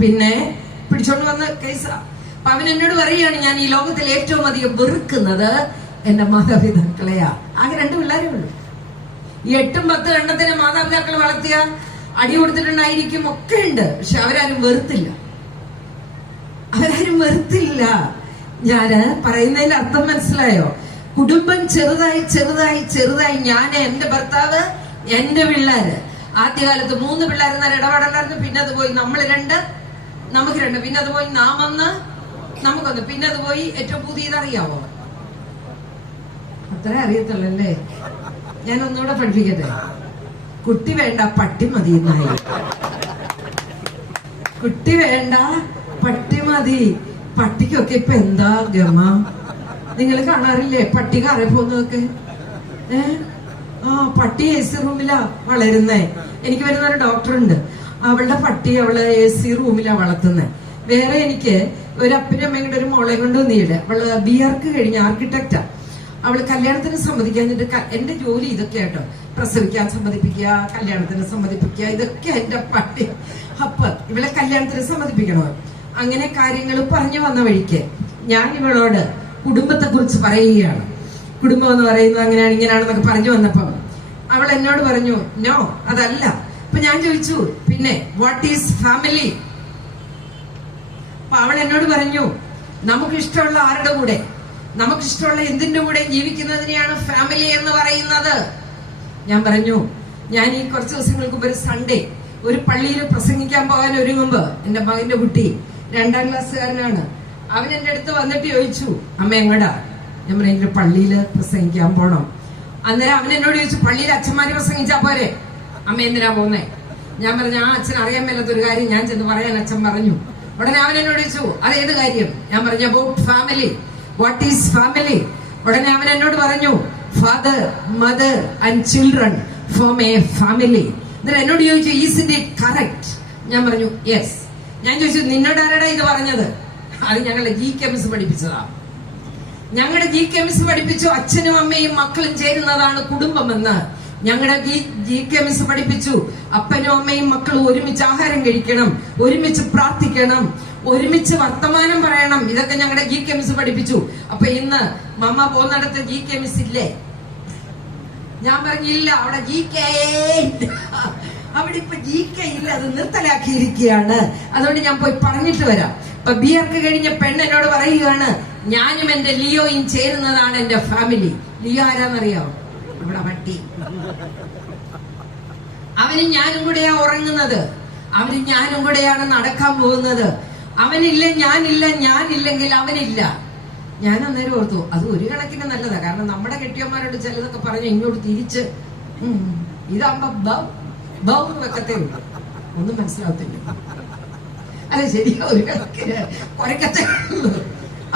പിന്നെ പിടിച്ചോണ്ട് വന്ന കേസാ. അപ്പൊ അവൻ എന്നോട് പറയുകയാണ്, ഞാൻ ഈ ലോകത്തിൽ ഏറ്റവും അധികം വെറുക്കുന്നത് എന്റെ മാതാപിതാക്കളെയാ. ആകെ 2 പിള്ളേരേ ഉള്ളൂ. ഈ 8-10 എണ്ണത്തിന് മാതാപിതാക്കൾ വളർത്തിയ അടി കൊടുത്തിട്ടുണ്ടായിരിക്കും, ഒക്കെ ഉണ്ട്. പക്ഷെ അവരാരും വെറുത്തില്ല. ഞാന് പറയുന്നതിന്റെ അർത്ഥം മനസ്സിലായോ? കുടുംബം ചെറുതായി ഞാൻ, എന്റെ ഭർത്താവ്, എന്റെ പിള്ളേര്. ആദ്യകാലത്ത് 3 പിള്ളേരെന്നാൽ ഇടപാടുണ്ടായിരുന്നു. പിന്നെ അത് പോയി നമ്മൾ 2, നമുക്ക് 2, പിന്നെ അത് പോയി നാം 1, നമുക്കൊന്ന്, പിന്നെ അത് പോയി ഏറ്റവും പുതിയതറിയാവോ? അത്രേ അറിയത്തുള്ളല്ലേ. ഞാൻ ഒന്നുകൂടെ പഠിപ്പിക്കട്ടെ. കുട്ടി വേണ്ട, പട്ടി മതി എന്നായി. കുട്ടി വേണ്ട, പട്ടി മതി. പട്ടിക്കൊക്കെ ഇപ്പൊ എന്താ ഗമ, നിങ്ങൾ കാണാറില്ലേ? പട്ടി കറി പോകുന്നതൊക്കെ. പട്ടി AC റൂമിലാ വളരുന്നേ. എനിക്ക് വരുന്ന ഒരു ഡോക്ടറുണ്ട്, അവളുടെ പട്ടി അവള് AC റൂമിലാ വളർത്തുന്നേ. വേറെ എനിക്ക് ഒരു അപ്പനും അമ്മയും കൂടെ ഒരു മോളെ കൊണ്ട് വന്നിട്ട്, അവള് BArch കഴിഞ്ഞ ആർക്കിടെക്റ്റാ. അവള് കല്യാണത്തിന് സമ്മതിക്കാഞ്ഞിട്ട്, എന്റെ ജോലി ഇതൊക്കെ കേട്ടോ, പ്രസവിക്കാൻ സമ്മതിപ്പിക്കുക, കല്യാണത്തിന് സമ്മതിപ്പിക്കുക, ഇതൊക്കെ എന്റെ പട്ടി. അപ്പൊ ഇവളെ കല്യാണത്തിന് സമ്മതിപ്പിക്കണോ? അങ്ങനെ കാര്യങ്ങൾ പറഞ്ഞു വന്ന വഴിക്ക് ഞാൻ ഇവളോട് കുടുംബത്തെ കുറിച്ച് പറയുകയാണ്. കുടുംബം എന്ന് പറയുന്നത് അങ്ങനെയാണ് ഇങ്ങനെയാണെന്നൊക്കെ പറഞ്ഞു വന്നപ്പം അവൾ എന്നോട് പറഞ്ഞു, നോ അതല്ല. അപ്പൊ ഞാൻ ചോദിച്ചു, പിന്നെ വാട്ട് ഈസ് ഫാമിലി? അപ്പൊ അവൾ എന്നോട് പറഞ്ഞു, നമുക്കിഷ്ടമുള്ള ആരുടെ കൂടെ, നമുക്കിഷ്ടമുള്ള എന്തിന്റെ കൂടെ ജീവിക്കുന്നതിനെയാണ് ഫാമിലി എന്ന് പറയുന്നത്. ഞാൻ പറഞ്ഞു, ഞാൻ ഈ കുറച്ച് ദിവസങ്ങൾക്ക് മുമ്പ് ഒരു സൺഡേ ഒരു പള്ളിയിൽ പ്രസംഗിക്കാൻ പോകാൻ ഒരുങ്ങുമ്പോ എന്റെ മകന്റെ കുട്ടി 2ാം ക്ലാസ്സുകാരനാണ്. അവൻ എന്റെ അടുത്ത് വന്നിട്ട് ചോദിച്ചു, അമ്മ എങ്ങടാ? ഞാൻ പറഞ്ഞു, പള്ളിയിൽ പ്രസംഗിക്കാൻ പോണം. അന്നേരം അവൻ എന്നോട് ചോദിച്ചു, പള്ളിയിൽ അച്ഛന്മാര് പ്രസംഗിച്ചാ പോരെ, അമ്മ എന്തിനാ പോന്നേ? ഞാൻ പറഞ്ഞു, ആ അച്ഛൻ അറിയാൻ മേലാത്തൊരു കാര്യം ഞാൻ ചെന്ന് പറയാൻ അച്ഛൻ പറഞ്ഞു. ഉടനെ അവൻ എന്നോട് ചോദിച്ചു, അതേത് കാര്യം? ഞാൻ പറഞ്ഞു, about family. What is family? ഉടനെ അവൻ എന്നോട് പറഞ്ഞു, father, mother and children form A family. എന്നിട്ട് എന്നോട് ചോദിച്ചു, ഈസ് ഇറ്റ് കറക്റ്റ്? ഞാൻ പറഞ്ഞു, യെസ്. ഞാൻ ചോദിച്ചു, നിന്നോട് ആരാടാ ഇത് പറഞ്ഞത്? അത് ഞങ്ങളുടെ GK പഠിപ്പിച്ചതാ. ഞങ്ങളുടെ GK പഠിപ്പിച്ചു, അച്ഛനും അമ്മയും മക്കളും ചേരുന്നതാണ് കുടുംബമെന്ന്. ഞങ്ങളുടെ GK പഠിപ്പിച്ചു, അപ്പനും അമ്മയും മക്കളും ഒരുമിച്ച് ആഹാരം കഴിക്കണം, ഒരുമിച്ച് പ്രാർത്ഥിക്കണം, ഒരുമിച്ച് വർത്തമാനം പറയണം. ഇതൊക്കെ ഞങ്ങളുടെ GK പഠിപ്പിച്ചു. അപ്പൊ ഇന്ന് മമ്മ പോകുന്നിടത്ത് GK ഇല്ലേ? ഞാൻ പറഞ്ഞില്ല, അവിടെ GK അവിടെ ഇപ്പൊ GK ഇല്ല, അത് നിർത്തലാക്കിയിരിക്കുകയാണ്. അതുകൊണ്ട് ഞാൻ പോയി പറഞ്ഞിട്ട് വരാം. ഇപ്പൊ BArch കഴിഞ്ഞ പെണ്ണെന്നോട് പറയുകയാണ്, ഞാനും എന്റെ ലിയോയും ചേരുന്നതാണ് എന്റെ ഫാമിലി. ലിയോ ആരാന്നറിയാവോ? ഇവിടെ പട്ടി. അവനും ഞാനും കൂടെയാ ഉറങ്ങുന്നത്, അവനും ഞാനും കൂടെയാണ് നടക്കാൻ പോകുന്നത്. അവനില്ല ഞാനില്ല, ഞാനില്ലെങ്കിൽ അവനില്ല. ഞാൻ അന്നേരം ഓർത്തു, അത് ഒരു കണക്കിന് നല്ലതാ. കാരണം നമ്മുടെ കെട്ടിയന്മാരോട് ചിലതൊക്കെ പറഞ്ഞു ഇങ്ങോട്ട് തിരിച്ച് ഇതാകുമ്പോ വെക്കത്തേ ഉള്ളൂ, ഒന്നും മനസ്സിലാവത്തില്ല. അല്ല ശരിയാ, ഒരു കണക്കിന് കുറയ്ക്കത്തേ ഉള്ളൂ.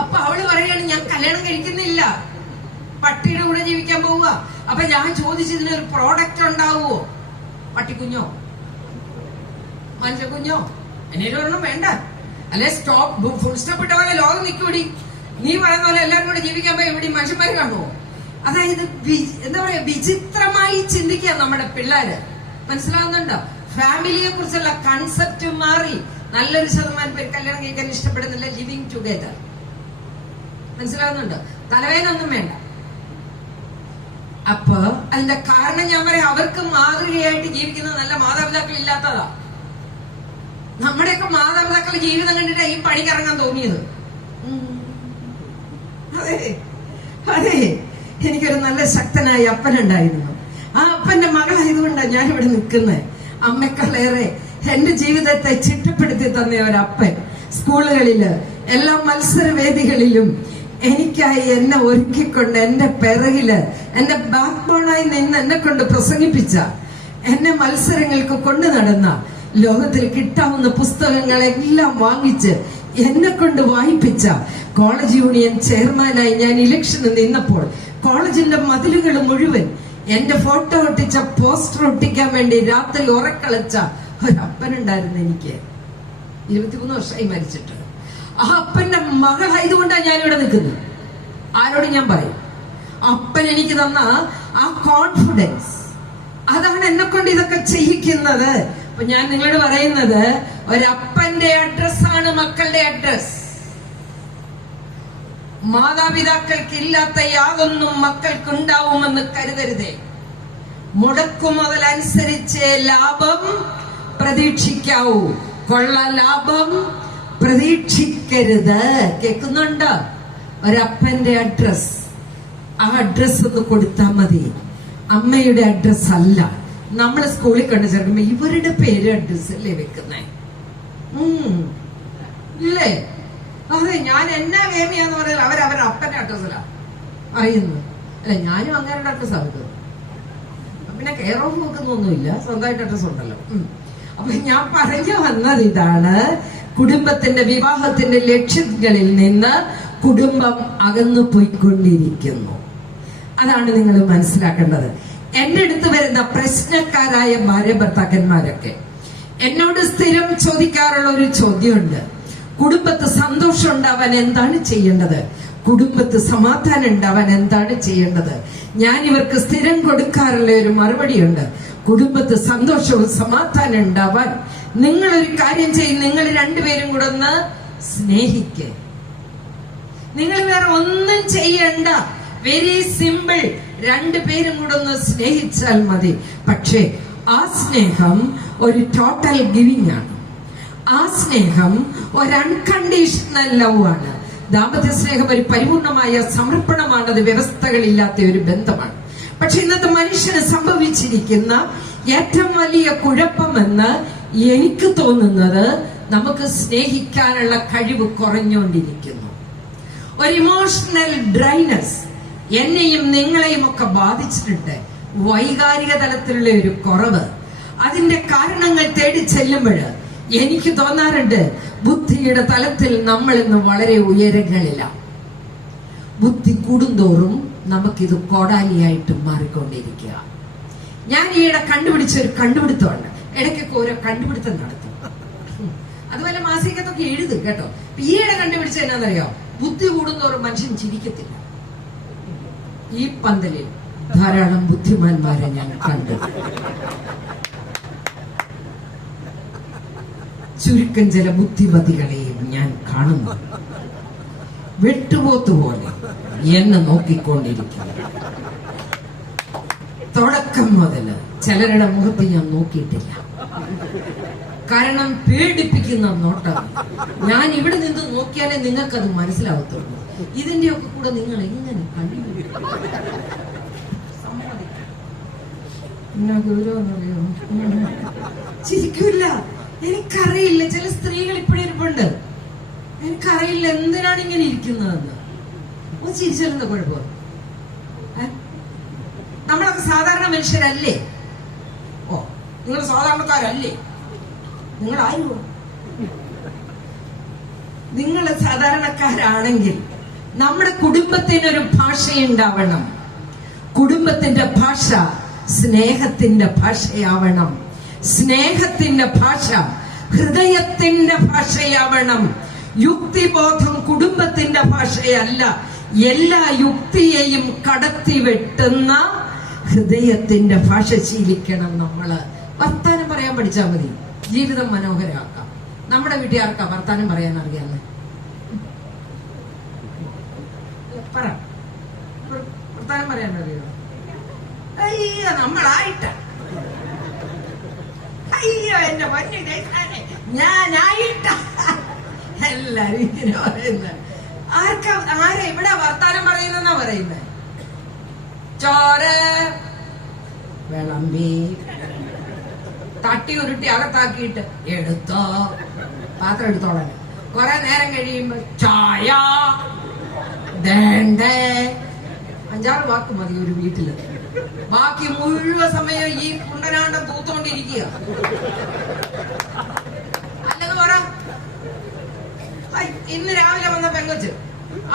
അപ്പൊ അവള് പറയാണ്, ഞാൻ കല്യാണം കഴിക്കുന്നില്ല, പട്ടിയുടെ കൂടെ ജീവിക്കാൻ പോവുക. അപ്പൊ ഞാൻ ചോദിച്ചു, ഇതിനൊരു പ്രോഡക്റ്റ് ഉണ്ടാവുമോ? പട്ടിക്കുഞ്ഞോ മനുഷ്യക്കുഞ്ഞോ? എന്നേലും ഒരെണ്ണം വേണ്ട. അല്ലെ സ്റ്റോപ്പ് ഫുൾ സ്റ്റോപ്പ് ഇട്ട പോലെ ലോകം നിൽക്കൂടി. നീ പറയുന്ന പോലെ എല്ലാവരും കൂടെ ജീവിക്കാൻ പോയി എവിടെ മനുഷ്യന്മാര് കാണുമോ? അതായത് എന്താ പറയാ, വിചിത്രമായി ചിന്തിക്കുക നമ്മുടെ പിള്ളേര്. മനസ്സിലാവുന്നുണ്ടോ? ഫാമിലിയെ കുറിച്ചുള്ള കൺസെപ്റ്റ് മാറി. നല്ലൊരു ശതമാനം പേര് കല്യാണം കഴിക്കാൻ ഇഷ്ടപ്പെടുന്നില്ല, ലിവിങ് ടുഗദർ. മനസ്സിലാവുന്നുണ്ടോ? തലവേദനൊന്നും വേണ്ട. അപ്പൊ അതിന്റെ കാരണം ഞാൻ പറയാം, അവർക്ക് മാതൃകയായിട്ട് ജീവിക്കുന്ന നല്ല മാതാപിതാക്കൾ ഇല്ലാത്തതാ. നമ്മുടെയൊക്കെ മാതാപിതാക്കളുടെ ജീവിതം കണ്ടിട്ട് ഈ പണിക്കിറങ്ങാൻ തോന്നിയത്. അതെ അതെ, എനിക്കൊരു നല്ല ശക്തനായ അപ്പനുണ്ടായിരുന്നു. ആ അപ്പന്റെ മകളായതുകൊണ്ടാണ് ഞാനിവിടെ നിൽക്കുന്നത്. അമ്മക്കളേറെ എന്റെ ജീവിതത്തെ ചിട്ടപ്പെടുത്തി തന്ന ഒരപ്പൻ. സ്കൂളുകളില് എല്ലാ മത്സരവേദികളിലും എനിക്കായി എന്നെ ഒരുക്കിക്കൊണ്ട് എന്റെ പിറകില് എന്റെ ബാക്ക് ബോണായി നിന്ന് എന്നെ കൊണ്ട് പ്രസംഗിപ്പിച്ച, എന്നെ മത്സരങ്ങൾക്ക് കൊണ്ടു നടന്ന, ലോകത്തിൽ കിട്ടാവുന്ന പുസ്തകങ്ങളെല്ലാം വാങ്ങിച്ച് എന്നെ കൊണ്ട് വായിപ്പിച്ച, കോളേജ് യൂണിയൻ ചെയർമാനായി ഞാൻ ഇലക്ഷന് നിന്നപ്പോൾ കോളേജിന്റെ മതിലുകൾ മുഴുവൻ എന്റെ ഫോട്ടോ ഒട്ടിച്ച പോസ്റ്റർ ഒട്ടിക്കാൻ വേണ്ടി രാത്രി ഉറക്കളച്ച ഒരപ്പനുണ്ടായിരുന്നു എനിക്ക്. 23 വർഷമായി മരിച്ചിട്ട്. ആ അപ്പന്റെ മകളായതുകൊണ്ടാണ് ഞാനിവിടെ നിൽക്കുന്നത്. ആരോട് ഞാൻ പറയും? അപ്പൻ എനിക്ക് തന്ന ആ കോൺഫിഡൻസ്, അതാണ് എന്നെ കൊണ്ട് ഇതൊക്കെ ചെയ്യിക്കുന്നത്. അപ്പൊ ഞാൻ നിങ്ങളോട് പറയുന്നത്, ഒരപ്പന്റെ അഡ്രസ്സാണ് മക്കളുടെ അഡ്രസ്. മാതാപിതാക്കൾക്കില്ലാത്ത യാതൊന്നും മക്കൾക്കുണ്ടാവുമെന്ന് കരുതരുതേ. മുടക്കുമുതലനുസരിച്ച് ലാഭം പ്രതീക്ഷിക്കാവൂ, കൊള്ള ലാഭം പ്രതീക്ഷിക്കരുത്. കേൾക്കുന്നുണ്ടോ? ഒരപ്പന്റെ അഡ്രസ്, ആ അഡ്രസ് ഒന്ന് കൊടുത്താൽ മതി. അമ്മയുടെ അഡ്രസ് അല്ല. നമ്മൾ സ്കൂളിൽ കണ്ടു ചേർക്കുമ്പോ ഇവരുടെ പേര് അഡ്രസ് അല്ലേ വെക്കുന്നേ? ഇല്ലേ? അതെ, ഞാൻ എന്നാ വേമിയാന്ന് പറഞ്ഞാൽ അവരവരുടെ അപ്പന്റെ അഡ്രസ്സിലാ അറിയുന്നു. അല്ല, ഞാനും അങ്ങനെ അഡ്രസ് ആവുന്നത്. പിന്നെ കെയർ ഓഫ് നോക്കുന്നൊന്നുമില്ല, സ്വന്തമായിട്ട് അഡ്രസ് ഉണ്ടല്ലോ. അപ്പൊ ഞാൻ പറഞ്ഞു വന്നത് ഇതാണ്, കുടുംബത്തിന്റെ വിവാഹത്തിന്റെ ലക്ഷ്യങ്ങളിൽ നിന്ന് കുടുംബം അകന്നു പോയിക്കൊണ്ടിരിക്കുന്നു. അതാണ് നിങ്ങൾ മനസ്സിലാക്കേണ്ടത്. എന്റെ അടുത്ത് വരുന്ന പ്രശ്നക്കാരായ ഭാര്യ ഭർത്താക്കന്മാരൊക്കെ എന്നോട് സ്ഥിരം ചോദിക്കാറുള്ള ഒരു ചോദ്യമുണ്ട്. കുടുംബത്ത് സന്തോഷം ഉണ്ടാവാൻ എന്താണ് ചെയ്യേണ്ടത്? കുടുംബത്ത് സമാധാനം ഉണ്ടാവാൻ എന്താണ് ചെയ്യേണ്ടത്? ഞാൻ ഇവർക്ക് സ്ഥിരം കൊടുക്കാറുള്ള ഒരു മറുപടിയുണ്ട്. കുടുംബത്ത് സന്തോഷവും സമാധാനം ഉണ്ടാവാൻ നിങ്ങളൊരു കാര്യം ചെയ്യും. നിങ്ങൾ രണ്ടുപേരും കൂടെ ഒന്ന് സ്നേഹിക്കുക. നിങ്ങൾ വേറെ ഒന്നും ചെയ്യണ്ട. Very simple. രണ്ടുപേരും കൂടെ ഒന്ന് സ്നേഹിച്ചാൽ മതി. പക്ഷേ ആ സ്നേഹം ഒരു ടോട്ടൽ ഗിവിംഗ് ആണ്. ആ സ്നേഹം ഒരു അൺകണ്ടീഷണൽ ലവ് ആണ്. ദാമ്പത്യ സ്നേഹം ഒരു പരിപൂർണമായ സമർപ്പണമാണ്. അത് വ്യവസ്ഥകളില്ലാത്ത ഒരു ബന്ധമാണ്. പക്ഷെ ഇന്നത്തെ മനുഷ്യന് സംഭവിച്ചിരിക്കുന്ന ഏറ്റവും വലിയ കുഴപ്പമെന്ന് എനിക്ക് തോന്നുന്നത്, നമുക്ക് സ്നേഹിക്കാനുള്ള കഴിവ് കുറഞ്ഞുകൊണ്ടിരിക്കുന്നു. ഒരു ഇമോഷണൽ ഡ്രൈനസ് എന്നെയും നിങ്ങളെയും ഒക്കെ ബാധിച്ചിട്ടുണ്ട്. വൈകാരിക തലത്തിലുള്ള ഒരു കുറവ്. അതിന്റെ കാരണങ്ങൾ തേടി ചെല്ലുമ്പോൾ എനിക്ക് തോന്നാറുണ്ട്, ബുദ്ധിയുടെ തലത്തിൽ നമ്മൾ ഇന്ന് വളരെ ഉയരങ്ങളിലാണ്. ബുദ്ധി കൂടുന്തോറും നമുക്കിത് കോടാലിയായിട്ട് മാറിക്കൊണ്ടിരിക്കുക. ഞാൻ ഈയിടെ കണ്ടുപിടിച്ച ഒരു കണ്ടുപിടുത്തമുണ്ട്. ഇടയ്ക്കൊക്കെ ഓരോ കണ്ടുപിടുത്തം നടത്തും. അതുപോലെ മാസികത്തൊക്കെ എഴുതും കേട്ടോ. ഈയിടെ കണ്ടുപിടിച്ച എന്നാന്നറിയോ? ബുദ്ധി കൂടുന്തോറും മനുഷ്യൻ ചിരിക്കത്തില്ല. ഈ പന്തലിൽ ധാരാളം ബുദ്ധിമാന്മാരെ ഞാൻ കണ്ടു. ചുരുക്കം ചില ബുദ്ധിമതികളെയും ഞാൻ കാണുന്നു. വെട്ടുപോത്തുപോലെ എന്നെ നോക്കിക്കൊണ്ടിരിക്കുന്നു. തുടക്കം മുതൽ ചിലരുടെ മുഖത്ത് ഞാൻ നോക്കിയിട്ടില്ല. കാരണം പേടിപ്പിക്കുന്ന നോട്ടം. ഞാൻ ഇവിടെ നിന്ന് നോക്കിയാലേ നിങ്ങൾക്കത് മനസ്സിലാവത്തുള്ളൂ. ഇതിന്റെയൊക്കെ കൂടെ നിങ്ങൾ എങ്ങനെ കഴിയും? ചിരിക്കൂല. എനിക്കറിയില്ല, ചില സ്ത്രീകൾ ഇപ്പോഴിരിപ്പുണ്ട്. എനിക്കറിയില്ല എന്തിനാണ് ഇങ്ങനെ ഇരിക്കുന്നതെന്ന്. ചിരിച്ചാലെന്താ കുഴപ്പം? നമ്മളൊക്കെ സാധാരണ മനുഷ്യരല്ലേ? ഓ, നിങ്ങൾ സാധാരണക്കാരല്ലേ? നിങ്ങൾ ആരും നിങ്ങൾ സാധാരണക്കാരാണെങ്കിൽ നമ്മുടെ കുടുംബത്തിനൊരു ഭാഷയുണ്ടാവണം. കുടുംബത്തിന്റെ ഭാഷ സ്നേഹത്തിന്റെ ഭാഷയാവണം. സ്നേഹത്തിന്റെ ഭാഷ ഹൃദയത്തിന്റെ ഭാഷയാവണം. യുക്തിബോധം കുടുംബത്തിന്റെ ഭാഷയല്ല. എല്ലാ യുക്തിയെയും കടത്തി വെട്ടുന്ന ഹൃദയത്തിന്റെ ഭാഷ ശീലിക്കണം. നമ്മള് വർത്താനം പറയാൻ പഠിച്ചാൽ മതി, ജീവിതം മനോഹരമാക്കാം. നമ്മുടെ വീട്ടുകാർക്കാ വർത്താനം പറയാൻ അറിയാന്ന് പറ, വർത്താനം പറയാൻ അറിയോ? അയ്യോ നമ്മളായിട്ട, അയ്യോ എന്റെ പൊന്നു കേൾക്കാനെ ഞാനായിട്ട, എല്ലാരും ഇങ്ങനെ പറയുന്നത്. ആരാ ഇവിടെ വർത്താനം പറയുന്നെന്നാ പറയുന്നത്? ചോറ് വിളമ്പി തട്ടി ഉരുട്ടി അകത്താക്കിയിട്ട് എടുത്തോ, പാത്രം എടുത്തോളാൻ. കുറെ നേരം കഴിയുമ്പോ ചായ ദേണ്ടേ, 5-6 വാക്ക് മതി ഒരു വീട്ടില്. ബാക്കി മുഴുവൻ സമയം ഈ കുണ്ടനാണ്ടം തൂത്തോണ്ടിരിക്കുക. അല്ലെന്ന് പറ. ഇന്ന് രാവിലെ വന്ന പെങ്കൊച്ച്,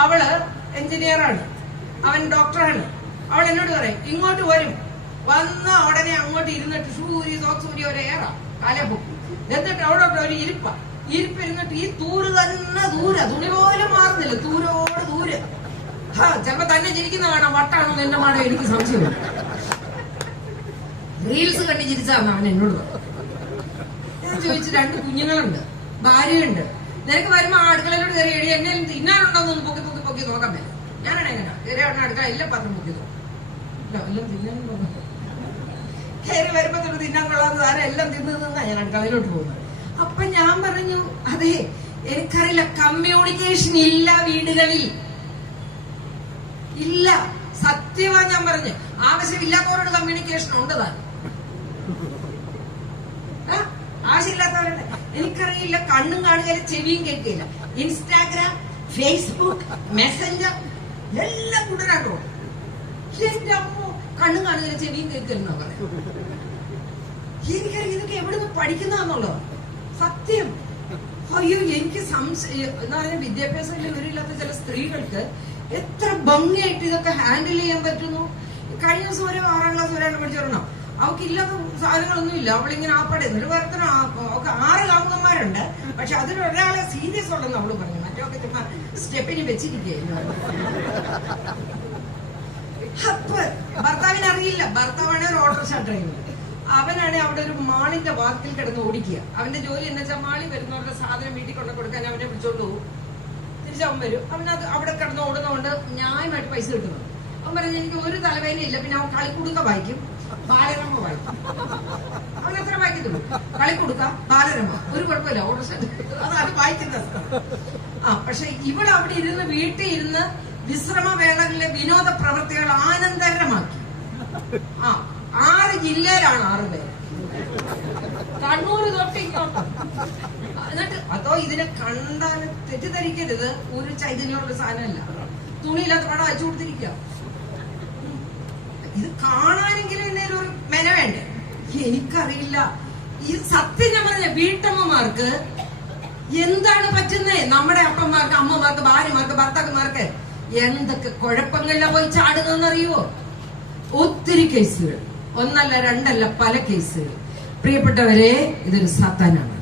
അവള് എഞ്ചിനീയറാണ്, അവൻ ഡോക്ടറാണ്. അവൾ എന്നോട് പറയും, ഇങ്ങോട്ട് വരും, വന്ന ഉടനെ അങ്ങോട്ട് ഇരുന്നിട്ട് ഷൂരി സോക്സൂരി ഒരു ഏറാ കാലേ പൊക്കും. എന്നിട്ട് അവിടെ ഒരു ഇരിപ്പിരുന്നിട്ട് ഈ തൂര് തന്നെ ദൂരെ, തുണി പോലും മാറുന്നില്ല, ദൂരോട് ദൂരെ. ചിലപ്പോ തന്നെ ചിരിക്കുന്ന കാണാം, വട്ടാണോ എന്റെ മാടോ എനിക്ക് സംശയമില്ല. റീൽസ് കണ്ട് ചിരിച്ചാണ് അവൻ എന്നോട്. ഞാൻ ചോദിച്ചു, 2 കുഞ്ഞുങ്ങളുണ്ട്, ഭാര്യയുണ്ട്, നിനക്ക് വരുമ്പോ ആ അടുക്കളയിലോട്ട് കയറി എടി എന്നെ തിന്നാനുണ്ടോന്ന് പൊക്കി പൊക്കി പൊക്കി നോക്കാൻ പറ്റും. ഞാനാണ് എങ്ങനെ കയറി അടുക്കള എല്ലാം പാത്രം പൊക്കി നോക്കും, എല്ലാം തിന്നാനും തോന്നുന്നു. കയറി വരുമ്പോ തൊട്ട് തിന്നാൻ കൊള്ളാന്ന് സാരം എല്ലാം തിന്നു നിന്നാ ഞാൻ അടുക്കളയിലോട്ട് പോകുന്നത്. അപ്പൊ ഞാൻ പറഞ്ഞു, അതെ എനിക്കറിയില്ല, കമ്മ്യൂണിക്കേഷൻ ഇല്ല വീടുകളിൽ, ഇല്ല. സത്യമാ ഞാൻ പറഞ്ഞു. ആവശ്യമില്ലാത്തവരോട് കമ്മ്യൂണിക്കേഷൻ ഉണ്ട് താൻ, ആവശ്യമില്ലാത്തവരുടെ. എനിക്കറിയില്ല, കണ്ണും കാണുകയില്ല, ചെവിയും കേൾക്കില്ല. ഇൻസ്റ്റാഗ്രാം, ഫേസ്ബുക്ക്, മെസ്സഞ്ചർ എല്ലാം കൂടരാട്ടോ. എന്റെ അമ്മോ, കണ്ണും കാണുകയില്ല, ചെവിയും കേൾക്കില്ലെന്നോ പറയാം. എനിക്കറിയാം ഇതൊക്കെ എവിടുന്ന് പഠിക്കുന്നതാന്നുള്ളത് സത്യം. അയ്യോ, എനിക്ക് സംശയം എന്ന് പറഞ്ഞാൽ വിദ്യാഭ്യാസം വിവരമില്ലാത്ത ചില സ്ത്രീകൾക്ക് എത്ര ഭംഗിയായിട്ട് ഇതൊക്കെ ഹാൻഡിൽ ചെയ്യാൻ പറ്റുന്നു. കഴിഞ്ഞ ദിവസം ഒരു 6ാം ക്ലാസ് വരെയാണ് പഠിച്ചിരണം, അവൾക്ക് ഇല്ലാത്ത സാധനങ്ങളൊന്നും ഇല്ല. അവളിങ്ങനെ ആപ്പാടെ എന്നിട്ട് വേർത്തന 6 കാമുകന്മാരുണ്ട്, പക്ഷെ അതിലൊരാളെ സീരിയസ് ഉള്ളെന്ന് അവള് പറഞ്ഞു, മറ്റൊക്കെ ചുമ്മാ സ്റ്റെപ്പിന് വെച്ചിരിക്കുകയായിരുന്നു. അപ്പൊ ഭർത്താവിന് അറിയില്ല, ഭർത്താവാണ് ഒരു ഓട്ടോറിക്ഷ ഡ്രൈവർ. അവനാണ് അവിടെ ഒരു മാളിന്റെ വാക്കിൽ കിടന്ന് ഓടിക്കുക. അവന്റെ ജോലി എന്ന് വെച്ചാൽ മാളി വരുന്നവരുടെ സാധനം വീട്ടിൽ കൊണ്ടു കൊടുക്കാൻ അവനെ വിളിച്ചോണ്ട് പോകും, തിരിച്ചവൻ വരും. അവനത് അവിടെ കിടന്ന് ഓടുന്നതുകൊണ്ട് ന്യായമായിട്ട് പൈസ കിട്ടുന്നു. അവൻ പറഞ്ഞു, എനിക്ക് ഒരു തലവേദനയില്ല. പിന്നെ അവൻ കളിക്കുടുക്ക വായിക്കും, ബാലരമ വായിക്കും. അവൻ എത്ര വായിക്കത്തുള്ളൂ? കളിക്കുടുക്ക, ബാലരമ, ഒരു കുഴപ്പമില്ല, ഓട്ടോറിക്ഷ അതാണ് വായിക്കുന്നത്. പക്ഷെ ഇവിടെ അവിടെ ഇരുന്ന് വീട്ടിൽ ഇരുന്ന് വിശ്രമവേളകളിലെ വിനോദ പ്രവൃത്തികൾ ആനന്ദകരമാക്കി. 6 ജില്ലയിലാണ് 6 പേര്, കണ്ണൂർ തൊട്ട് ഇങ്ങോട്ട്. എന്നിട്ട് അതോ ഇതിനെ കണ്ടാൽ തെറ്റിദ്ധരിക്കരുത്, ഒരു ചൈതന്യമുള്ള സാധനമല്ല, തുണിയില്ലാത്ത പടം അയച്ചു കൊടുത്തിരിക്കുക. ഇത് കാണാനെങ്കിലും എന്തെങ്കിലും ഒരു മെന വേണ്ടേ? എനിക്കറിയില്ല. ഈ സത്യം ഞാൻ പറഞ്ഞ വീട്ടമ്മമാർക്ക് എന്താണ് പറ്റുന്നേ? നമ്മുടെ അപ്പന്മാർക്ക്, അമ്മമാർക്ക്, ഭാര്യമാർക്ക്, ഭർത്താക്കന്മാർക്ക് എന്തൊക്കെ കുഴപ്പങ്ങളിലാ പോയി ചാടുന്നറിയുവോ? ഒത്തിരി കേസുകൾ, 1 അല്ല 2 അല്ല, പല കേസുകൾ. പ്രിയപ്പെട്ടവരെ, ഇതൊരു സാത്താനാണ്.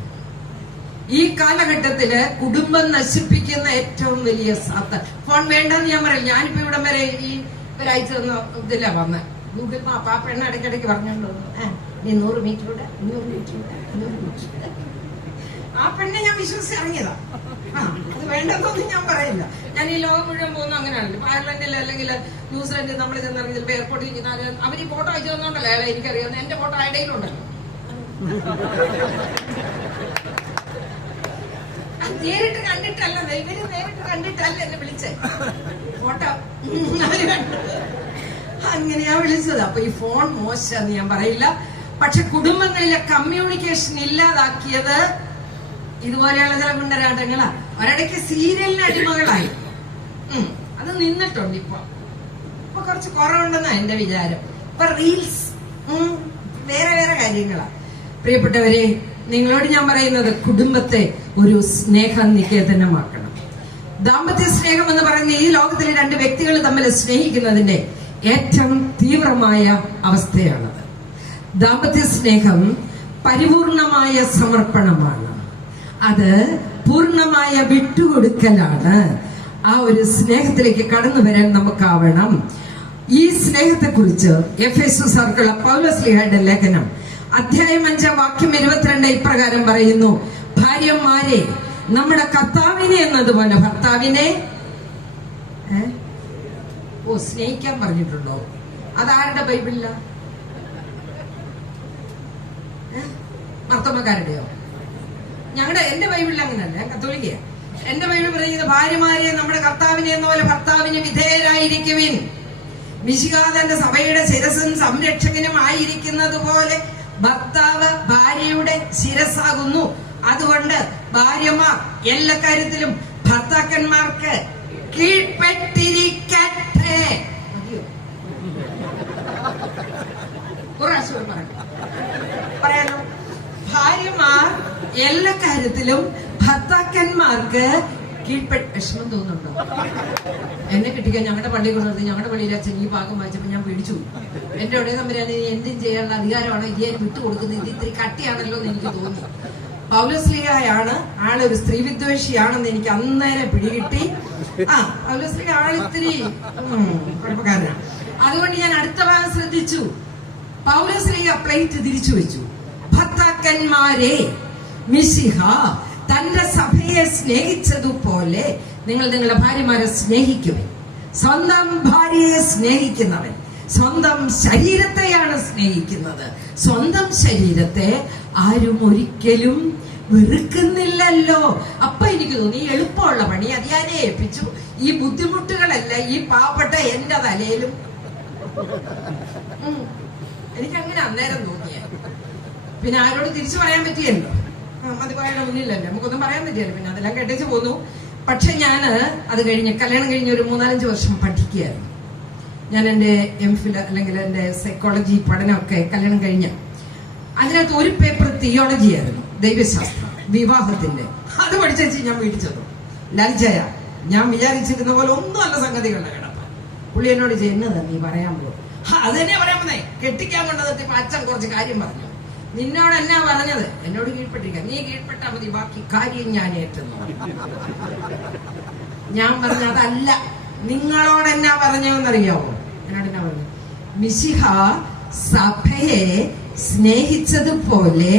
ഈ കാലഘട്ടത്തില് കുടുംബം നശിപ്പിക്കുന്ന ഏറ്റവും വലിയ സാത്താൻ. ഫോൺ വേണ്ടെന്ന് ഞാൻ പറയും. ഞാനിപ്പോ ഇവിടെ വരെ ഈ ഒരാഴ്ച ഇതില്ല വന്ന ഗൂഗിൾ മാപ്പ്. ആ പെണ്ണ് ഇടയ്ക്കിടയ്ക്ക് പറഞ്ഞോണ്ടോ, നീ 100 മീറ്റർ കൂടെ, 100 മീറ്റർ കൂടെ, 100 മീറ്റർ. ആ പെണ്ണെ ഞാൻ വിശ്വസിച്ച് ഇറങ്ങിയതാ. അത് വേണ്ടെന്നൊന്നും ഞാൻ പറയില്ല. ഞാൻ ഈ ലോകം മുഴുവൻ പോകുന്ന അങ്ങനെയാണല്ലോ. അയർലൻഡിൽ അല്ലെങ്കിൽ ന്യൂസിലൻഡിൽ നമ്മൾ ചെന്നിറങ്ങി ചിലപ്പോൾ എയർപോർട്ടിൽ അവർ ഈ ഫോട്ടോ അയച്ചു തന്നോണ്ടല്ലോ അയാളെ എനിക്കറിയാവുന്ന. എന്റെ ഫോട്ടോ ഇടയിലുണ്ടല്ലോ. നേരിട്ട് കണ്ടിട്ടല്ല, ഇവര് നേരിട്ട് കണ്ടിട്ടല്ല എന്നെ വിളിച്ചേ, ഫോട്ടോ അങ്ങനെയാ വിളിച്ചത്. അപ്പൊ ഈ ഫോൺ മോശമെന്ന് ഞാൻ പറയില്ല. പക്ഷെ കുടുംബങ്ങളിലെ കമ്മ്യൂണിക്കേഷൻ ഇല്ലാതാക്കിയത് ഇതുപോലെയുള്ള ചില ഗുണ്ടരാട്ടങ്ങളാ. ഒരിടയ്ക്ക് സീരിയലിന് അടിമകളായി. അത് നിന്നിട്ടുണ്ട്. ഇപ്പൊ കുറച്ച് കുറവുണ്ടെന്നാ എന്റെ വിചാരം. ഇപ്പൊ റീൽസ്, വേറെ വേറെ കാര്യങ്ങളാ. പ്രിയപ്പെട്ടവരെ, നിങ്ങളോട് ഞാൻ പറയുന്നത് കുടുംബത്തെ ഒരു സ്നേഹനികേതനമാക്കണം. ദാമ്പത്യ സ്നേഹം എന്ന് പറയുന്ന ഈ ലോകത്തിലെ 2 വ്യക്തികൾ തമ്മിൽ സ്നേഹിക്കുന്നതിന്റെ ഏറ്റവും തീവ്രമായ അവസ്ഥയാണത്. ദാമ്പത്യ സ്നേഹം പരിപൂർണമായ സമർപ്പണമാണ്. അത് പൂർണ്ണമായ വിട്ടുകൊടുക്കലാണ്. ആ ഒരു സ്നേഹത്തിലേക്ക് കടന്നു വരാൻ നമുക്കാവണം. ഈ സ്നേഹത്തെക്കുറിച്ച് എഫെസോസ്യർക്കുള്ള പൗലോസ്ലീഹയുടെ ലേഖനം അധ്യായം 5 വാക്യം 22 ഇപ്രകാരം പറയുന്നു: ഭാര്യമാരെ നമ്മുടെ കർത്താവിനെ എന്നതുപോലെ ഭർത്താവിനെ സ്നേഹിക്കാൻ പറഞ്ഞിട്ടുണ്ടോ? അതാരുടെ ബൈബിളില? മർത്തമ്മക്കാരുടെയോ? എന്റെ ബൈബിളിൽ അങ്ങനെയല്ല, ഞാൻ കത്തോലിക്കയാ. എന്റെ ബൈബിൾ പറയുന്നത് ഭാര്യമാരെ നമ്മുടെ കർത്താവിനെ എന്ന പോലെ ഭർത്താവിന് വിധേയരായിരിക്കുവിൻ. മിശിഹാ തന്റെ സഭയുടെ ശിരസും സംരക്ഷകനും ആയിരിക്കുന്നത് പോലെ ഭർത്താവ് ഭാര്യയുടെ ശിരസാകുന്നു. അതുകൊണ്ട് ഭാര്യമാർ എല്ലാ കാര്യത്തിലും ഭർത്താക്കന്മാർക്ക് കീഴ്പ്പെട്ടിരിക്കട്ടെ. പറയാലോ, ഭാര്യമാർ എല്ലാ കാര്യത്തിലും ഭർത്താക്കന്മാർക്ക് വിഷമം തോന്നുന്നുണ്ടോ? എന്നെ കിട്ടിക്കാൻ ഞങ്ങളുടെ പള്ളി കൊണ്ടുവരുന്നത് ഞങ്ങളുടെ പള്ളിയിൽ അച്ഛൻ ഈ ഭാഗം വായിച്ചപ്പോൾ ഞാൻ പേടിച്ചു. എന്റെ അവിടെ തമ്മിലാണ് എന്തും ചെയ്യാനുള്ള അധികാരമാണോ ഇതിയാൻ വിട്ടുകൊടുക്കുന്നത്? ഇത് ഇത്തിരി കട്ടിയാണല്ലോ എന്ന് എനിക്ക് തോന്നി. പൗലോസ്ലീഹയാണ് ആളൊരു സ്ത്രീ വിദ്വേഷിയാണെന്ന് എനിക്ക് അന്നേരം പിടികിട്ടി. പൗലോസ്ലീഹ ആളിത്തിരി കുഴപ്പക്കാരനാണ്. അതുകൊണ്ട് ഞാൻ അടുത്ത ഭാഗം ശ്രദ്ധിച്ചു. പൗലോസ്ലീഹ പ്ലേറ്റ് തിരിച്ചു വെച്ചു. ഭർത്താക്കന്മാരെ മിശിഹ തന്റെ സഭയെ സ്നേഹിച്ചതുപോലെ നിങ്ങൾ നിങ്ങളുടെ ഭാര്യമാരെ സ്നേഹിക്കുവൻ. സ്വന്തം ഭാര്യയെ സ്നേഹിക്കുന്നവൻ സ്വന്തം ശരീരത്തെയാണ് സ്നേഹിക്കുന്നത്. സ്വന്തം ശരീരത്തെ ആരും ഒരിക്കലും വെറുക്കുന്നില്ലല്ലോ. അപ്പൊ എനിക്ക് തോന്നി എളുപ്പമുള്ള പണി അത് ഞാനേ ഏൽപ്പിച്ചു. ഈ ബുദ്ധിമുട്ടുകളല്ല ഈ പാവപ്പെട്ട എന്റെ തലയിലും. എനിക്കങ്ങനെ അന്നേരം തോന്നിയ പിന്നെ ആരോട് തിരിച്ചു പറയാൻ പറ്റിയല്ലോ. അത് പറയാൻ മുന്നില്ലല്ലോ, നമുക്കൊന്നും പറയാൻ പറ്റിയല്ലോ. പിന്നെ അതെല്ലാം കേട്ടേച്ച് പോന്നു. പക്ഷെ ഞാന് അത് കഴിഞ്ഞ് കല്യാണം കഴിഞ്ഞ് ഒരു 3-4 വർഷം പഠിക്കുകയായിരുന്നു. ഞാൻ എന്റെ MPhil അല്ലെങ്കിൽ എന്റെ സൈക്കോളജി പഠനമൊക്കെ കല്യാണം കഴിഞ്ഞ അതിനകത്ത് ഒരു പേപ്പർ തിയോളജി ആയിരുന്നു, ദൈവശാസ്ത്രം, വിവാഹത്തിന്റെ. അത് പഠിച്ചു ഞാൻ മേടിച്ചത് ലജ്ജയ. ഞാൻ വിചാരിച്ചിരുന്ന പോലെ ഒന്നുമല്ല സംഗതികളുടെ കിടപ്പ്. പുള്ളി എന്നോട് ചെയ്യുന്നത് നീ പറയാൻ പോകും. അത് തന്നെ പറയാൻ പോന്നേ. കെട്ടിക്കാൻ കൊണ്ടത് ഇപ്പൊ അച്ഛൻ കുറച്ച് കാര്യം പറഞ്ഞു. നിന്നോട് എന്നാ പറഞ്ഞത്? എന്നോട് കീഴ്പ്പെട്ടിരിക്കുക. നീ കീഴ്പ്പെട്ടാ മതി, ബാക്കി കാര്യം ഞാൻ ഏറ്റുന്നു. ഞാൻ പറഞ്ഞതല്ല. നിങ്ങളോട് എന്നാ പറഞ്ഞതെന്നറിയാവോ? എന്നോട് എന്നാ പറഞ്ഞു? മിശിഹ സഭയെ സ്നേഹിച്ചതുപോലെ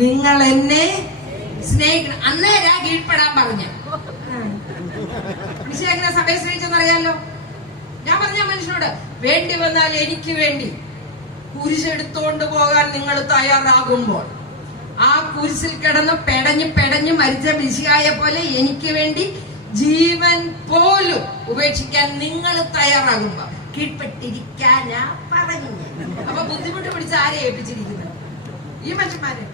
നിങ്ങൾ എന്നെ സ്നേഹിക്കണം. അന്നേരാ കീഴ്പ്പെടാൻ പറഞ്ഞ. മിശിഹ എങ്ങനെ സഭയെ സ്നേഹിച്ചെന്നറിയാലോ. ഞാൻ പറഞ്ഞ മനുഷ്യനോട് വേണ്ടി വന്നാൽ എനിക്ക് വേണ്ടി കുരിശെടുത്തോണ്ട് പോകാൻ നിങ്ങൾ തയ്യാറാകുമ്പോൾ ആ കുരിശിൽ കിടന്ന് പെടഞ്ഞ് മരിച്ച മിശിഹായെ പോലെ എനിക്ക് വേണ്ടി ജീവൻ പോലും ഉപേക്ഷിക്കാൻ നിങ്ങൾ തയ്യാറാകുമ്പോ കീഴ്പ്പെട്ടിരിക്കാനാ പറഞ്ഞു. അപ്പൊ ബുദ്ധിമുട്ട് പിടിച്ച് ആരെ ഏൽപ്പിച്ചിരിക്കുന്നത്? ഈ മനുഷ്യന്മാരെ.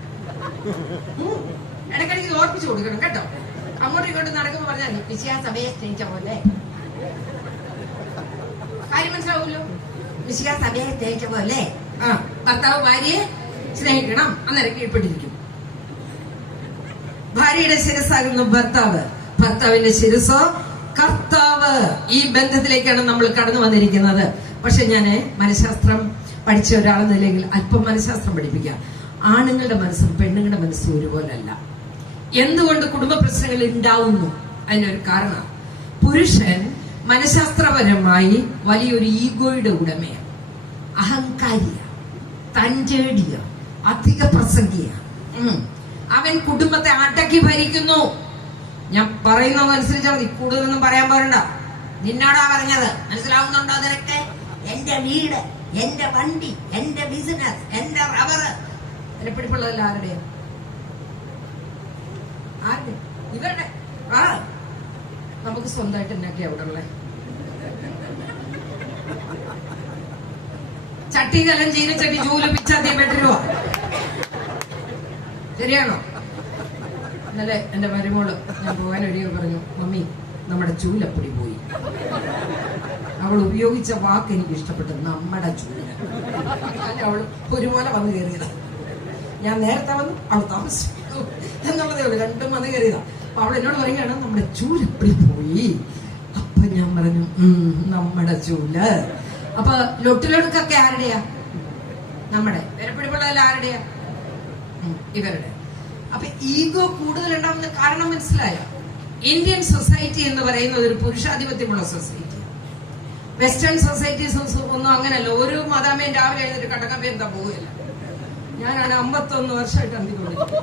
ഇടയ്ക്കിടയ്ക്ക് ഓർപ്പിച്ചു കൊടുക്കണം കേട്ടോ. അങ്ങോട്ടും ഇങ്ങോട്ടും നടക്കുമ്പോ പറഞ്ഞാൽ മിശിഹാ സഭയെ സ്നേഹിച്ച പോലെ കാര്യം മനസ്സിലാവൂല്ലോ. മിശിഹാ സഭയെ സ്നേഹിച്ച പോലെ ഭർത്താവ് ഭാര്യയെ സ്നേഹിക്കണം. അന്നേരം കീഴ്പ്പെട്ടിരിക്കും. ഭാര്യയുടെ ശിരസാകുന്നു ഭർത്താവ്, ഭർത്താവിന്റെ ശിരസോ കർത്താവ്. ഈ ബന്ധത്തിലേക്കാണ് നമ്മൾ കടന്നു വന്നിരിക്കുന്നത്. പക്ഷെ ഞാന് മനഃശാസ്ത്രം പഠിച്ച ഒരാളെന്നില്ലെങ്കിൽ അല്പം മനഃശാസ്ത്രം പഠിപ്പിക്കാം. ആണുങ്ങളുടെ മനസ്സും പെണ്ണുങ്ങളുടെ മനസ്സും ഒരുപോലല്ല. എന്തുകൊണ്ട് കുടുംബ പ്രശ്നങ്ങൾ ഉണ്ടാവുന്നു? അതിനൊരു കാരണം, പുരുഷൻ മനഃശാസ്ത്രപരമായി വലിയൊരു ഈഗോയുടെ ഉടമയാണ്, അഹങ്കാരിയ, തഞ്ചേടിയ, അധിക പ്രസംഗിയ. അവൻ കുടുംബത്തെ അടക്കി ഭരിക്കുന്നു. ഞാൻ പറയുന്നതനുസരിച്ചാൽ മതി, കൂടുതലൊന്നും പറയാൻ പാടില്ല. നിന്നോടാ പറഞ്ഞത്, മനസ്സിലാവുന്നുണ്ടോ നിനക്ക്? എന്റെ വീട്, എന്റെ വണ്ടി, എന്റെ ബിസിനസ്, എന്റെ റബ്ബർ. പിടിപ്പുള്ളതല്ല ആരുടെയാ? ആരുടെ? ഇവരുടെ. നമുക്ക് സ്വന്തമായിട്ട് എന്നൊക്കെയാ അവിടെ ഉള്ളത്. ചട്ടി കലം ചീനച്ചട്ടി ചൂലിപ്പിച്ചാൽ പറ്റുമോ? ശരിയാണോ? ഇന്നലെ എന്റെ മരുമോള് ഞാൻ പോകാൻ ഒഴികെ പറഞ്ഞു, മമ്മി നമ്മുടെ ചൂലപ്പൊടി പോയി. അവൾ ഉപയോഗിച്ച വാക്ക് എനിക്ക് ഇഷ്ടപ്പെട്ടു, നമ്മുടെ ചൂല. അവൾ ഒരുപോലെ വന്നു കയറിയതാ. ഞാൻ നേരത്തെ വന്നു, അവൾ താമസിച്ചു എന്നുള്ളതേ ഉള്ളൂ. രണ്ടും വന്ന് കയറിയതാ. അപ്പൊ അവൾ എന്നോട് പറയുകയാണ് നമ്മുടെ ചൂലപ്പൊടി പോയി. അപ്പൊ ഞാൻ പറഞ്ഞു നമ്മുടെ ചൂല്. അപ്പൊ ലൊട്ടിലൊടുക്കൊക്കെ ആരുടെയാ? നമ്മുടെ. വിരപ്പിടിപ്പുള്ളതല്ല ആരുടെയാ? ഇവരുടെ. അപ്പൊ ഈഗോ കൂടുതൽ ഉണ്ടാവുന്ന കാരണം മനസ്സിലായോ? ഇന്ത്യൻ സൊസൈറ്റി എന്ന് പറയുന്നത് ഒരു പുരുഷാധിപത്യമുള്ള സൊസൈറ്റി. വെസ്റ്റേൺ സൊസൈറ്റീസ് ഒന്നും അങ്ങനല്ല. ഒരു മദാമയും രാവിലെ എഴുന്നേറ്റ് കടക്കാൻ പേരുത്താൻ പോവുകയില്ല. ഞാനാണ് 51 വർഷമായിട്ട് അന്തിക്കൊണ്ടിരിക്കുന്നത്.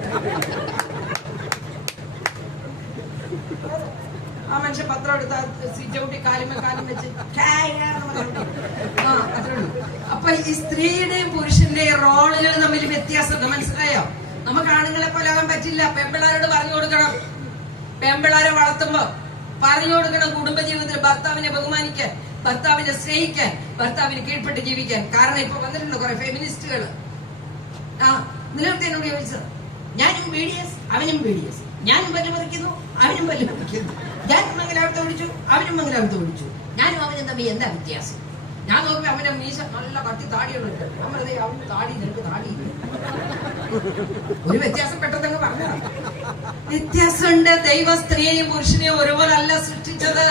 ആ മനുഷ്യൻ പത്രം എടുത്ത സീറ്റ് ഔട്ടി കാലും വെച്ച് അത്രേ ഉള്ളൂ. അപ്പൊ ഈ സ്ത്രീയുടെയും പുരുഷന്റെയും റോളുകൾ തമ്മിൽ വ്യത്യാസമുണ്ട്. മനസ്സിലായോ? നമുക്ക് ആണുങ്ങളെ പോലെ ആകാൻ പറ്റില്ല. പെമ്പിള്ളാരോട് പറഞ്ഞു കൊടുക്കണം. പെമ്പിള്ളാരെ വളർത്തുമ്പോ പറഞ്ഞു കൊടുക്കണം കുടുംബജീവിതത്തിൽ ഭർത്താവിനെ ബഹുമാനിക്കാൻ, ഭർത്താവിനെ സ്നേഹിക്കാൻ, ഭർത്താവിന് കീഴ്പ്പെട്ട് ജീവിക്കാൻ. കാരണം ഇപ്പൊ വന്നിട്ടുണ്ട് കുറെ ഫെമിനിസ്റ്റുകൾ. നിലവിലത്തെ എന്നോട് ചോദിച്ചത്, ഞാനും BDS അവനും BDS, ഞാനും പല്ല് പറിക്കുന്നു അവനും പല്ല് പറിക്കുന്നു, ഞാനും മംഗലാപുരത്തെ വിളിച്ചു അവനും മംഗലാപുരത്തെ വിളിച്ചു, ഞാനും അവനും തമ്മിൽ എന്താ വ്യത്യാസം? ഞാൻ നോക്കി അവന്റെ മീശ നല്ല കട്ടി താടിയുള്ളത്. നമ്മളതേ അവന് താടി നിനക്ക് താടിയില്ല. ഒരു വ്യത്യാസം പെട്ടെന്ന് പറഞ്ഞ വ്യത്യാസമുണ്ട്. ദൈവ സ്ത്രീയെയും പുരുഷനെയും ഒരുപോലെ അല്ല സൃഷ്ടിച്ചത്.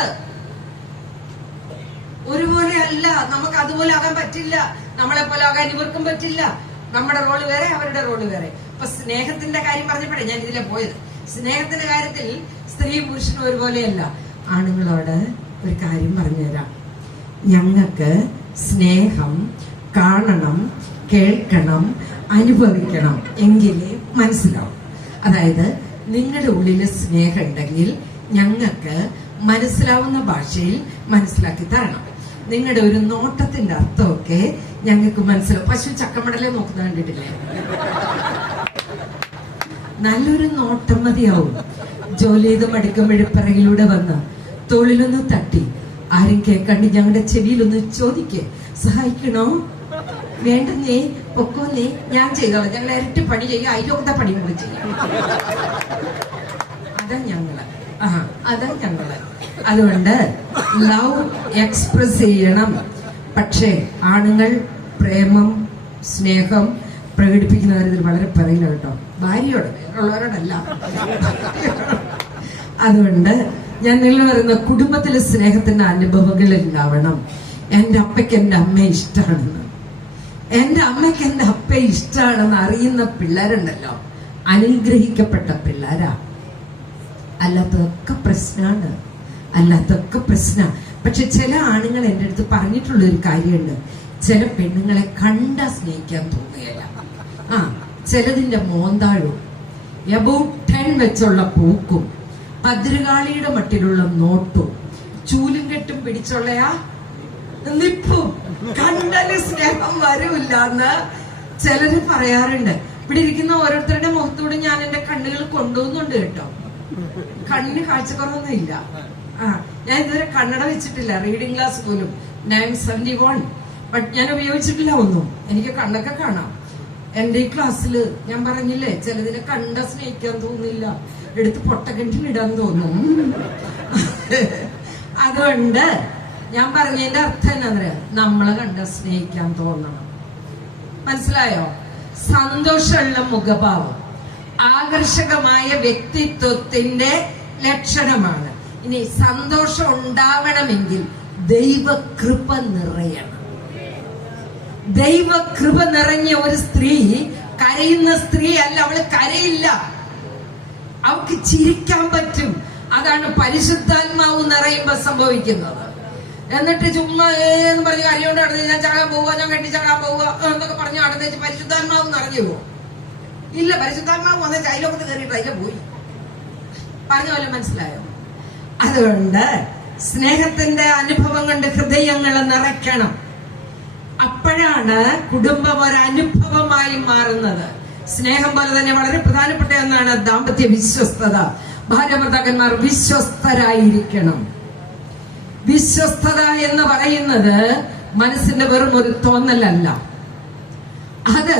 ഒരുപോലെ അല്ല. നമുക്ക് അതുപോലെ ആകാൻ പറ്റില്ല. നമ്മളെ പോലെ ആകാൻ ഇവർക്കും പറ്റില്ല. നമ്മുടെ റോള് വേറെ, അവരുടെ റോള് വേറെ. ഇപ്പൊ സ്നേഹത്തിന്റെ കാര്യം പറഞ്ഞപ്പോഴേ ഞാൻ ഇതിലെ പോയത്. സ്നേഹത്തിന്റെ കാര്യത്തിൽ സ്ത്രീയും പുരുഷനും ഒരുപോലെയല്ല. ആണുങ്ങളോട് ഒരു കാര്യം പറഞ്ഞുതരാം. ഞങ്ങൾക്ക് സ്നേഹം കാണണം, കേൾക്കണം, അനുഭവിക്കണം, എങ്കിലേ മനസ്സിലാവും. അതായത് നിങ്ങളുടെ ഉള്ളിൽ സ്നേഹം ഉണ്ടെങ്കിൽ ഞങ്ങൾക്ക് മനസ്സിലാവുന്ന ഭാഷയിൽ മനസ്സിലാക്കി തരണം. നിങ്ങളുടെ ഒരു നോട്ടത്തിന്റെ അർത്ഥമൊക്കെ ഞങ്ങൾക്ക് മനസ്സിലാവും. പശു ചക്കമടലെ നോക്കുന്ന കണ്ടിട്ടില്ലേ? നല്ലൊരു നോട്ടം മതിയാവും. ജോലി ചെയ്ത് മടുക്കുമ്പോഴേ പിറകിലൂടെ വന്ന് തോളിലൊന്ന് തട്ടി, ആരും കേൾക്കാണ്ട് ഞങ്ങളുടെ ചെവിയിലൊന്ന് ചോദിക്കേ, സഹായിക്കണോ? വേണ്ടെന്നേ, പൊക്കോന്നേ, ഞാൻ ചെയ്തോളാം, ഞങ്ങൾ ഇരട്ടി പണി ചെയ്യും, അയലോകത്തെ പണി കൂടെ ചെയ്യും. അതാ ഞങ്ങള്. അതാ ഞങ്ങള്. അതുകൊണ്ട് ലവ് എക്സ്പ്രസ് ചെയ്യണം. പക്ഷേ ആണുങ്ങൾ പ്രേമം, സ്നേഹം പ്രകടിപ്പിക്കുന്ന കാര്യത്തിൽ വളരെ പറയില്ല കേട്ടോ. ഭാര്യയോട്, വേറുള്ളവരോടല്ല. അതുകൊണ്ട് ഞാൻ നിങ്ങൾ പറയുന്ന കുടുംബത്തിലെ സ്നേഹത്തിന്റെ അനുഭവങ്ങൾ ഉണ്ടാവണം. എന്റെ അപ്പയ്ക്ക് എന്റെ അമ്മയെ ഇഷ്ടമാണെന്ന്, എന്റെ അമ്മയ്ക്ക് എന്റെ അപ്പയെ ഇഷ്ടമാണെന്ന് അറിയുന്ന പിള്ളേരുണ്ടല്ലോ, അനുഗ്രഹിക്കപ്പെട്ട പിള്ളേരാ. അല്ലാത്തതൊക്കെ പ്രശ്നമാണ്, അല്ലാത്തൊക്കെ പ്രശ്നം. പക്ഷെ ചില ആണുങ്ങൾ എന്റെ അടുത്ത് പറഞ്ഞിട്ടുള്ള ഒരു കാര്യമുണ്ട്. ചില പെണ്ണുങ്ങളെ കണ്ടാ സ്നേഹിക്കാൻ തോന്നുകയില്ല. ചിലതിന്റെ മോന്താഴും, എബൌട്ട് 10 വെച്ചുള്ള പൂക്കും, ഭദ്രകാളിയുടെ മട്ടിലുള്ള നോട്ടും, ചൂലും കെട്ടും പിടിച്ചുള്ളയാ നിപ്പും കണ്ടാല് സ്നേഹം വരൂല്ല എന്ന് ചിലര് പറയാറുണ്ട്. ഇവിടെ ഇരിക്കുന്ന ഓരോരുത്തരുടെ മുഖത്തൂടെ ഞാൻ എന്റെ കണ്ണുകൾ കൊണ്ടുപോകുന്നുണ്ട് കേട്ടോ. കണ്ണിന് കാഴ്ചക്കുറവൊന്നും ഇല്ല. ഞാൻ ഇതുവരെ കണ്ണട വെച്ചിട്ടില്ല, റീഡിംഗ് ഗ്ലാസ് പോലും 971. ബട്ട് ഞാൻ ഉപയോഗിച്ചിട്ടില്ല ഒന്നും. എനിക്ക് കണ്ണൊക്കെ കാണാം. എന്റെ ഈ ക്ലാസ്സില് ഞാൻ പറഞ്ഞില്ലേ, ചിലതിനെ കണ്ട സ്നേഹിക്കാൻ തോന്നില്ല, എടുത്ത് പൊട്ടക്കിണറ്റിലിടാൻ തോന്നും. അതുകൊണ്ട് ഞാൻ പറഞ്ഞതിന്റെ അർത്ഥം എന്താ, നമ്മളെ കണ്ട സ്നേഹിക്കാൻ തോന്നണം. മനസ്സിലായോ? സന്തോഷമുള്ള മുഖഭാവം ആകർഷകമായ വ്യക്തിത്വത്തിന്റെ ലക്ഷണമാണ്. ഇനി സന്തോഷം ഉണ്ടാവണമെങ്കിൽ ദൈവകൃപ നിറയണം. ദൈവകൃപ നിറഞ്ഞ ഒരു സ്ത്രീ കരയുന്ന സ്ത്രീ അല്ല. അവള് കരയില്ല, അവൾക്ക് ചിരിക്കാൻ പറ്റും. അതാണ് പരിശുദ്ധാത്മാവ് നിറയുമ്പോ സംഭവിക്കുന്നത്. എന്നിട്ട് ചുമ്മാ എന്ന് പറഞ്ഞ് കരയോണ്ട് നടന്ന് ഞാൻ ചാകാൻ പോവുക, ഞാൻ കെട്ടിച്ചാകാൻ പോവുക എന്നൊക്കെ പറഞ്ഞു നടന്നേച്ച് പരിശുദ്ധാത്മാവ് നിറഞ്ഞു പോകും. ഇല്ല, പരിശുദ്ധാത്മാവ് വന്ന ചൈലോകത്ത് കയറിയിട്ട് അതിലെ പോയി. പറഞ്ഞ പോലെ മനസ്സിലായോ? അതുകൊണ്ട് സ്നേഹത്തിന്റെ അനുഭവം കൊണ്ട് ഹൃദയങ്ങളെ നിറയ്ക്കണം. അപ്പോഴാണ് കുടുംബം ഒരു അനുഭവമായി മാറുന്നത്. സ്നേഹം പോലെ തന്നെ വളരെ പ്രധാനപ്പെട്ട ഒന്നാണ് ദാമ്പത്യ വിശ്വസ്തത. ഭാര്യ ഭർത്താക്കന്മാർ വിശ്വസ്തരായിരിക്കണം. വിശ്വസ്തത എന്ന് പറയുന്നത് മനസ്സിന്റെ വെറും ഒരു തോന്നലല്ല, അത്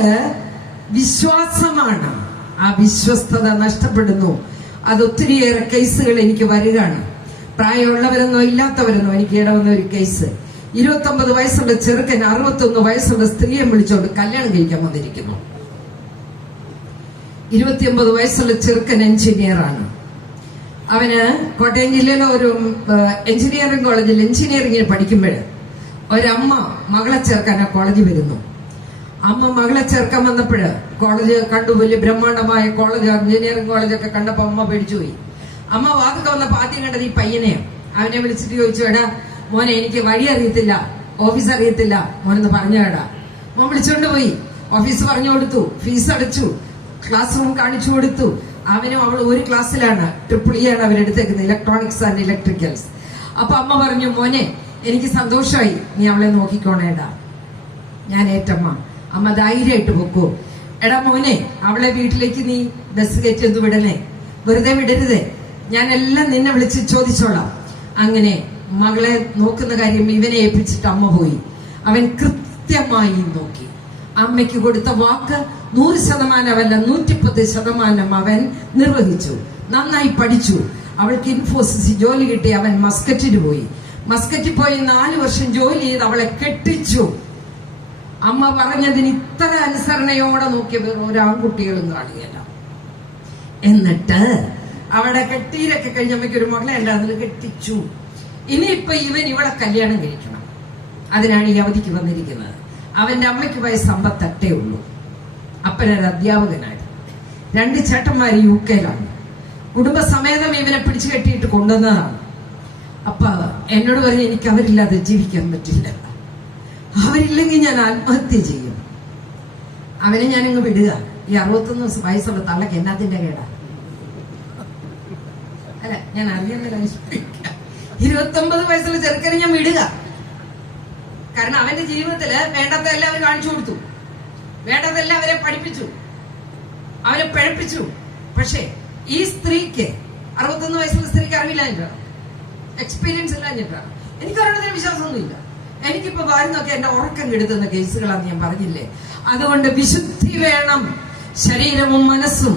വിശ്വാസമാണ്. ആ വിശ്വസ്തത നഷ്ടപ്പെടുന്നു. അത് ഒത്തിരിയേറെ കേസുകൾ എനിക്ക് വരികയാണ്. പ്രായമുള്ളവരെന്നോ ഇല്ലാത്തവരെന്നോ എനിക്ക് ഇടവന്ന ഒരു കേസ്. 29 വയസ്സുള്ള ചെറുക്കൻ 61 വയസ്സുള്ള സ്ത്രീയെ വിളിച്ചോണ്ട് കല്യാണം കഴിക്കാൻ വന്നിരിക്കുന്നു. 29 വയസ്സുള്ള ചെറുക്കൻ എഞ്ചിനീയറാണ്. അവന് കോട്ടയം ജില്ലയിലെ ഒരു എഞ്ചിനീയറിംഗ് കോളേജിൽ എഞ്ചിനീയറിംഗിന് പഠിക്കുമ്പോൾ ഒരമ്മ മകളെ ചേർക്കാൻ ആ കോളേജിൽ വരുന്നു. അമ്മ മകളെ ചേർക്കാൻ വന്നപ്പോൾ കോളേജ് കണ്ടു. വലിയ ബ്രഹ്മാണ്ഡമായ കോളേജ്, എഞ്ചിനീയറിംഗ് കോളേജൊക്കെ കണ്ടപ്പോൾ അമ്മ പേടിച്ചുപോയി. അമ്മ വാതൊക്കെ വന്നപ്പോ ആദ്യം കണ്ടത് ഈ പയ്യനെയാണ്. അവനെ വിളിച്ചിട്ട് ചോദിച്ചു, എടാ മോനെ, എനിക്ക് വഴി അറിയത്തില്ല, ഓഫീസ് അറിയത്തില്ല, മോനൊന്ന് പറഞ്ഞേടാ. മോൻ വിളിച്ചോണ്ട് പോയി, ഓഫീസ് പറഞ്ഞു കൊടുത്തു, ഫീസ് അടച്ചു, ക്ലാസ് റൂം കാണിച്ചു കൊടുത്തു. അവനും അവൾ ഒരു ക്ലാസ്സിലാണ്, EEE ആണ് അവരെടുത്തേക്കുന്നത്, ഇലക്ട്രോണിക്സ് ആൻഡ് ഇലക്ട്രിക്കൽസ്. അപ്പൊ അമ്മ പറഞ്ഞു, മോനെ എനിക്ക് സന്തോഷമായി, നീ അവളെ നോക്കിക്കോണേടാ. ഞാൻ ഏറ്റമ്മ. അമ്മ ധൈര്യമായിട്ട് പൊക്കോ. എടാ മോനെ, അവളെ വീട്ടിലേക്ക് നീ ബസ് കയറ്റി ഒന്ന് വിടണേ, വെറുതെ വിടരുതേ, ഞാൻ എല്ലാം നിന്നെ വിളിച്ച് ചോദിച്ചോളാം. അങ്ങനെ മകളെ നോക്കുന്ന കാര്യം ഇവനെ ഏൽപ്പിച്ചിട്ട് അമ്മ പോയി. അവൻ കൃത്യമായി നോക്കി. അമ്മയ്ക്ക് കൊടുത്ത വാക്ക് 100%, 110% അവൻ നിർവഹിച്ചു. നന്നായി പഠിച്ചു. അവൾക്ക് ഇൻഫോസിസ് ജോലി കിട്ടി. അവൻ മസ്കറ്റിന് പോയി. മസ്കറ്റിൽ പോയി 4 വർഷം ജോലി ചെയ്ത് അവളെ കെട്ടിച്ചു. അമ്മ പറഞ്ഞതിന് ഇത്ര അനുസരണയോടെ നോക്കിയ ഒരാൺകുട്ടികളും കാണുകയല്ല. എന്നിട്ട് അവിടെ കെട്ടിയിലൊക്കെ കഴിഞ്ഞ അമ്മയ്ക്ക് ഒരു മകളെ ഉണ്ടായിരുന്നത്, കെട്ടിച്ചു. ഇനിയിപ്പൊ ഇവളെ കല്യാണം കഴിക്കണം. അതിനാണ് ഈ അവധിക്ക് വന്നിരിക്കുന്നത്. അവന്റെ അമ്മയ്ക്ക് വയസ്സ് 58 ഉള്ളൂ. അപ്പനൊരു അധ്യാപകനായിരുന്നു. 2 ചേട്ടന്മാര് UK-ലാണ്. കുടുംബസമേതം ഇവനെ പിടിച്ചു കെട്ടിയിട്ട് കൊണ്ടുവന്നതാണ്. അപ്പൊ എന്നോട് പറഞ്ഞ്, എനിക്ക് അവരില്ലാതെ ജീവിക്കാൻ പറ്റില്ല, അവരില്ലെങ്കിൽ ഞാൻ ആത്മഹത്യ ചെയ്യും. അവനെ ഞാനങ്ങ് വിടുക. ഈ 61 വയസ്സുള്ള തള്ളക്ക് എന്നാത്തിന്റെ കേടാ? അല്ല, ഞാൻ അറിയുന്നില്ല. 29 വയസ്സുള്ള ചെറുക്കനെ ഞാൻ വിടുക. കാരണം അവന്റെ ജീവിതത്തില് വേണ്ടതെല്ലാം അവർ കാണിച്ചു കൊടുത്തു, വേണ്ടതെല്ലാം അവരെ പഠിപ്പിച്ചു, അവരെ പഴപ്പിച്ചു. പക്ഷേ ഈ സ്ത്രീക്ക്, 61 വയസ്സുള്ള സ്ത്രീക്ക് അറിവില്ലാഞ്ഞിട്ടാണ്, എക്സ്പീരിയൻസ് ഇല്ലാഞ്ഞിട്ടാണ്. എനിക്കറിയുന്നതിന് വിശ്വാസമൊന്നുമില്ല. എനിക്കിപ്പോ വരുന്നൊക്കെ എന്റെ ഉറക്കം കെടുത്തുന്ന കേസുകളാന്ന് ഞാൻ പറഞ്ഞില്ലേ. അതുകൊണ്ട് വിശുദ്ധി വേണം. ശരീരവും മനസ്സും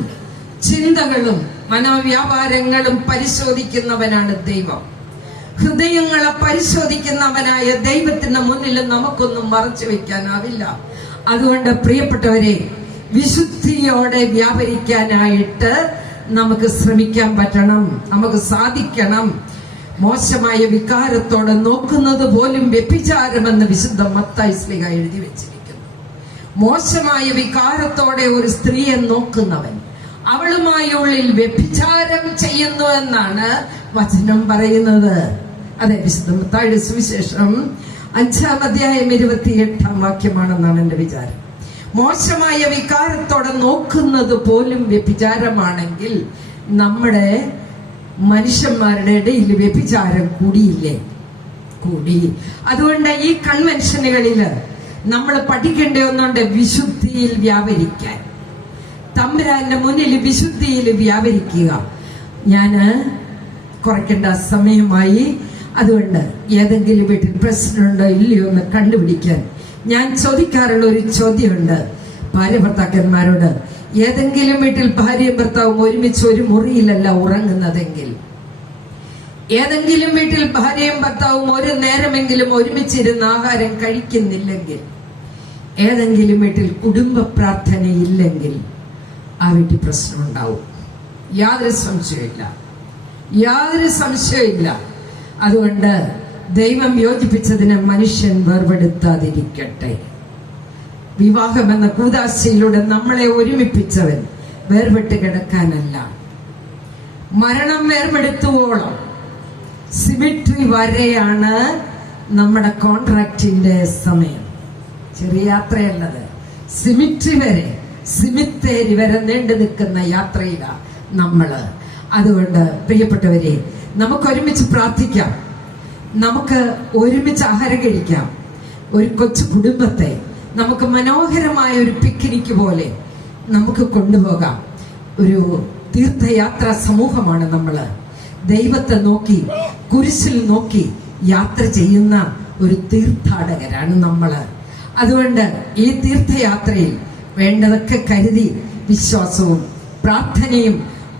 ചിന്തകളും മനോവ്യാപാരങ്ങളും പരിശോധിക്കുന്നവനാണ് ദൈവം. ഹൃദയങ്ങളെ പരിശോധിക്കുന്നവനായ ദൈവത്തിന്റെ മുന്നിൽ നമുക്കൊന്നും മറച്ചു വെക്കാനാവില്ല. അതുകൊണ്ട് പ്രിയപ്പെട്ടവരെ, വിശുദ്ധിയോടെ വ്യാപരിക്കാനായിട്ട് നമുക്ക് ശ്രമിക്കാൻ പറ്റണം, നമുക്ക് സാധിക്കണം. മോശമായ വികാരത്തോടെ നോക്കുന്നത് പോലും വ്യഭിചാരമെന്ന് വിശുദ്ധ മത്തായി ശ്ലീഹ എഴുതി വെച്ചിരിക്കുന്നു. മോശമായ വികാരത്തോടെ ഒരു സ്ത്രീയെ നോക്കുന്നവൻ അവളുമായി ഉള്ളിൽ വ്യഭിചാരം ചെയ്യുന്നു എന്നാണ് വചനം പറയുന്നത്. അതെ, വിശുദ്ധ മത്തായിയുടെ സുവിശേഷം 5-ാം അധ്യായം 28-ാം വാക്യമാണെന്നാണ് എന്റെ വിചാരം. മോശമായ വികാരത്തോടെ നോക്കുന്നത് പോലും വ്യഭിചാരമാണെങ്കിൽ നമ്മുടെ മനുഷ്യന്മാരുടെ ഇടയിൽ വ്യഭിചാരം കൂടിയില്ലേ? കൂടി. അതുകൊണ്ട് ഈ കൺവെൻഷനുകളില് നമ്മൾ പഠിക്കേണ്ട ഒന്നുണ്ട്, വിശുദ്ധിയിൽ വ്യാപരിക്കാൻ. തമ്പുരാന്റെ മുന്നിൽ വിശുദ്ധിയിൽ വ്യാപരിക്കുക. ഞാന് കുറയ്ക്കേണ്ട സമയമായി. അതുകൊണ്ട് ഏതെങ്കിലും വീട്ടിൽ പ്രശ്നമുണ്ടോ ഇല്ലയോ എന്ന് കണ്ടുപിടിക്കാൻ ഞാൻ ചോദിക്കാറുള്ള ഒരു ചോദ്യമുണ്ട് ഭാര്യ ഭർത്താക്കന്മാരോട്. ഏതെങ്കിലും വീട്ടിൽ ഭാര്യയും ഭർത്താവും ഒരുമിച്ച് ഒരു മുറിയിലല്ല ഉറങ്ങുന്നതെങ്കിൽ, ഏതെങ്കിലും വീട്ടിൽ ഭാര്യയും ഭർത്താവും ഒരു നേരമെങ്കിലും ഒരുമിച്ചിരുന്ന് ആഹാരം കഴിക്കുന്നില്ലെങ്കിൽ, ഏതെങ്കിലും വീട്ടിൽ കുടുംബ പ്രാർത്ഥനയില്ലെങ്കിൽ ആ വീട്ടിൽ പ്രശ്നമുണ്ടാവും. യാതൊരു സംശയമില്ല, യാതൊരു സംശയമില്ല. അതുകൊണ്ട് ദൈവം യോജിപ്പിച്ചതിനെ മനുഷ്യൻ വേർപെടുത്താതിരിക്കട്ടെ. വിവാഹം എന്ന കൂദാശയിലൂടെ നമ്മളെ ഒരുമിപ്പിച്ചവൻ വേർപെട്ട് കിടക്കാനല്ല. മരണം വേർപെടുത്തുവോളം സിമിട്രി വരെയാണ് നമ്മുടെ കോൺട്രാക്റ്റിന്റെ സമയം. ചെറിയ യാത്രയല്ലത്, സിമിട്രി വരെ, സിമിത്തേരി വരെ നീണ്ടു നിൽക്കുന്ന യാത്രയിലാണ് നമ്മള്. അതുകൊണ്ട് പ്രിയപ്പെട്ടവരെ, നമുക്ക് ഒരുമിച്ച് പ്രാർത്ഥിക്കാം, നമുക്ക് ഒരുമിച്ച് ആഹാരം കഴിക്കാം. ഒരു കൊച്ചു കുടുംബത്തെ നമുക്ക് മനോഹരമായ ഒരു പിക്നിക്ക് പോലെ നമുക്ക് കൊണ്ടുപോകാം. ഒരു തീർത്ഥയാത്രാ സമൂഹമാണ് നമ്മള്. ദൈവത്തെ നോക്കി, കുരിശിൽ നോക്കി യാത്ര ചെയ്യുന്ന ഒരു തീർത്ഥാടകരാണ് നമ്മള്. അതുകൊണ്ട് ഈ തീർത്ഥയാത്രയിൽ വേണ്ടതൊക്കെ കരുതി വിശ്വാസവും പ്രാർത്ഥനയും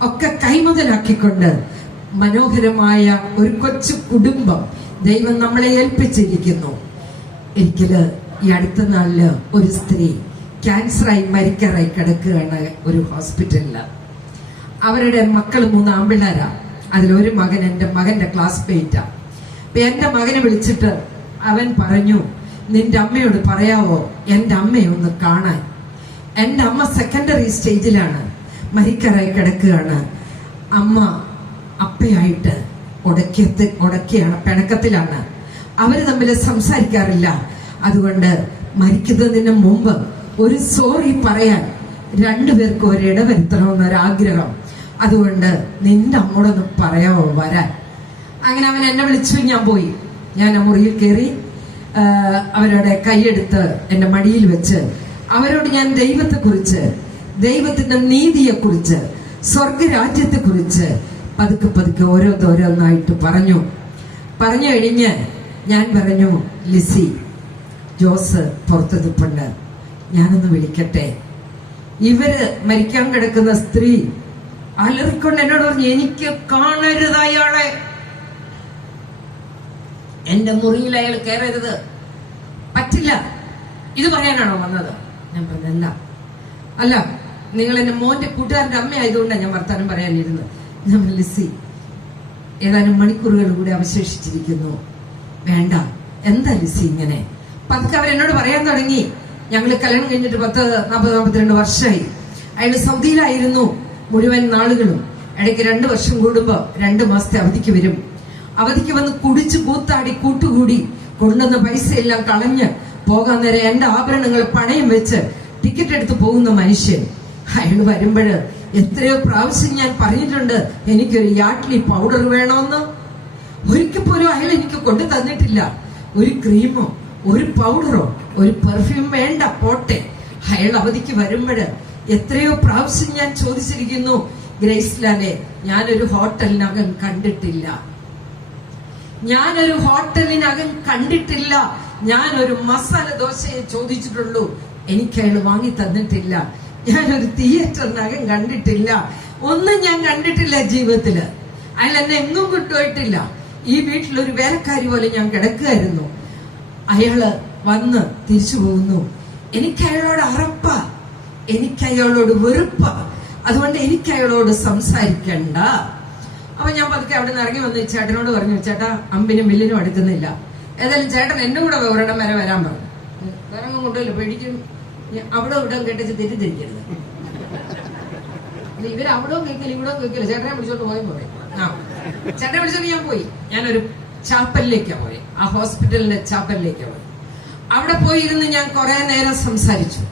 ഒക്കെ കൈമുതലാക്കിക്കൊണ്ട് മനോഹരമായ ഒരു കൊച്ചു കുടുംബം ദൈവം നമ്മളെ ഏൽപ്പിച്ചിരിക്കുന്നു. ഒരിക്കല് ഈ അടുത്ത നാളില് ഒരു സ്ത്രീ ക്യാൻസറായി മരിക്കാറായി കിടക്കുകയാണ് ഒരു ഹോസ്പിറ്റലില്. അവരുടെ മക്കൾ 3 ആൺപിള്ളേരാ. അതിലൊരു മകൻ എന്റെ മകന്റെ ക്ലാസ്മേറ്റാ. അപ്പൊ എന്റെ മകനെ വിളിച്ചിട്ട് അവൻ പറഞ്ഞു, നിന്റെ അമ്മയോട് പറയാവോ എന്റെ അമ്മയെ ഒന്ന് കാണാൻ? എന്റെ അമ്മ സെക്കൻഡറി സ്റ്റേജിലാണ്, മരിക്കാറായി കിടക്കുകയാണ്. അമ്മ അപ്പയായിട്ട് ഉടക്കിയാണ്, പിണക്കത്തിലാണ്. അവര് തമ്മിൽ സംസാരിക്കാറില്ല. അതുകൊണ്ട് മരിക്കുന്നതിന് മുമ്പ് ഒരു സോറി പറയാൻ രണ്ടുപേർക്കും ഒരിട വരുത്തണമെന്നൊരാഗ്രഹം. അതുകൊണ്ട് നിന്റെ അമ്മോടൊന്ന് പറയാമോ വരാൻ? അങ്ങനെ അവൻ എന്നെ വിളിച്ചു. ഞാൻ പോയി. ഞാൻ ആ മുറിയിൽ കയറി അവരുടെ കൈയെടുത്ത് എന്റെ മടിയിൽ വെച്ച് അവരോട് ഞാൻ ദൈവത്തെക്കുറിച്ച്, ദൈവത്തിന്റെ നീതിയെക്കുറിച്ച്, സ്വർഗരാജ്യത്തെക്കുറിച്ച് പതുക്കെ പതുക്കെ ഓരോന്നായിട്ട് പറഞ്ഞു കഴിഞ്ഞ് ഞാൻ പറഞ്ഞു, ലിസി, ജോസ് പുറത്ത് നിൽപ്പുണ്ട്, ഞാനൊന്ന് വിളിക്കട്ടെ. ഇവര് മരിക്കാൻ കിടക്കുന്ന സ്ത്രീ അലറിക്കൊണ്ട് എന്നോട് പറഞ്ഞു, എനിക്ക് കാണരുത് അയാളെ, എന്റെ മുറിയിൽ അയാൾ കയറരുത്, പറ്റില്ല. ഇത് പറയാനാണോ വന്നത്? ഞാൻ പറഞ്ഞല്ല, അല്ല, നിങ്ങൾ എന്റെ മോന്റെ കൂട്ടുകാരന്റെ അമ്മയായതുകൊണ്ടാണ് ഞാൻ വർത്താനം പറയാനിരുന്നത്. ഞാൻ ലിസി, ഏതാനും മണിക്കൂറുകൾ കൂടി അവശേഷിച്ചിരിക്കുന്നു, വേണ്ട. എന്താ ലിസി ഇങ്ങനെ? പതുക്കെ അവരെന്നോട് പറയാൻ തുടങ്ങി. ഞങ്ങൾ കല്യാണം കഴിഞ്ഞിട്ട് 40-42 വർഷമായി. അയാൾ സൗദിയിലായിരുന്നു മുഴുവൻ നാളുകളും. ഇടയ്ക്ക് 2 വർഷം കൂടുമ്പോ 2 മാസത്തെ അവധിക്ക് വരും. അവധിക്ക് വന്ന് കുടിച്ച് കൂത്താടി കൂട്ടുകൂടി കൊണ്ടുവന്ന പൈസ എല്ലാം കളഞ്ഞ് പോകാൻ നേരം എന്റെ ആഭരണങ്ങൾ പണയം വെച്ച് ടിക്കറ്റ് എടുത്ത് പോകുന്ന മനുഷ്യൻ. അയാൾ വരുമ്പോഴ് എത്രയോ പ്രാവശ്യം ഞാൻ പറഞ്ഞിട്ടുണ്ട്, എനിക്കൊരു യാഡ്ലി പൗഡർ വേണമെന്ന്. ഒരിക്കൽ പോലും അയാൾ എനിക്ക് കൊണ്ടു തന്നിട്ടില്ല. ഒരു ക്രീമോ ഒരു പൗഡറോ ഒരു പെർഫ്യൂം വേണ്ട, പോട്ടെ. അയാൾ അവധിക്ക് വരുമ്പോഴ് എത്രയോ പ്രാവശ്യം ഞാൻ ചോദിച്ചിരിക്കുന്നു, ഗ്രേസ്ലാനെ, ഞാനൊരു ഹോട്ടലിനകം കണ്ടിട്ടില്ല, ഞാനൊരു മസാല ദോശയെ ചോദിച്ചിട്ടുള്ളൂ, എനിക്ക് അയാൾ വാങ്ങി തന്നിട്ടില്ല. ഞാനൊരു തിയേറ്ററിനകം കണ്ടിട്ടില്ല, ഒന്നും ഞാൻ കണ്ടിട്ടില്ല ജീവിതത്തില്. അയാൾ എന്നെ എങ്ങും കൊണ്ടുപോയിട്ടില്ല. ഈ വീട്ടിലൊരു വേലക്കാരി പോലെ ഞാൻ കിടക്കുകയായിരുന്നു. അയാള് വന്ന് തിരിച്ചു പോകുന്നു. എനിക്ക് അയാളോട് അറപ്പ, എനിക്ക് അയാളോട് വെറുപ്പ. അതുകൊണ്ട് എനിക്ക് അയാളോട് സംസാരിക്കണ്ട. അപ്പൊ ഞാൻ പതുക്കെ അവിടെ നിന്ന് ഇറങ്ങി വന്ന് ചേട്ടനോട് പറഞ്ഞു, ചേട്ടാ, അമ്പിനും വില്ലിനും അടുക്കുന്നില്ല, ഏതായാലും ചേട്ടൻ എന്നെ കൂടെ ഒരിടം വരെ വരാൻ പറഞ്ഞു. വേറെങ്ങും കൊണ്ടുവല്ലോ, പേടിക്കും, അവിടെ ഇവിടെ കേട്ടിച്ച് തെറ്റിദ്ധരിക്കരുത്. ഇവര് അവിടെ കേൾക്കില്ല ഇവിടെ കേൾക്കില്ല, ചേട്ടനെ വിളിച്ചോണ്ട് പോയെന്ന് പറയും. ചേട്ടനെ വിളിച്ചോണ്ട് ഞാൻ പോയി. ഞാനൊരു ചാപ്പലിലേക്കാ പോയി, ആ ഹോസ്പിറ്റലിന്റെ ചാപ്പലിലേക്കാ പോയി. അവിടെ പോയിരുന്ന് ഞാൻ കുറെ നേരം സംസാരിച്ചു.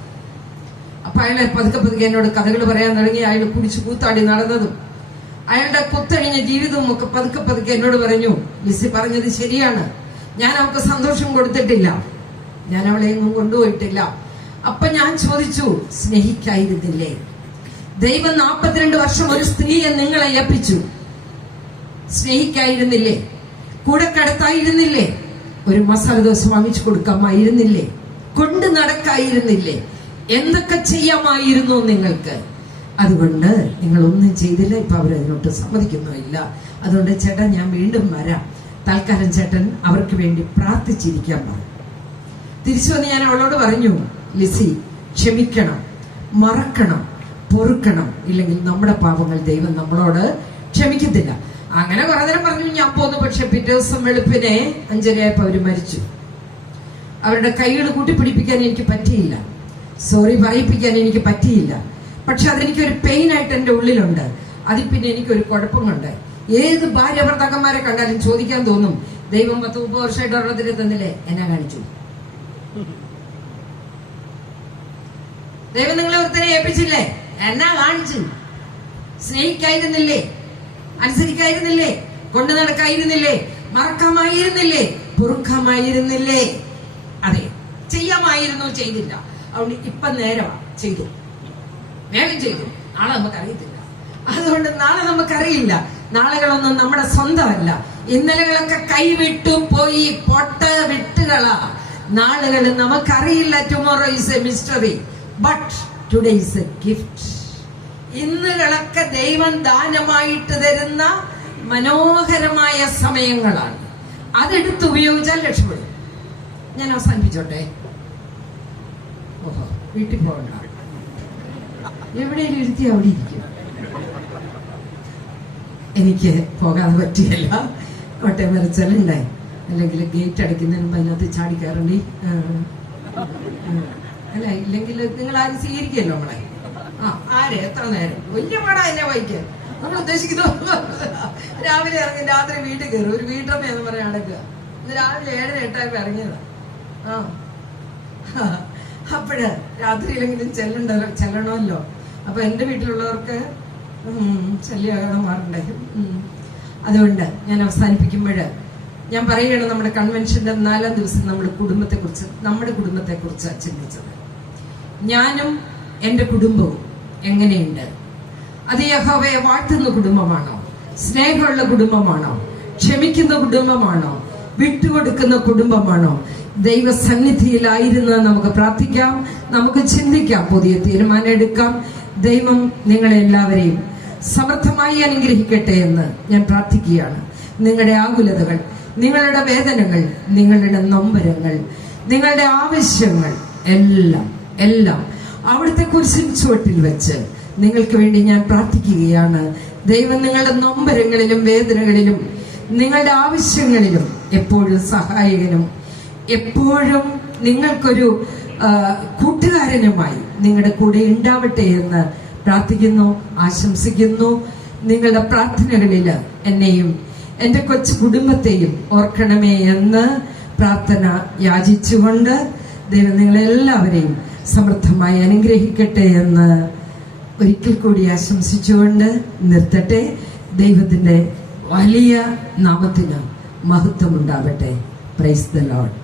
അപ്പൊ അയാളെ പതുക്കെ പതുക്കെ എന്നോട് കഥകൾ പറയാൻ തുടങ്ങി. അയാൾ കുടിച്ചു കൂത്താടി നടന്നതും അയാളുടെ കുത്തഴിഞ്ഞ ജീവിതവും ഒക്കെ പതുക്കെ പതുക്കെ എന്നോട് പറഞ്ഞു, ലിസി പറഞ്ഞത് ശരിയാണ്, ഞാൻ അവൾക്ക് സന്തോഷം കൊടുത്തിട്ടില്ല, ഞാൻ അവളെ എങ്ങും കൊണ്ടുപോയിട്ടില്ല. അപ്പൊ ഞാൻ ചോദിച്ചു, സ്നേഹിക്കായിരുന്നില്ലേ? ദൈവം 42 വർഷം ഒരു സ്ത്രീയെ നിങ്ങളെ ഏൽപ്പിച്ചു, സ്നേഹിക്കായിരുന്നില്ലേ? കൂടെ കടത്തായിരുന്നില്ലേ? ഒരു മസാല ദോശ വാങ്ങിച്ചു കൊടുക്കാമായിരുന്നില്ലേ? കൊണ്ട് നടക്കായിരുന്നില്ലേ? എന്തൊക്കെ ചെയ്യാമായിരുന്നു നിങ്ങൾക്ക്? അതുകൊണ്ട് നിങ്ങൾ ഒന്നും ചെയ്തില്ല. ഇപ്പൊ അവരതിനോട്ട് സമ്മതിക്കുന്നില്ല. അതുകൊണ്ട് ചേട്ടൻ, ഞാൻ വീണ്ടും വരാം, തൽക്കാലം ചേട്ടൻ അവർക്ക് വേണ്ടി പ്രാർത്ഥിച്ചിരിക്കാൻ പറഞ്ഞു. തിരിച്ചു വന്ന് ഞാൻ അവളോട് പറഞ്ഞു, ലിസി, ക്ഷമിക്കണം, മറക്കണം, പൊറുക്കണം, ഇല്ലെങ്കിൽ നമ്മുടെ പാപങ്ങൾ ദൈവം നമ്മളോട് ക്ഷമിക്കത്തില്ല. അങ്ങനെ കുറെ നേരം പറഞ്ഞു. ഞാൻ പോന്നു. പക്ഷെ പിറ്റേ ദിവസം വെളുപ്പിനെ 5:30 അവര് മരിച്ചു. അവരുടെ കൈകൾ കൂട്ടിപ്പിടിപ്പിക്കാൻ എനിക്ക് പറ്റിയില്ല, സോറി പറയിപ്പിക്കാൻ എനിക്ക് പറ്റിയില്ല. പക്ഷെ അതെനിക്കൊരു പെയിൻ ആയിട്ട് എന്റെ ഉള്ളിലുണ്ട്. അതിൽ പിന്നെ എനിക്കൊരു കുഴപ്പമുണ്ട്. ഏത് ഭാര്യ ഭർത്താക്കന്മാരെ കണ്ടാലും ചോദിക്കാൻ തോന്നും, ദൈവം 10-30 വർഷമായിട്ട് ഒരെണ്ണത്തിന് തന്നില്ലേ, എന്നാ കാണിച്ചു? ദൈവം നിങ്ങളെ ഒരുത്തനെ ഏൽപ്പിച്ചില്ലേ, എന്നാ കാണിച്ചു? സ്നേഹിക്കായിരുന്നില്ലേ? അനുസരിക്കായിരുന്നില്ലേ? കൊണ്ടു നടക്കായിരുന്നില്ലേ? മറക്കാമായിരുന്നില്ലേ? പൊറുക്കാമായിരുന്നില്ലേ? അതെ, ചെയ്യാമായിരുന്നു, ചെയ്തില്ല. അതുകൊണ്ട് ഇപ്പൊ നേരമാ, ചെയ്തു, വേഗം ചെയ്തു. നാളെ നമുക്കറിയത്തില്ല. അതുകൊണ്ട് നാളെ നമുക്കറിയില്ല. നാളുകളൊന്നും നമ്മുടെ സ്വന്തമല്ല. ഇന്നലകളൊക്കെ കൈവിട്ടു പോയി, പൊട്ട വിട്ടുകളാ. നാളുകൾ നമുക്കറിയില്ല. Tomorrow is a mystery, but today is a gift. ഇന്നുകളൊക്കെ ദൈവം ദാനമായിട്ട് തരുന്ന മനോഹരമായ സമയങ്ങളാണ്. അതെടുത്ത് ഉപയോഗിച്ചാൽ രക്ഷപ്പെടും. ഞാൻ അവസാനിപ്പിച്ചോട്ടെ. ഓഹോ, വീട്ടിൽ പോകണ്ട, എവിടെയും ഇരുത്തി അവിടെ ഇരിക്കും. എനിക്ക് പോകാതെ പറ്റിയല്ല. കോട്ടയം വരച്ചാലുണ്ടായി, അല്ലെങ്കിൽ ഗേറ്റ് അടയ്ക്കുന്നതിന് മുമ്പ് അതിനകത്ത് ചാടി കയറണ്ടി. അല്ല, ഇല്ലെങ്കിൽ നിങ്ങൾ ആരും സ്വീകരിക്കല്ലോ നമ്മളെ. ആര് എത്ര നേരം വലിയ പാടാ എന്നെ വായിക്കാൻ. നമ്മൾ ഉദ്ദേശിക്കുന്നത് രാവിലെ ഇറങ്ങി രാത്രി വീട്ടിൽ കയറും. ഒരു വീട്ടമ്മ എന്ന് പറയാൻ നടക്കുക. ഇന്ന് രാവിലെ 7-8 ഇറങ്ങിയതാ. അപ്പോഴ് രാത്രിയിലെങ്കിലും ചെല്ലണമല്ലോ. അപ്പൊ എന്റെ വീട്ടിലുള്ളവർക്ക് ശല്യമാകണം മാറണ്ടേ. അതുകൊണ്ട് ഞാൻ അവസാനിപ്പിക്കുമ്പോൾ ഞാൻ പറയുകയാണ്, നമ്മുടെ കൺവെൻഷന്റെ 4ാം ദിവസം നമ്മുടെ കുടുംബത്തെക്കുറിച്ച് ചിന്തിച്ചത്. ഞാനും എന്റെ കുടുംബവും എങ്ങനെയുണ്ട്? അത് യഹോവയെ വാഴ്ത്തുന്ന കുടുംബമാണോ? സ്നേഹമുള്ള കുടുംബമാണോ? ക്ഷമിക്കുന്ന കുടുംബമാണോ? വിട്ടുകൊടുക്കുന്ന കുടുംബമാണോ? ദൈവസന്നിധിയിലായിരുന്ന് നമുക്ക് പ്രാർത്ഥിക്കാം, നമുക്ക് ചിന്തിക്കാം, പുതിയ തീരുമാനം എടുക്കാം. ദൈവം നിങ്ങളെല്ലാവരെയും സമർത്ഥമായി അനുഗ്രഹിക്കട്ടെ എന്ന് ഞാൻ പ്രാർത്ഥിക്കുകയാണ്. നിങ്ങളുടെ ആകുലതകൾ, നിങ്ങളുടെ വേദനകൾ, നിങ്ങളുടെ നൊമ്പരങ്ങൾ, നിങ്ങളുടെ ആവശ്യങ്ങൾ എല്ലാം അവിടുത്തെ കുരിശിൻ ചുവട്ടിൽ വെച്ച് നിങ്ങൾക്ക് വേണ്ടി ഞാൻ പ്രാർത്ഥിക്കുകയാണ്. ദൈവം നിങ്ങളുടെ നൊമ്പരങ്ങളിലും വേദനകളിലും നിങ്ങളുടെ ആവശ്യങ്ങളിലും എപ്പോഴും സഹായകനും എപ്പോഴും നിങ്ങൾക്കൊരു കൂട്ടുകാരനുമായി നിങ്ങളുടെ കൂടെ ഉണ്ടാവട്ടെ എന്ന് പ്രാർത്ഥിക്കുന്നു, ആശംസിക്കുന്നു. നിങ്ങളുടെ പ്രാർത്ഥനകളിൽ എന്നെയും എൻ്റെ കൊച്ചു കുടുംബത്തെയും ഓർക്കണമേ എന്ന് പ്രാർത്ഥന യാചിച്ചുകൊണ്ട് ദൈവം നിങ്ങളെല്ലാവരെയും സമൃദ്ധമായി അനുഗ്രഹിക്കട്ടെ എന്ന് ഒരിക്കൽ കൂടി ആശംസിച്ചുകൊണ്ട് നിർത്തട്ടെ. ദൈവത്തിന്റെ വലിയ നാമത്തിന് മഹത്വമുണ്ടാവട്ടെ. Praise the Lord.